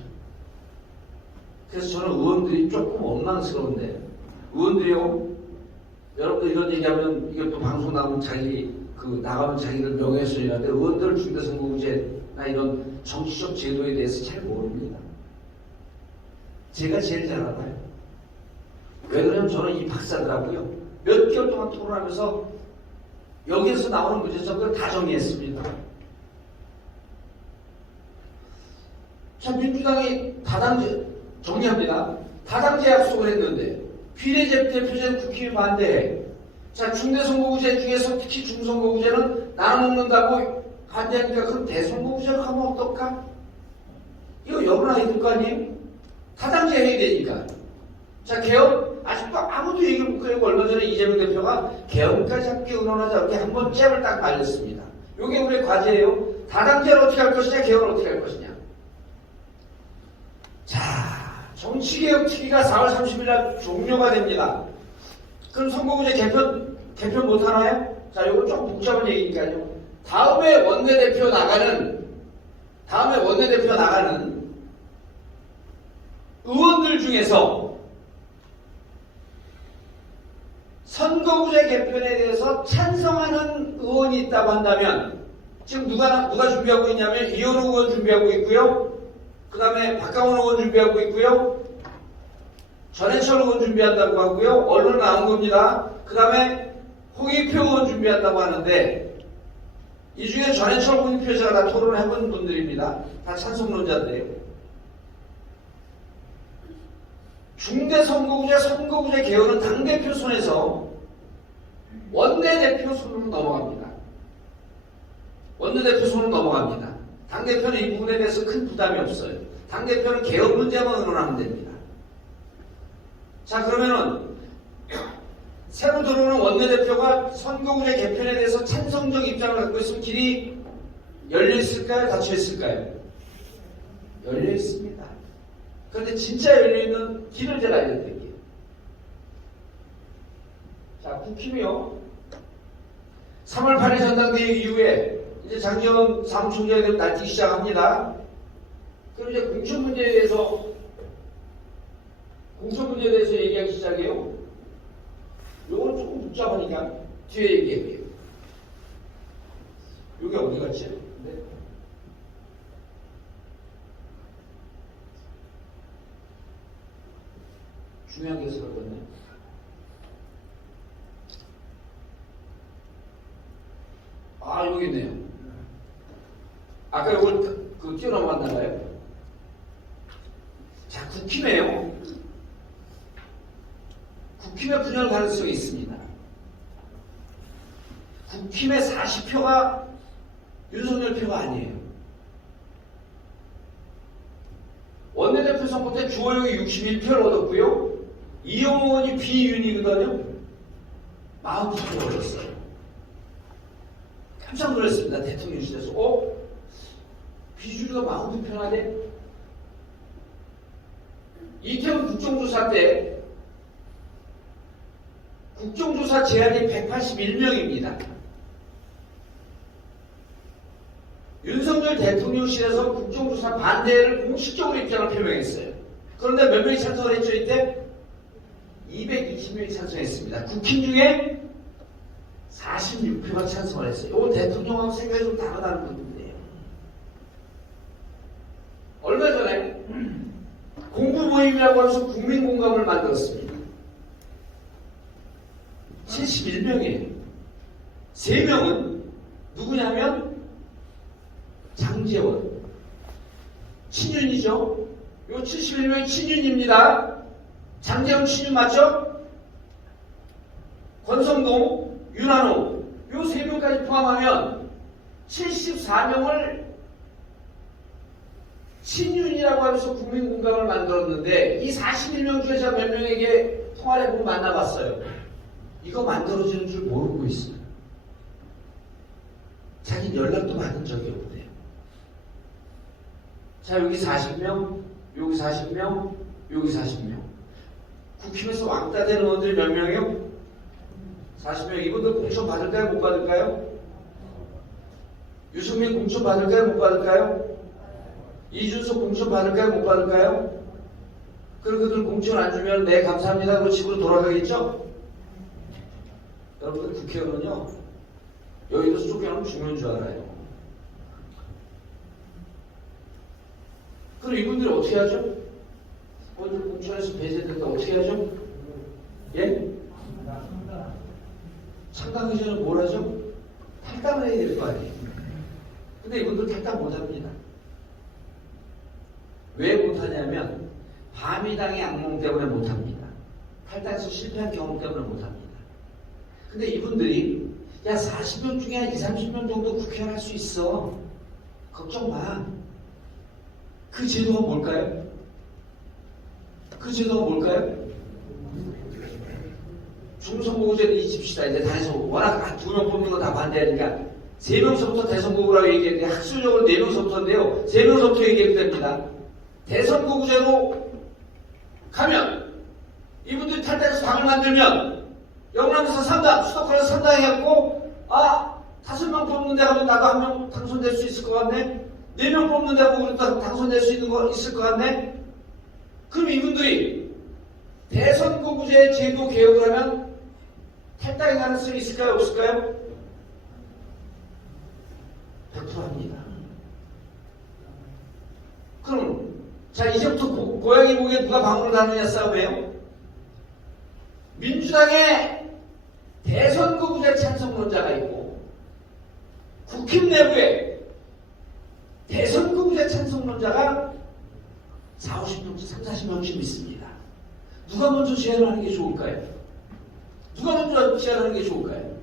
그래서 저는 의원들이 조금 원망스러운데, 의원들이요, 여러분들 이런 얘기하면 이게 또 방송 나가면 나가면 자기들 명예훼손이라는데 의원들 중대선거구제나 이런 정치적 제도에 대해서 잘 모릅니다. 제가 제일 잘 알아요. 왜 그러냐면 저는 이 박사들하고요, 몇 개월 동안 토론하면서 여기에서 나오는 문제점들을 다 정리했습니다. 자, 민주당이 정리합니다. 다당제 약속을 했는데 비례대표제는 국힘이 반대해. 자, 중대선거구제 중에서 특히 중선거구제는 나눠먹는다고 반대하니까 그럼 대선거구제로 가면 어떨까? 이거 여론아이 들 거 아니에요? 다당제 해야 되니까. 자, 개헌 아직도 아무도 얘기를 못 하고 얼마 전에 이재명 대표가 개헌까지 함께 의논하자 이렇게 한번 잽을 딱 말렸습니다. 이게 우리의 과제예요. 다당제를 어떻게 할 것이냐, 개헌을 어떻게 할 것이냐. 자, 정치개혁 특위가 4월 30일 날 종료가 됩니다. 그럼 선거구제 개편 못 하나요? 자, 이건 조금 복잡한 얘기니까요. 다음에 원내대표 나가는 의원들 중에서 선거구제 개편에 대해서 찬성하는 의원이 있다고 한다면, 지금 누가 준비하고 있냐면 이현우 의원 준비하고 있고요. 그 다음에 박강원 의원 준비하고 있고요. 전해철 의원 준비한다고 하고요. 언론 나온 겁니다. 그 다음에 홍익표 의원 준비한다고 하는데, 이 중에 전해철, 홍익표 제가 다 토론을 해본 분들입니다. 다 찬성론자들이에요. 선거구제 개헌은 당대표 손에서 원내대표 손으로 넘어갑니다. 당대표는 이 부분에 대해서 큰 부담이 없어요. 당대표는 개헌 문제만 의논하면 됩니다. 자, 그러면은 새로 들어오는 원내대표가 선거구제 개편에 대해서 찬성적 입장을 갖고 있으면 길이 열려 있을까요? 닫혀 있을까요? 열려 있습니다. 그런데 진짜 열려 있는 길을 제가 알려드릴게요. 자, 국힘이요. 3월 8일 전당대회 이후에 이제 장기현 사무총장이 되면 날뛰기 시작합니다. 그럼 이제 공천 문제에 대해서 얘기하기 시작해요. 요건 조금 복잡하니까 뒤에 얘기할게요. 여기 어디 갔지? 네. 중요한 게 있었거든요. 아, 여기 있네요. 아까 이걸 뛰어넘어갔나봐요. 자, 국힘이에요. 국힘의 분열 가능성이 있습니다. 국힘의 40표가 윤석열 표가 아니에요. 원내대표 선거 때 주호영이 61표를 얻었고요. 이영호 의원이 비윤이거든요. 49표를 얻었어요. 깜짝 놀랐습니다. 대통령실에서. 비주류가 49표나 돼? 이태원 국정조사 때 국정조사 제한이 181명입니다. 윤석열 대통령실에서 국정조사 반대를 공식적으로 입장을 표명했어요. 그런데 몇 명이 찬성을 했죠? 이때 220명이 찬성했습니다. 국힘 중에 46표가 찬성을 했어요. 이건 대통령하고 생각이 좀 다르다는 부분인데요. 얼마 전에 공부 모임이라고 하면서 국민 공감을 만들었습니다. 71명이에요. 3명은 누구냐면 장제원, 친윤이죠. 요 71명이 친윤입니다. 장제원 친윤 맞죠? 권성동, 윤한호 요 3명까지 포함하면 74명을 친윤이라고 하면서 국민 공감을 만들었는데 이 41명 중에 제가 몇 명에게 통화를 해보고 만나봤어요. 이거 만들어지는 줄 모르고 있어요. 자기 연락도 받은 적이 없대요. 자, 여기 40명, 여기 40명, 여기 40명. 국힘에서 왕따 되는 원들이 몇 명이요? 40명. 이분들 공천 받을까요? 못 받을까요? 유승민 공천 받을까요? 못 받을까요? 이준석 공천 받을까요? 못 받을까요? 그리고 그들 공천 안 주면 네 감사합니다 그러고 집으로 돌아가겠죠? 여러분들 국회의원은요 여기서 쫓겨나면 죽는 줄 알아요. 그럼 이분들이 어떻게 하죠? 오늘 공천에서 배제된다 어떻게 하죠? 예? 창당하기 전에 뭘 하죠? 탈당을 해야 될 거 아니에요. 근데 이분들 탈당 못합니다. 왜 못하냐면 바미당의 악몽 때문에 못합니다. 탈당해서 실패한 경험 때문에 못합니다. 근데 이분들이 야 40명 중에 한 20, 30명 정도 국회의원 할 수 있어. 걱정 마. 그 제도가 뭘까요? 그 제도가 뭘까요? 중선거구제를 잊읍시다. 이제 단에서 워낙 2명 뽑는 거 다 반대하니까 3명서부터 대선거구라고 얘기했는데 학술적으로 4명서부터인데요. 3명서부터 얘기해도 됩니다. 대선거구제로 가면 이분들이 탈당해서 당을 만들면 영남에서 3당, 수도권에서 3당 해갖고 5명 뽑는데 하면 나도 1명 당선될 수 있을 것 같네? 4명 뽑는데 하고 우리도 당선될 수 있을 것 같네? 그럼 이분들이 대선거구제 제도 개혁을 하면 탈당의 가능성이 있을까요? 없을까요? 100%입니다. 그럼 자 이제부터 고양이 목에 누가 방울을 다느냐 싸움이에요. 민주당의 대선거구제 찬성론자가 있고 국힘 내부에 대선거구제 찬성론자가 40, 50명, 30, 40명쯤 있습니다. 누가 먼저 제안을 하는 게 좋을까요? 누가 먼저 제안하는 게 좋을까요?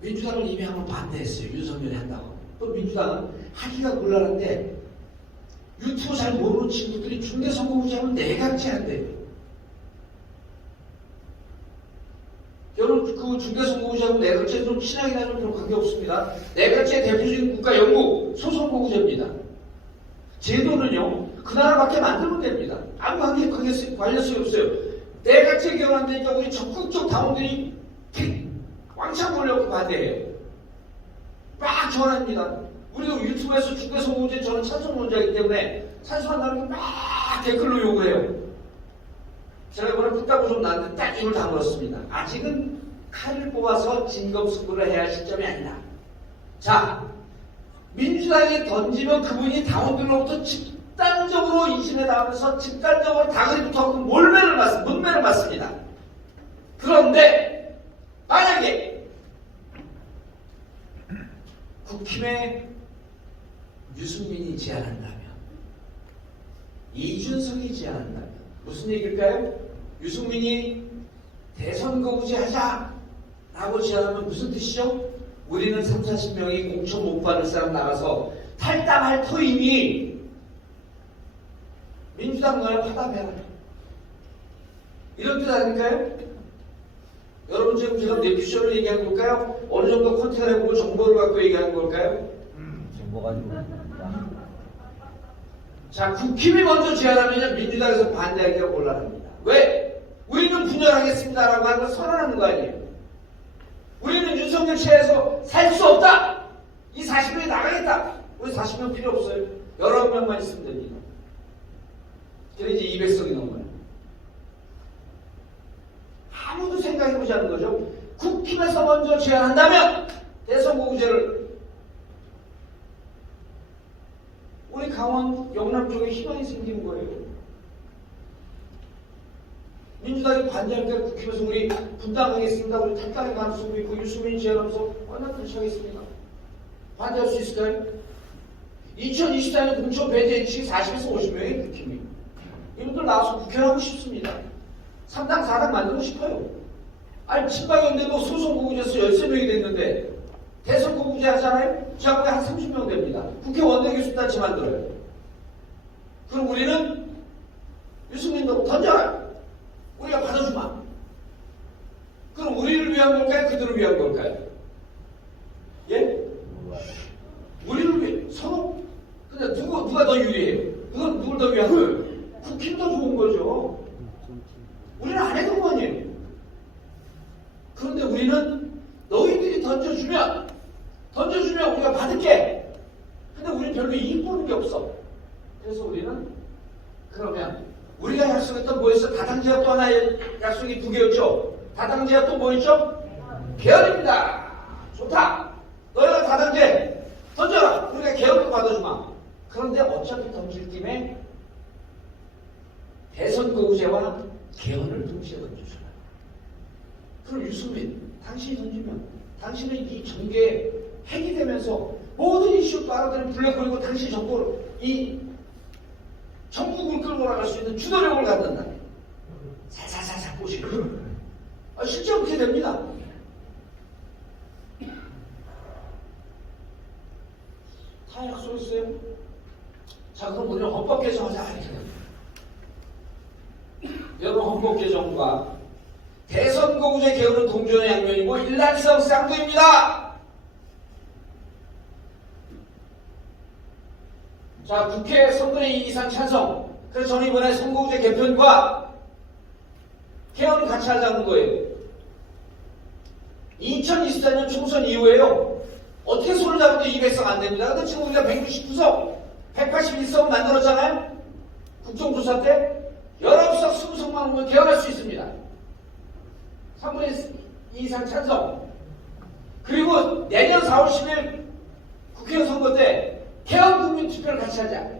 민주당은 이미 한번 반대했어요. 윤석열이 한다고. 또 민주당은 하기가 곤란한데 유튜브 잘 모르는 친구들이 중대선거구제 하면 내각제 한대요. 그 중대선거구제하고 내각제 좀 친하게 나면 별 관계 없습니다. 내각제 대표적인 국가 영국 소선거구제입니다. 제도는요, 그 나라밖에 만들면 됩니다. 아무 관련성이 없어요. 내각제 개헌한다니까 우리 적극적 당원들이 왕창 몰려고 반대해요. 막 전화합니다. 우리도 유튜브에서 중대선거구제 저는 찬성론자이기 때문에 찬성한다는 게 막 댓글로 요구해요. 제가 이번에 풋다고 좀 나왔는데 딱 입을 다물었습니다. 아직은 칼을 뽑아서 진검승부를 해야 할 시점이 아니다. 자, 민주당이 던지면 그분이 당원들로부터 집단적으로 인신에 닿으면서 집단적으로 다그리부터 문매를 맞습니다. 그런데 만약에 국힘에 유승민이 제안한다면, 이준석이 제안한다면 무슨 얘기일까요? 유승민이 대선거구제 하자라고 제안하면 무슨 뜻이죠? 우리는 30-40명이 공천 못 받을 사람 나가서 탈당할 터이니 민주당 너네 화답해라. 이런 뜻 아닐까요? 여러분 지금 제가 내피셜을 얘기한 걸까요? 어느 정도 컨택을 해보고 정보를 갖고 얘기하는 걸까요? 정보 가지고. 자, 국힘이 먼저 제안하면 민주당에서 반대하기가 곤란합니다. 왜? 우리는 분열하겠습니다라고 하는 걸 선언하는 거 아니에요. 우리는 윤석열 체에서 살 수 없다. 이 40명이 나가겠다. 우리 40명 필요 없어요. 19명만 있으면 됩니다. 그래 이제 200석이 넘어요. 아무도 생각해보지 않는 거죠. 국힘에서 먼저 제안한다면 대선거구제를 우리 강원 영남 쪽에 희망이 생기는 거예요. 민주당이 반대하니까 국힘에서 우리 분당하겠습니다. 우리 탈당의 가능성도 있고 유승민이 제안하면서 완전 그렇지하겠습니다. 반대할 수 있을까요? 2024년 공천 배제 인식이 40에서 50명의 국힘이. 이분들 나와서 국회를 하고 싶습니다. 3당 4당 만들고 싶어요. 아니 친박연대도 소선거구제에서 13명이 됐는데 대선거구제 하잖아요? 지역구에 한 30명 됩니다. 국회 원내교섭단체 만들어요. 그럼 우리는 유승민도 던져라. 우리가 받아주마. 그럼 우리를 위한 걸까요? 그들을 위한 걸까요? 예? 우리를 위해 서로. 근데 누가 더 유리해요? 그건 누굴 더 위한 거예요? 국힘 더 좋은 거죠. 우리는 안 해도 아니에요. 그런데 우리는 너희들이 던져주면 우리가 받을게. 근데 우리는 별로 이익 보는 게 없어. 그래서 우리는 그러면 우리가 약속했던 뭐였어? 다당제가 또 하나의 약속이 2개였죠. 다당제가 또 뭐였죠? 개헌입니다. 좋다. 너희가 다당제 던져라. 우리가 개헌도 받아주마. 그런데 어차피 던질 김에 대선거구제와 개헌을 동시에 던져주라. 그럼 유승민, 당신이 던지면 당신은 이 정계에 핵이 되면서 모든 이슈 빨아들인 블랙홀이고 당시 정부를 이 전국을 끌고 나갈 수 있는 주도력을 갖는다. 살살살살 보시고. 실제 그렇게 됩니다. 다 약속했어요. 자, 그럼 우리는 헌법 개정하자. 여러분, 헌법 개정과 대선거구제 개헌은 동전의 양면이고 일란성 쌍둥이입니다. 자, 국회 3분의 2 이상 찬성. 그래서 저는 이번에 선거구제 개편과 개헌을 같이 하자는 거예요. 2024년 총선 이후에요. 어떻게 손을 잡아도 200석 안 됩니다. 근데 지금 우리가 169석, 181석 만들었잖아요. 국정조사 때 19석, 20석만 오면 개헌할 수 있습니다. 3분의 2 이상 찬성. 그리고 내년 4월 10일 국회의원 선거 때 개헌 국민투표를 같이 하자.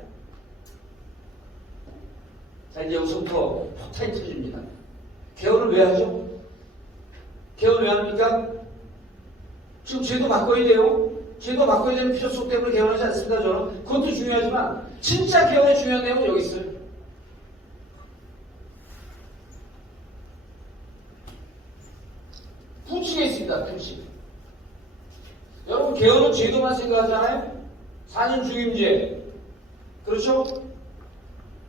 자, 이제 여기서부터 폭탄이 터집니다. 개헌을 왜 하죠? 개헌 왜 합니까? 지금 제도 바꿔야 돼요. 제도 바꿔야 되는 필요성 때문에 개헌하지 않습니다. 저는 그것도 중요하지만 진짜 개헌의 중요한 내용은 여기 있어요. 부칙에 있습니다. 부칙. 여러분 개헌은 제도만 생각하잖아요. 4년 중임제, 그렇죠?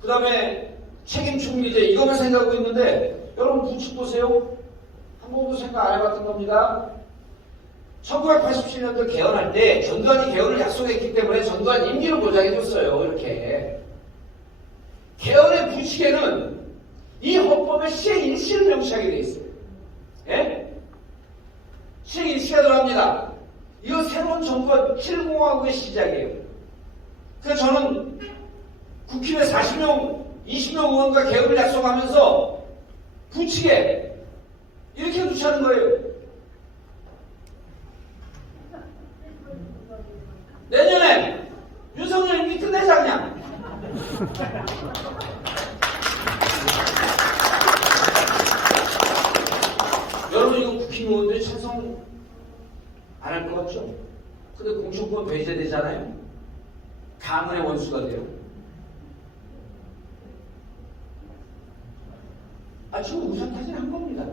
그 다음에 책임 총리제 이것만 생각하고 있는데 여러분 부칙 보세요. 한 번도 생각 안 해봤던 겁니다. 1987년도 개헌할 때 전두환이 개헌을 약속했기 때문에 전두환 임기를 보장해줬어요. 이렇게. 개헌의 부칙에는 이 헌법의 시행 일시를 명시하게 돼 있어요. 예? 시행 일시가 들어갑니다. 이거 새로운 정권 7공화국의 시작이에요. 그래서 저는 국힘에 40명, 20명 의원과 개헌을 약속하면서 부칙에 이렇게 놓자는 거예요. 내년에 윤석열 임기 끝내자 그냥. 여러분 이거 국힘의원들이 찬성 안 할 것 같죠? 근데 공천권 배제되잖아요. 가문의 원수가 돼요. 지금 우선타진한 겁니다.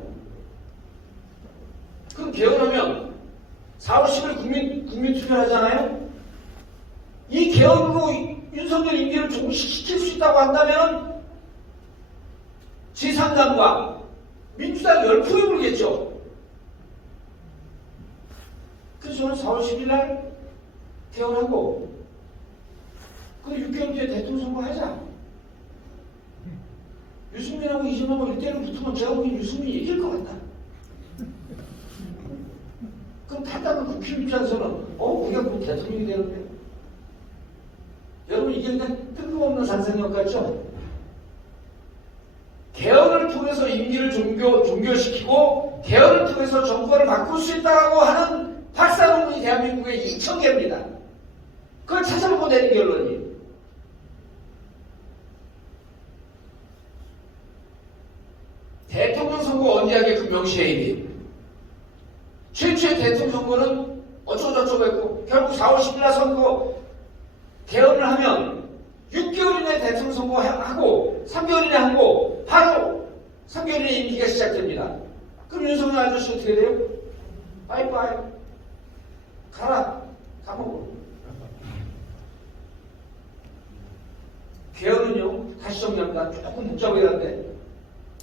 그럼 개헌하면 4월 10일 국민 투표를 하잖아요. 이 개헌으로 윤석열 임기를 종식시킬 수 있다고 한다면 제3당과 민주당 열풍이 불겠죠. 그래서 저는 4월 10일 날 개헌하고 그 6개월 뒤에 대통령 선거하자. 유승민하고 이재명하고 1대1로 붙으면 제가 보기엔 유승민이 이길 것 같다. 그럼 판단은 국힘 입장에서는 우리가 뭐 대통령이 되는데. 여러분 이게 그냥 뜬금없는 상상력 같죠? 개헌을 통해서 임기를 종결시키고 개헌을 통해서 정권을 바꿀 수 있다고 하는 박사 논문이 대한민국에 2,000개입니다. 그걸 찾아보고 내린 결론이에요. 대통령 선거 언제 하게끔 명시해야 돼. 최초의 대통령 선거는 어쩌고저쩌고 했고 결국 4월 10일 날 선거 개헌을 하면 6개월 이내에 대통령 선거하고 3개월 이내에 하고 바로 3개월 이내에 임기가 시작됩니다. 그럼 윤석열 아저씨 어떻게 돼요? 빠이빠이 가라 감옥으로. 개헌은요 다시 정리합니다. 조금 복잡하긴 한데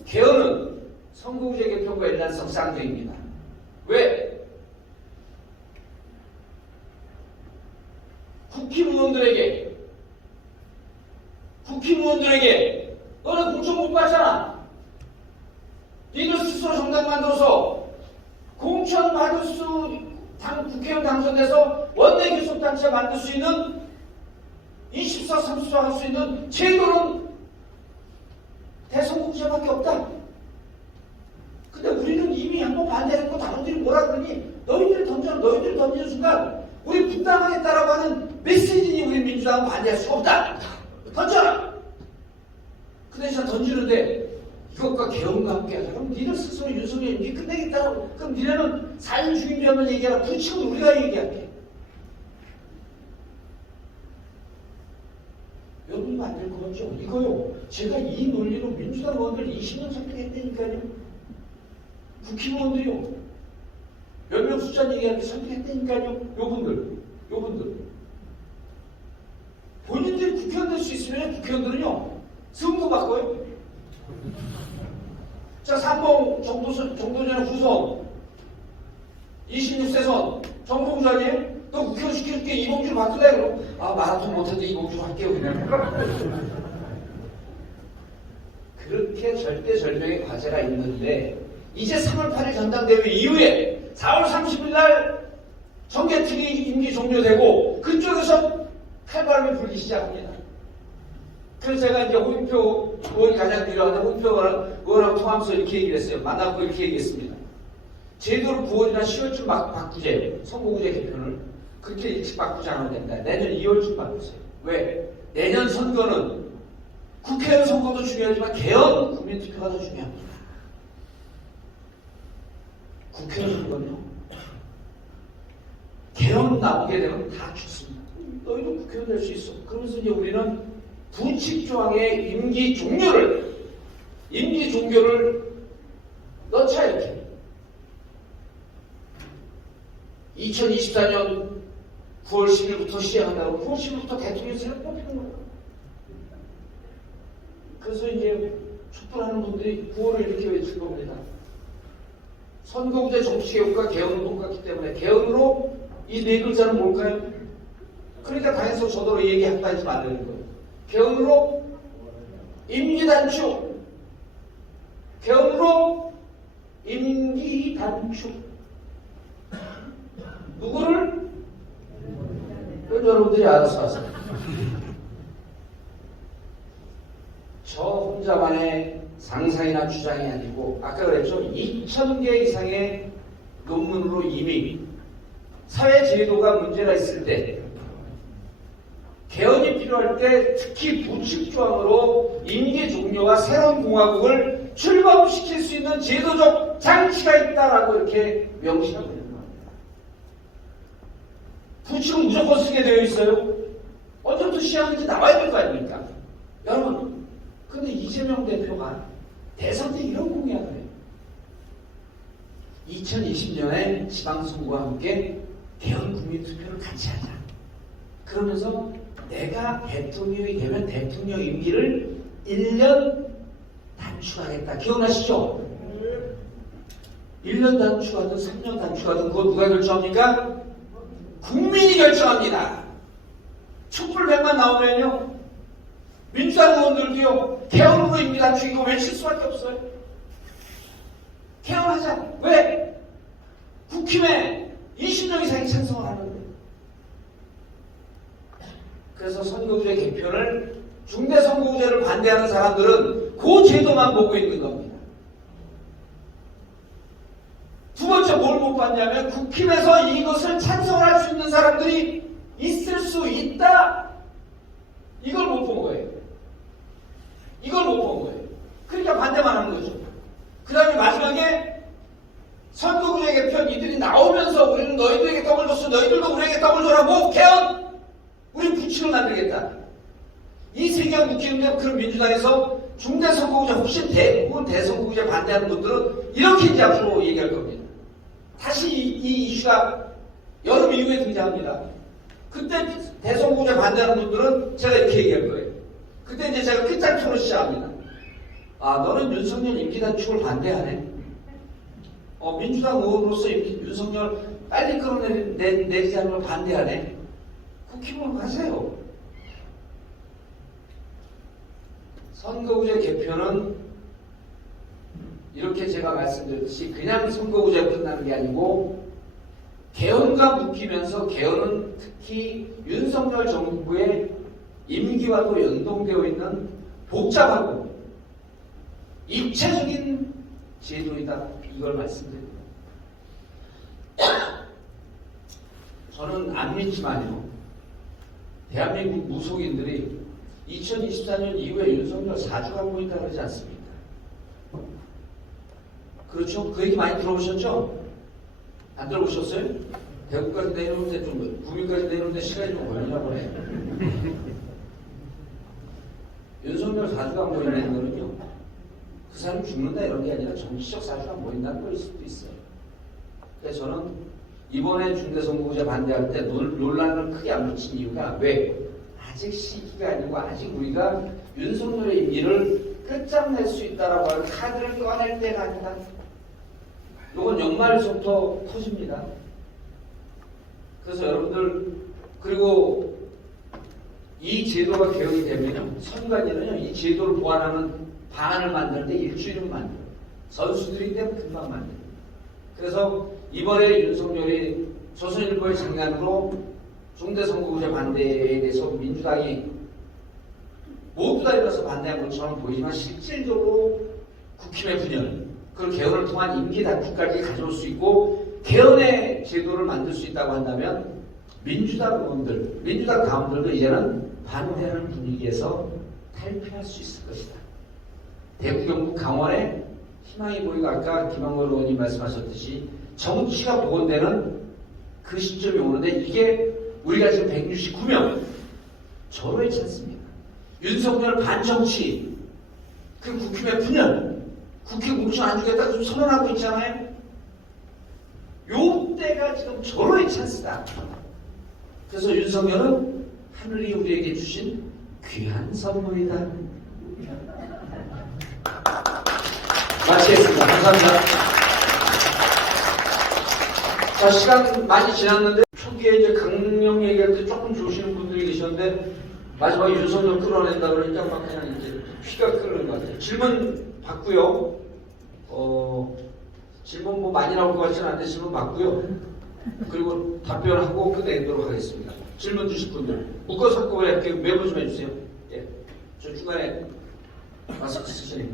개헌은 선거구제 개편과 일란성 쌍둥이입니다. 왜? 국힘의원들에게 너는 공천 못 받잖아. 니들 스스로 정당 만들어서 공천 받을 국회의원 당선돼서 원내 교섭단체 만들 수 있는 24, 30조 할 수 있는 제도는 대선거구제밖에 없다. 근데 우리는 이미 한번 반대했고 다른들이 뭐라 그러니 너희들이 던지는 순간 우리 분당하겠다라고 하는 메시지니 우리 민주당은 반대할 수가 없다. 던져라. 근데 진짜 던지는데 이것과 개헌과 함께 하자. 그럼 니들 스스로 윤석열 임기 끝내겠다고. 그럼 니네는 사인주의자만 얘기하라. 부칙은 우리가 얘기할게. 여러분 이거 안 될 것 같죠? 이거요. 제가 이 논리로 민주당 의원들 20년 설득했다니까요. 국힘의원들이요. 몇 명 숫자 얘기하는데 설득했다니까요. 요분들. 본인들이 국회의원 될 수 있으면 국회의원들은요. 승도 바꿔요. 자, 삼봉 정도전 후손 26세 선 정봉주 아니에요? 너 국회의원 시켜줄게. 이봉주를 바꿀래? 그럼 마라톤 못해도 이봉주로 할게요 그냥. 그렇게 절대절명의 과제가 있는데 이제 3월 8일 전당대회 이후에 4월 30일 날 정개특위 임기 종료되고 그쪽에서 칼바람이 불기 시작합니다. 그래서 제가 이제 홍영표 의원이 가장 필요하다. 홍영표 의원하고 통하면서 이렇게 얘기를 했어요. 만나고 이렇게 얘기했습니다. 제도를 9월이나 10월쯤 바꾸재. 선거구제 개편을. 그렇게 일찍 바꾸지 않으면 된다. 내년 2월쯤 바꾸세요. 왜? 내년 선거는 국회의원 선거도 중요하지만 개헌 국민투표가 더 중요합니다. 국회의원 선거는요. 개헌 나오게 되면 다 죽습니다. 너희도 국회의원 될 수 있어. 그러면서 이제 우리는 부칙조항의 임기 종료를 넣자 이렇게. 2024년 9월 10일부터 시작한다고 9월 10일부터 대통령 새로 뽑히는 거예요. 그래서 이제 촛불하는 분들이 9월을 이렇게 외칠 겁니다. 선거구제 정치개혁과 개헌은 똑같기 때문에 개헌으로 이 네 글자는 뭘까요? 그러니까 당에서 저더러 얘기하지 말라는 거예요. 개헌으로 임기 단축, 개헌으로 임기 단축. 누구를? 그건 여러분들이 알아서 하세요. 저 혼자만의 상상이나 주장이 아니고 아까 그랬죠. 2,000개 이상의 논문으로 이미 사회 제도가 문제가 있을 때 개헌이 필요할 때 특히 부칙 조항으로 임기 종료와 새로운 공화국을 출범시킬 수 있는 제도적 장치가 있다라고 이렇게 명시하고 있는 겁니다. 부칙은 무조건 쓰게 되어 있어요. 언제부터 시행하는지 나와야 될 거 아닙니까? 여러분, 근데 이재명 대표가 대선 때 이런 공약을 해요. 2020년에 지방선거와 함께 개헌 국민투표를 같이 하자. 그러면서 내가 대통령이 되면 대통령 임기를 1년 단축하겠다. 기억나시죠? 1년 단축하든 3년 단축하든 그거 누가 결정합니까? 국민이 결정합니다. 촛불100만 나오면요. 민주당 의원들도요. 개헌으로 임기 단축 이거 외칠 수밖에 없어요. 개헌하자. 왜? 국힘에 20명 이상이 찬성을 하는데. 그래서 선거구제 개편을 중대선거구제를 반대하는 사람들은 그 제도만 보고 있는 겁니다. 두 번째 뭘 못 봤냐면 국힘에서 이것을 찬성할 수 있는 사람들이 있을 수 있다. 이걸 못 본 거예요. 이걸 못 본 거예요. 그러니까 반대만 하는 거죠. 그 다음에 마지막에 선거구제 개편 이들이 나오면서 우리는 너희들에게 떡을 줬어. 너희들도 우리에게 떡을 줘라고 개헌! 우리 부칙을 만들겠다. 이 세 개가 묶이는데 그럼 민주당에서 중대선거구제 혹시 대부분 대선거구제 반대하는 분들은 이렇게 이제 앞으로 얘기할 겁니다. 다시 이 이슈가 여름 이후에 등장합니다. 그때 대선거구제 반대하는 분들은 제가 이렇게 얘기할 거예요. 그때 이제 제가 끝장토론 시작합니다. 아, 너는 윤석열 임기 단축을 반대하네. 민주당 의원으로서 윤석열 빨리 끌어내리지 않는 걸 반대하네. 국힘으로 가세요. 선거구제 개편은 이렇게 제가 말씀드렸듯이 그냥 선거구제 끝나는 게 아니고 개헌과 묶이면서 개헌은 특히 윤석열 정부의 임기와도 연동되어 있는 복잡하고 입체적인 제도이다. 이걸 말씀드립니다. 저는 안 믿지만요. 대한민국 무속인들이 2024년 이후에 윤석열 4주간 모인다 그러지 않습니까? 그렇죠? 그 얘기 많이 들어보셨죠? 안 들어보셨어요? 대구까지 내려오는데 좀, 구미까지 내려오는데 시간이 좀 걸리나 보네. 윤석열 4주간 모인다는 거는요, 그 사람이 죽는다 이런 게 아니라 정치적 4주간 모인다는 거일 수도 있어요. 그래서 저는 이번에 중대선거구제 반대할 때 논란을 크게 안 붙인 이유가 왜? 아직 시기가 아니고 아직 우리가 윤석열의 임기를 끝장낼 수 있다라고 하는 카드를 꺼낼 때가 아니다. 이건 연말부터 터집니다. 그래서 여러분들 그리고 이 제도가 개혁이 되면요. 선관위는요. 이 제도를 보완하는 방안을 만드는데 일주일은 만들어요. 선수들이 때문에 금방 만들어요. 그래서 이번에 윤석열이 조선일보의 장난으로 중대선거구제 반대에 대해서 민주당이 모두 다 일어나서 반대한 것처럼 보이지만 실질적으로 국힘의 분열, 그 개헌을 통한 임기 단축까지 가져올 수 있고 개헌의 제도를 만들 수 있다고 한다면 민주당 의원들, 민주당 당원들도 이제는 반대하는 분위기에서 탈피할 수 있을 것이다. 대구, 경북, 강원에 희망이 보이고 아까 김한걸 의원님 말씀하셨듯이 정치가 복원되는 그 시점이 오는데 이게 우리가 지금 169명 절호에 찬습니다. 윤석열 반정치 그 국힘의 분열 국회 공천 안 주겠다고 좀 선언하고 있잖아요. 요 때가 지금 절호의 찬스다. 그래서 윤석열은 하늘이 우리에게 주신 귀한 선물이다. 마치겠습니다. 감사합니다. 자, 시간 많이 지났는데 초기에 이제 강령 얘기할 때 조금 좋으시는 분들이 계셨는데 마지막에 윤석열 끌어낸다 그러니까 막 그냥 이제 피가 끓는 것 같아요. 질문 받고요. 질문 뭐 많이 나올 것 같지는 않은데 질문 받고요. 그리고 답변하고 끝내도록 하겠습니다. 질문 주실 분들 묶어서 한꺼번에 이렇게 메모 좀 해주세요. 예, 저 중간에 마스크 쓰시니.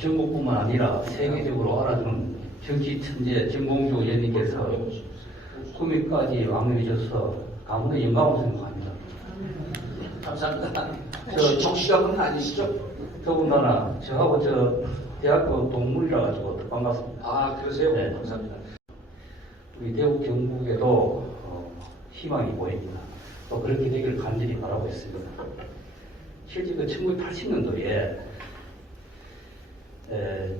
전국뿐만 아니라 세계적으로 알아주는 정치 천재 정봉주 의원님께서 구미까지 왕래해줘서 가문의 영광으로 생각합니다. 감사합니다. 혹시 정치가분은 아니시죠? 더군다나 저하고 저 대학교 동문이라 가지고 더 반갑습니다. 아, 그러세요? 네. 감사합니다. 우리 대구 경북에도 희망이 보입니다. 또 그렇게 되기를 간절히 바라고 있습니다. 실제 그 1980년도에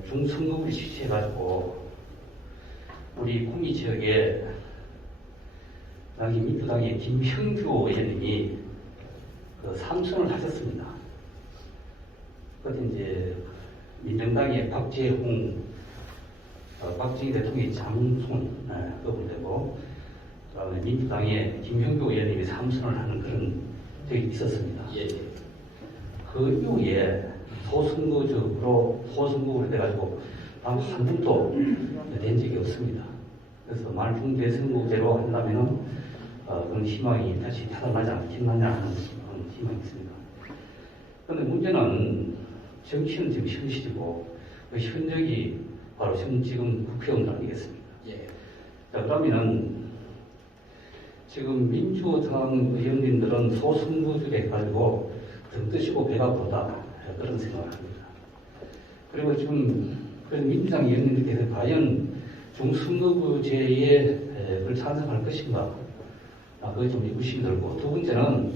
중선거구를 실시해가지고 우리 구미 지역에 당시 민주당의 김형주 의원님이 그 3선을 하셨습니다. 그때 이제 민정당의 박재홍, 박정희 대통령의 장손 그분 되고, 그다음에 민주당의 김형주 의원님이 3선을 하는 그런 적이 있었습니다. 예. 그 이후에 소선거구로 돼가지고 단 한 번도 된 적이 없습니다. 그래서 말중대선거제로 한다면은 그런 희망이 다시 타당하지 않겠느냐 하는 그런 희망이 있습니다. 그런데 문제는 정치는 지금 현실이고 그 현역이 바로 지금 국회의원들 아니겠습니까? 예. 자, 그러면은 지금 민주당 의원님들은 소선거주에 가지고 등 뜨시고 배가 부르다 그런 생각을 합니다. 그리고 지금 그런 민주당 의원님들께서 과연 중선거구제에 그걸 찬성할 것인가? 그게 좀 의구심이 들고, 두 번째는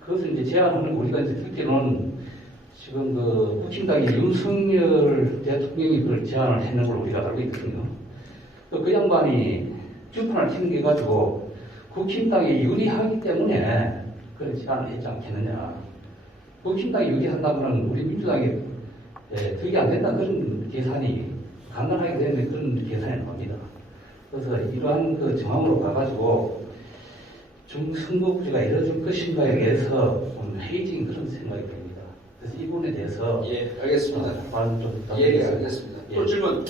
그것을 이제 제안하는 우리가 이제 들 때는 지금 그 국힘당의 윤석열 대통령이 그걸 제안을 했는 걸 우리가 알고 있거든요. 그 양반이 주판을 튕겨 가지고 국힘당이 유리하기 때문에 그런 제안을 했지 않겠느냐. 국힘당이 유리한다면 우리 민주당이 그게 안 된다 그런 계산이 간단하게 되는 그런 계산이 나옵니다. 그래서 이러한 그 정황으로 가가지고 중선거구제가 이루어질 것인가에 대해서 좀 회의적인 그런 생각이 듭니다. 그래서 이 부분에 대해서 예, 알겠습니다. 말은 좀 예, 알겠습니다. 예. 또 질문.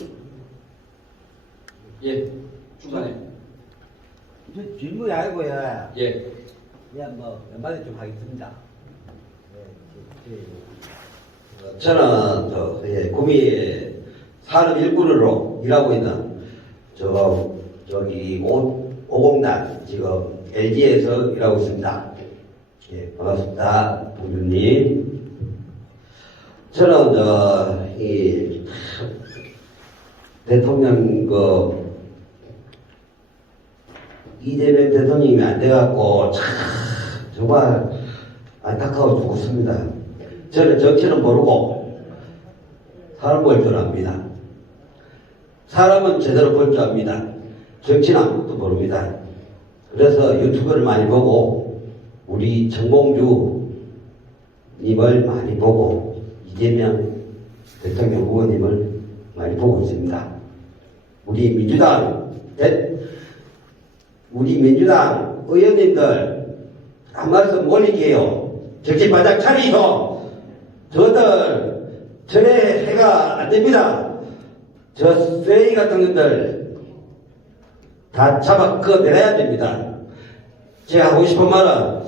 예, 중간에. 저 질문이 아니고요. 예. 그냥 뭐 연말에 좀 하겠습니다. 저는 구미 산업 일꾼으로 일하고 있는 저기 오공단 지금 LG에서 일하고 있습니다. 예, 반갑습니다, 봉주님. 저는 이 대통령 이재명 대통령이 안 돼갖고 정말 안타까워 죽었습니다. 저는 정치는 모르고 사람 볼 줄 압니다. 사람은 제대로 볼 줄 압니다. 정치는 아무것도 모릅니다. 그래서 유튜브를 많이 보고 우리 정봉주 님을 많이 보고 이재명 대통령 후보님을 많이 보고 있습니다. 우리 민주당 의원님들 한 말씀 올릴게요. 정신 바짝 차리소. 저들 절에 해가 안 됩니다. 저 쓰레기 같은 것들 다 잡아 꺼내야 됩니다. 제가 하고 싶은 말은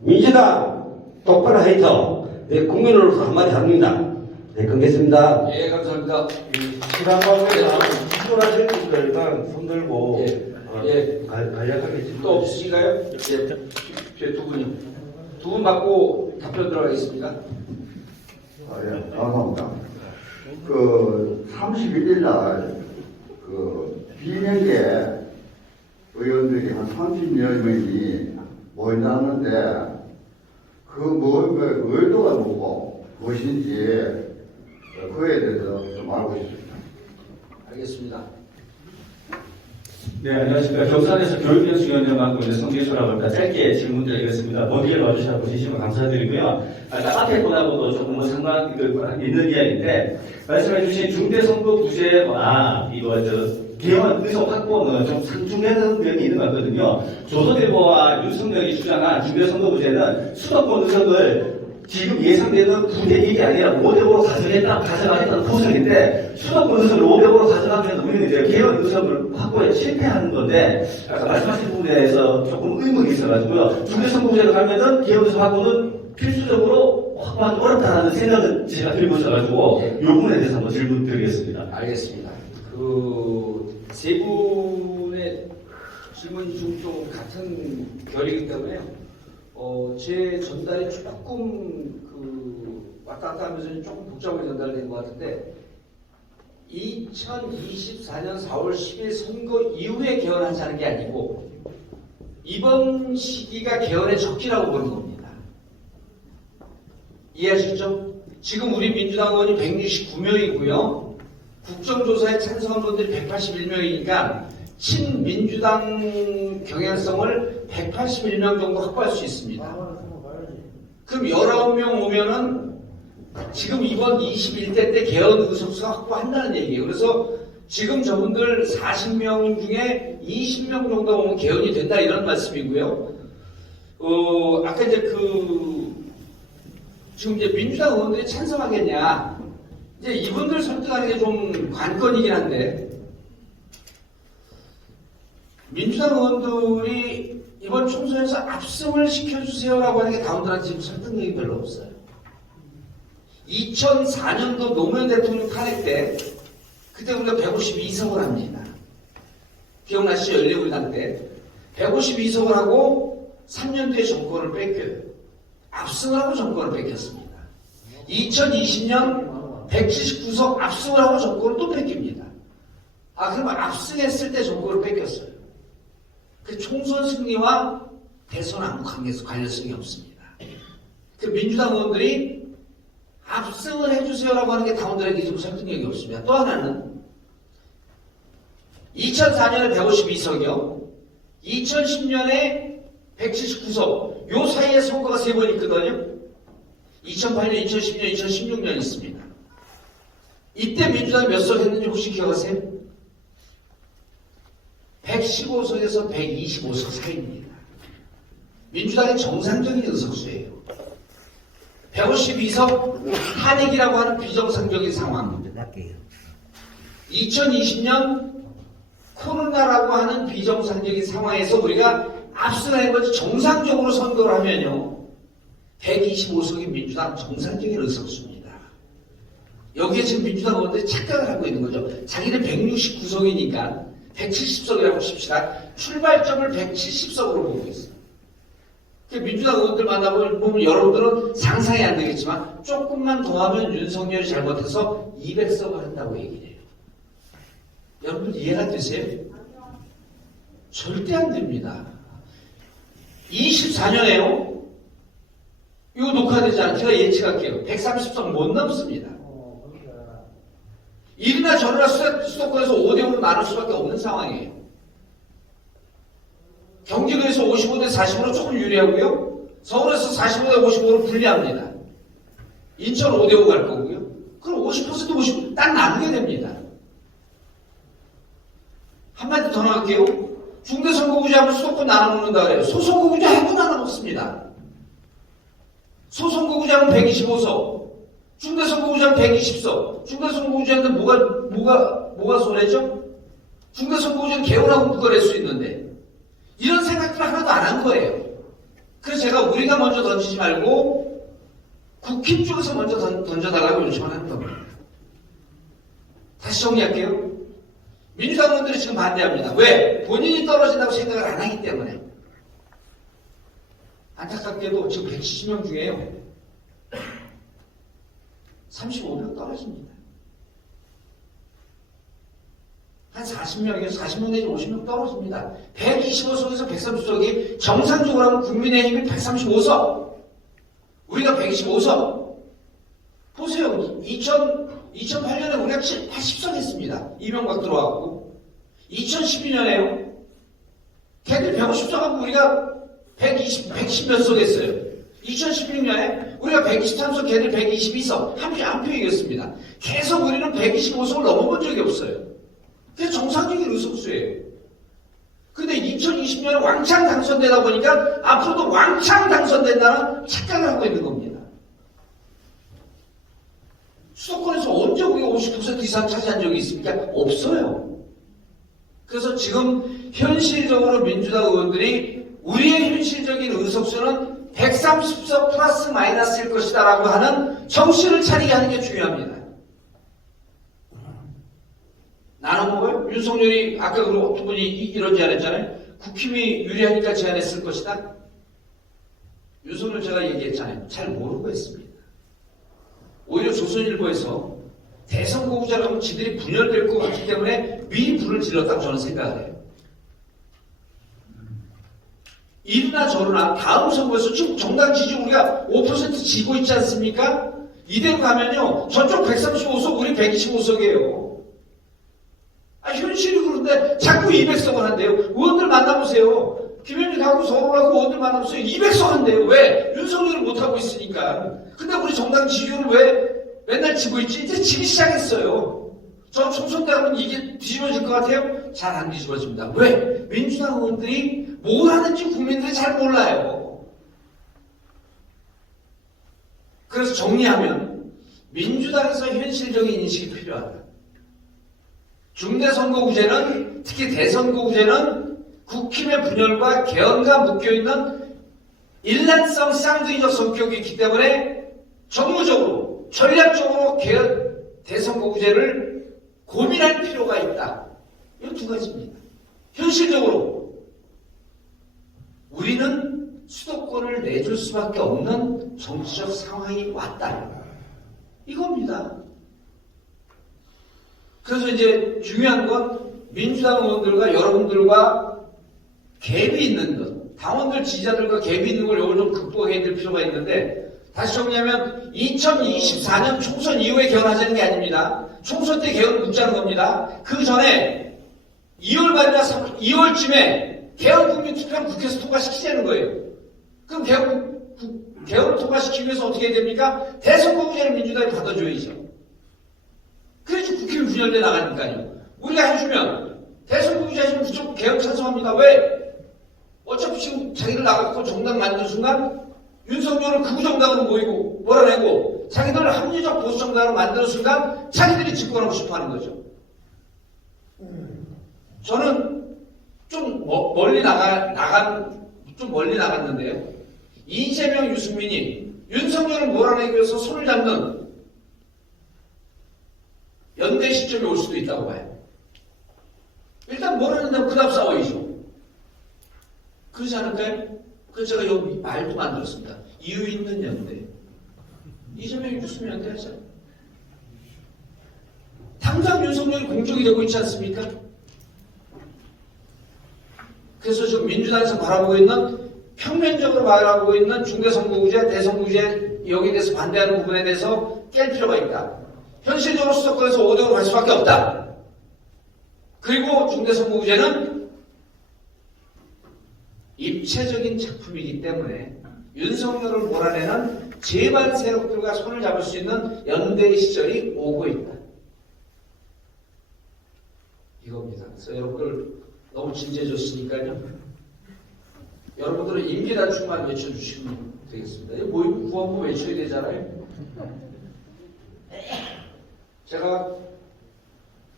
민주당 똑바로 해서 내 국민으로서 한마디 합니다. 네, 끊겠습니다. 예, 감사합니다. 지난번에 기존하실 분들만 손들고 예. 간략하게 질문. 또 없으신가요? 예, 두 분이요. 두 분 받고 답변 들어가겠습니다. 예, 감사합니다. 31일 날, 비명계 의원들이 한 30여 명이 모인다는데, 그 의도가 뭐고, 무엇인지, 그에 대해서 좀 알고 싶습니다. 알겠습니다. 네, 안녕하십니까. 경산에서 교육연수위원을 맡고 있는 성계수라고 합니다. 짧게 질문드리겠습니다. 먼 길을 와주셔서 보시면 감사드리고요. 아까 앞에 거하고도 조금 상관 있는 이야기인데, 말씀해주신 중대선거구제, 개헌 의석 확보는 좀 상충되는 면이 있는 것 같거든요. 조선일보와 윤석열이 주장한 중대선거구제는 수도권 의석을 지금 예상되는 9대1이 아니라 5대5로 가져가겠다는 포석인데, 수도권 의석을 5대5로 가져가면 우리는 이제 개헌 의석을 확보에 실패하는 건데, 아까 말씀하신 부분에 대해서 조금 의문이 있어가지고요. 중대선거구제로 가면은 개헌 의석 확보는 필수적으로 확보하기 어렵다는 생각을 제가 들고 있어가지고, 이 부분에 대해서 한번 질문 드리겠습니다. 알겠습니다. 세 분의 질문 중 좀 같은 결이기 때문에요. 제 전달이 조금 왔다 갔다 하면서 조금 복잡하게 전달된 것 같은데, 2024년 4월 10일 선거 이후에 개헌하자는 게 아니고 이번 시기가 개헌의 적기라고 보는 겁니다. 이해하셨죠? 지금 우리 민주당 의원이 169명이고요. 국정조사에 찬성한 분들이 181명이니까 친민주당 경향성을 181명 정도 확보할 수 있습니다. 그럼 19명 오면은 지금 이번 21대 때 개헌 의석수가 확보한다는 얘기예요. 그래서 지금 저분들 40명 중에 20명 정도 오면 개헌이 된다 이런 말씀이고요. 아까 이제 지금 이제 민주당 의원들이 찬성하겠냐. 이제 이분들 설득하는 게 좀 관건이긴 한데, 민주당 의원들이 이번 총선에서 압승을 시켜주세요라고 하는 게 당원들한테 지금 설득력이 별로 없어요. 2004년도 노무현 대통령 탄핵 때, 그때 우리가 152석을 합니다. 기억나시죠? 열린우리당 때. 152석을 하고 3년 뒤에 정권을 뺏겨요. 압승을 하고 정권을 뺏겼습니다. 2020년 179석 압승을 하고 정권을 또 뺏깁니다. 그러면 압승했을 때 정권을 뺏겼어요. 그 총선 승리와 대선 아무 관련성이 없습니다. 그 민주당 의원들이 압승을 해주세요라고 하는 게 당원들에게 좀 설득력이 없습니다. 또 하나는 2004년에 152석이요. 2010년에 179석. 요 사이에 선거가 3번 있거든요. 2008년, 2010년, 2016년 있습니다. 이때 민주당이 몇 석 했는지 혹시 기억하세요? 115석에서 125석 사이입니다. 민주당의 정상적인 의석수예요. 152석 탄핵이라고 하는 비정상적인 상황. 2020년 코로나라고 하는 비정상적인 상황에서 우리가 압승하는 것이 정상적으로 선거를 하면요. 125석이 민주당 정상적인 의석수입니다. 여기에 지금 민주당 의원들이 착각을 하고 있는 거죠. 자기는 169석이니까 170석이라고 칩시다. 출발점을 170석으로 보고 있어요. 민주당 의원들 만나보면 여러분들은 상상이 안 되겠지만 조금만 더 하면 윤석열이 잘못해서 200석을 한다고 얘기를 해요. 여러분들 이해가 되세요? 절대 안 됩니다. 24년에요. 이거 녹화되지 제가 예측할게요. 130석 못 넘습니다. 이리나 저리나 수도권에서 5대5로 나눌 수밖에 없는 상황이에요. 경기도에서 55대 40으로 조금 유리하고요. 서울에서 45대 55로 불리합니다. 인천 5대5 갈 거고요. 그럼 50% 50, 딱 나누게 됩니다. 한마디 더 나갈게요. 중대선거구제하고 수도권 나눠놓는다 그래요. 소선거구제 하고 나눠먹습니다. 소선거구제하면 125석, 중대선거구제하면 120석. 중대선거구제인데 뭐가 손해죠? 중대선거구제는 개헌하고 누가 낼 수 있는데. 이런 생각들 하나도 안 한 거예요. 그래서 제가 우리가 먼저 던지지 말고 국힘 쪽에서 먼저 던져달라고 요청을 하는 겁니다. 다시 정리할게요. 민주당 의원들이 지금 반대합니다. 왜? 본인이 떨어진다고 생각을 안 하기 때문에. 안타깝게도 지금 170명 중에요. 35명 떨어집니다. 한 40명이에요. 40명 내지 50명 떨어집니다. 125석에서 130석이 정상적으로 하면 국민의힘이 135석. 우리가 125석. 보세요. 2008년에 우리가 80석 했습니다. 이명박 들어왔고. 2012년에요. 걔들 150석 하고 우리가 110몇 석 했어요. 2016년에 우리가 123석, 걔들 122석, 한 표 이겼습니다. 계속 우리는 125석을 넘어본 적이 없어요. 그게 정상적인 의석수예요. 근데 2020년에 왕창 당선되다 보니까 앞으로도 왕창 당선된다는 착각을 하고 있는 겁니다. 수도권에서 언제 우리가 50% 이상 차지한 적이 있습니까? 없어요. 그래서 지금 현실적으로 민주당 의원들이 우리의 현실적인 의석수는 130석 플러스 마이너스일 것이다 라고 하는 정신을 차리게 하는 게 중요합니다. 나는 뭐예요? 윤석열이 아까 그 어떤 분이 이런 제안했잖아요. 국힘이 유리하니까 제안했을 것이다. 윤석열 제가 얘기했잖아요. 잘 모르고 했습니다. 오히려 조선일보에서 대선거구자를 하면 지들이 분열될 것 같기 때문에 미리 불을 질렀다고 저는 생각을 해요. 이르나 저르나 다음 선거에서 지금 정당 지지율 우리가 5% 지고 있지 않습니까? 이대로 가면요. 저쪽 135석, 우리 125석이에요. 현실이 그런데 자꾸 200석을 한대요. 의원들 만나보세요. 김현미 가고 서울하고 의원들 만나보세요. 200석 한대요. 왜? 윤석열을 못하고 있으니까. 근데 우리 정당 지지율을 왜 맨날 지고 있지? 이제 지기 시작했어요. 저 총선 때 하면 이게 뒤집어질 것 같아요? 잘 안 뒤집어집니다. 왜? 민주당 의원들이 뭘 하는지 국민들이 잘 몰라요. 그래서 정리하면 민주당에서 현실적인 인식이 필요하다. 중대선거구제는, 특히 대선거구제는 국힘의 분열과 개헌과 묶여있는 일란성 쌍둥이적 성격이 있기 때문에 정무적으로, 전략적으로 대선거구제를 고민할 필요가 있다. 이 두 가지입니다. 현실적으로 우리는 수도권을 내줄 수밖에 없는 정치적 상황이 왔다. 이겁니다. 그래서 이제 중요한 건 민주당 의원들과 여러분들과 갭이 있는 것, 당원들 지지자들과 갭이 있는 걸 요걸 좀 극복해야 될 필요가 있는데, 다시 정리하면 2024년 총선 이후에 개헌하자는 게 아닙니다. 총선 때 개헌을 묻자는 겁니다. 그 전에 2월 말이나 2월쯤에 개헌 국민투표를 국회에서 통과시키자는 거예요. 그럼 개헌을 통과시키기 위해서 어떻게 해야 됩니까? 대선거구제를 민주당이 받아줘야죠. 그래야지 국힘이 분열돼 나가니까요. 우리가 해주면 대선거구제 해주면 무조건 개헌 찬성합니다. 왜? 어차피 지금 자기들 나가고 정당 만든 순간 윤석열을 극우정당으로 모이고 몰아내고 자기들 합리적 보수정당으로 만드는 순간 자기들이 집권하고 싶어하는 거죠. 저는 좀 멀리 나갔는데요. 이재명, 유승민이 윤석열을 몰아내기 위해서 손을 잡는 연대 시점이 올 수도 있다고 봐요. 일단 몰아낸다면 그 다음 싸워야죠. 그렇지 않을까요? 그래서 제가 여기 말도 만들었습니다. 이유 있는 연대. 이재명이 무슨 연대 하죠? 당장 윤석열이 공적이 되고 있지 않습니까? 그래서 지금 민주당에서 바라보고 있는, 평면적으로 바라보고 있는 중대선거구제, 대선거구제 여기에 대해서 반대하는 부분에 대해서 깰 필요가 있다. 현실적으로 수도권에서 5대5로 갈 수밖에 없다. 그리고 중대선거구제는 입체적인 작품이기 때문에 윤석열을 몰아내는 재반 세력들과 손을 잡을 수 있는 연대의 시절이 오고 있다. 이겁니다. 그래서 여러분들 너무 진지해졌으니까요. 여러분들은 임기단축만 외쳐주시면 되겠습니다. 이거 구원부 외쳐야 되잖아요. 제가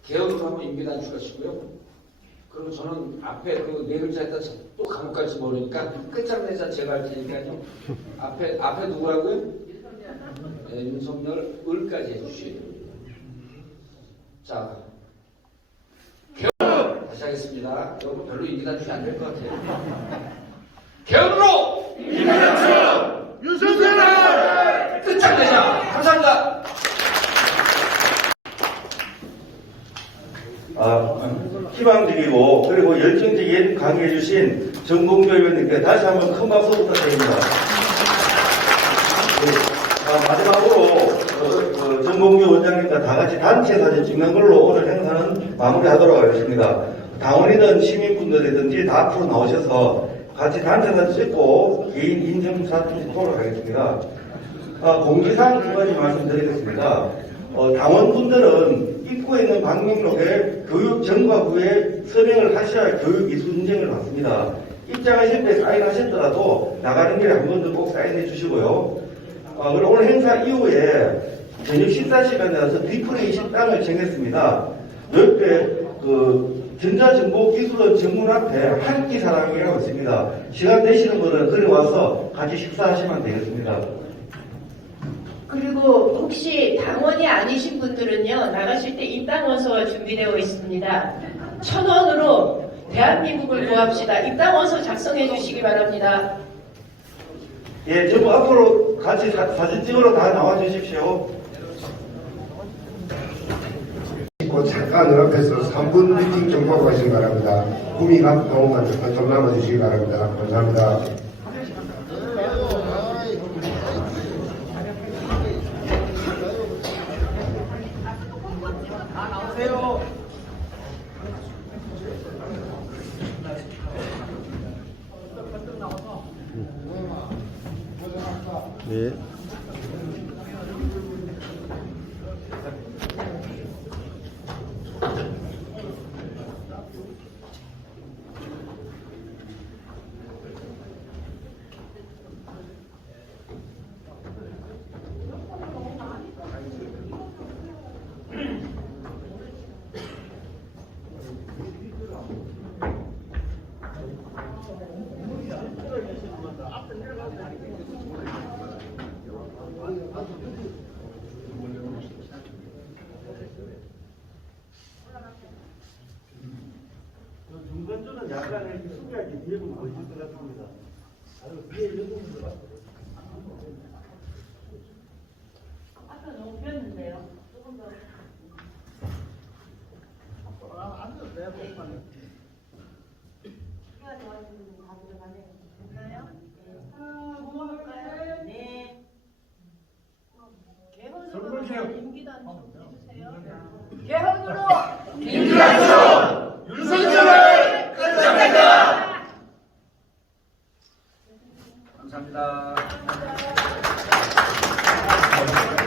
개헌으로 하면 임기단축하시고요. 그리고 저는 앞에 그 네 글자 했다 또 감옥 갈지 모르니까 끝장내자 제가 할 테니까요. 앞에 누구라고요? 네, 윤석열 을까지 해주시죠. 자, 개헌 다시 하겠습니다. 여러분 별로 임기단축이 안 될 것 같아요. 개헌으로 임기단축 윤석열을 끝장내자. 감사합니다. 희망적이고 그리고 열정적인 강의해 주신 정봉주 의원님께 다시 한번 큰 박수 부탁드립니다. 마지막으로 정봉주 원장님과 다 같이 단체 사진 찍는 걸로 오늘 행사는 마무리하도록 하겠습니다. 당원이든 시민분들이든지 다 앞으로 나오셔서 같이 단체사진 찍고 개인 인증사 찍도록 하겠습니다. 공지사항 두 가지 말씀드리겠습니다. 당원분들은 입구에 있는 방명록에 교육 전과 후에 서명을 하셔야 교육 이수 인증을 받습니다. 입장하실 때 사인하셨더라도 나가는 길에 한 번 더 꼭 사인해 주시고요. 그리고 오늘 행사 이후에 저녁 식사 시간이라서 뒤풀이 식당을 정했습니다. 옆에 전자정보기술원 정문 앞에 한 끼 사랑이라고 있습니다. 시간 되시는 분은 그리 와서 같이 식사하시면 되겠습니다. 그리고 혹시 당원이 아니신 분들은요, 나가실 때 입당원서 준비되어 있습니다. 1,000원으로 대한민국을 구합시다. 입당원서 작성해 주시기 바랍니다. 예, 전부 앞으로 같이 사진 찍으러 다 나와 주십시오. 잠깐 눈앞에서 3분 미팅 좀 하고 가시기 바랍니다. 구미갑 동만 잠깐 좀 남아주시기 바랍니다. 감사합니다. 네. 중간주는 약간 숙여야지 뒤에 보면 보이실 것 같습니다. 뒤에 여성분들 아까 너무 비었는데요. 조금 더. 앉아도 돼요, 키가 좋아지는 분 다 들어가네요. 됐나요? 고마울까요? 네. 개헌으로 임기단 좀 해주세요. 개헌으로 임기단으로 윤석열을 끝장낸다. 감사합니다. 감사합니다.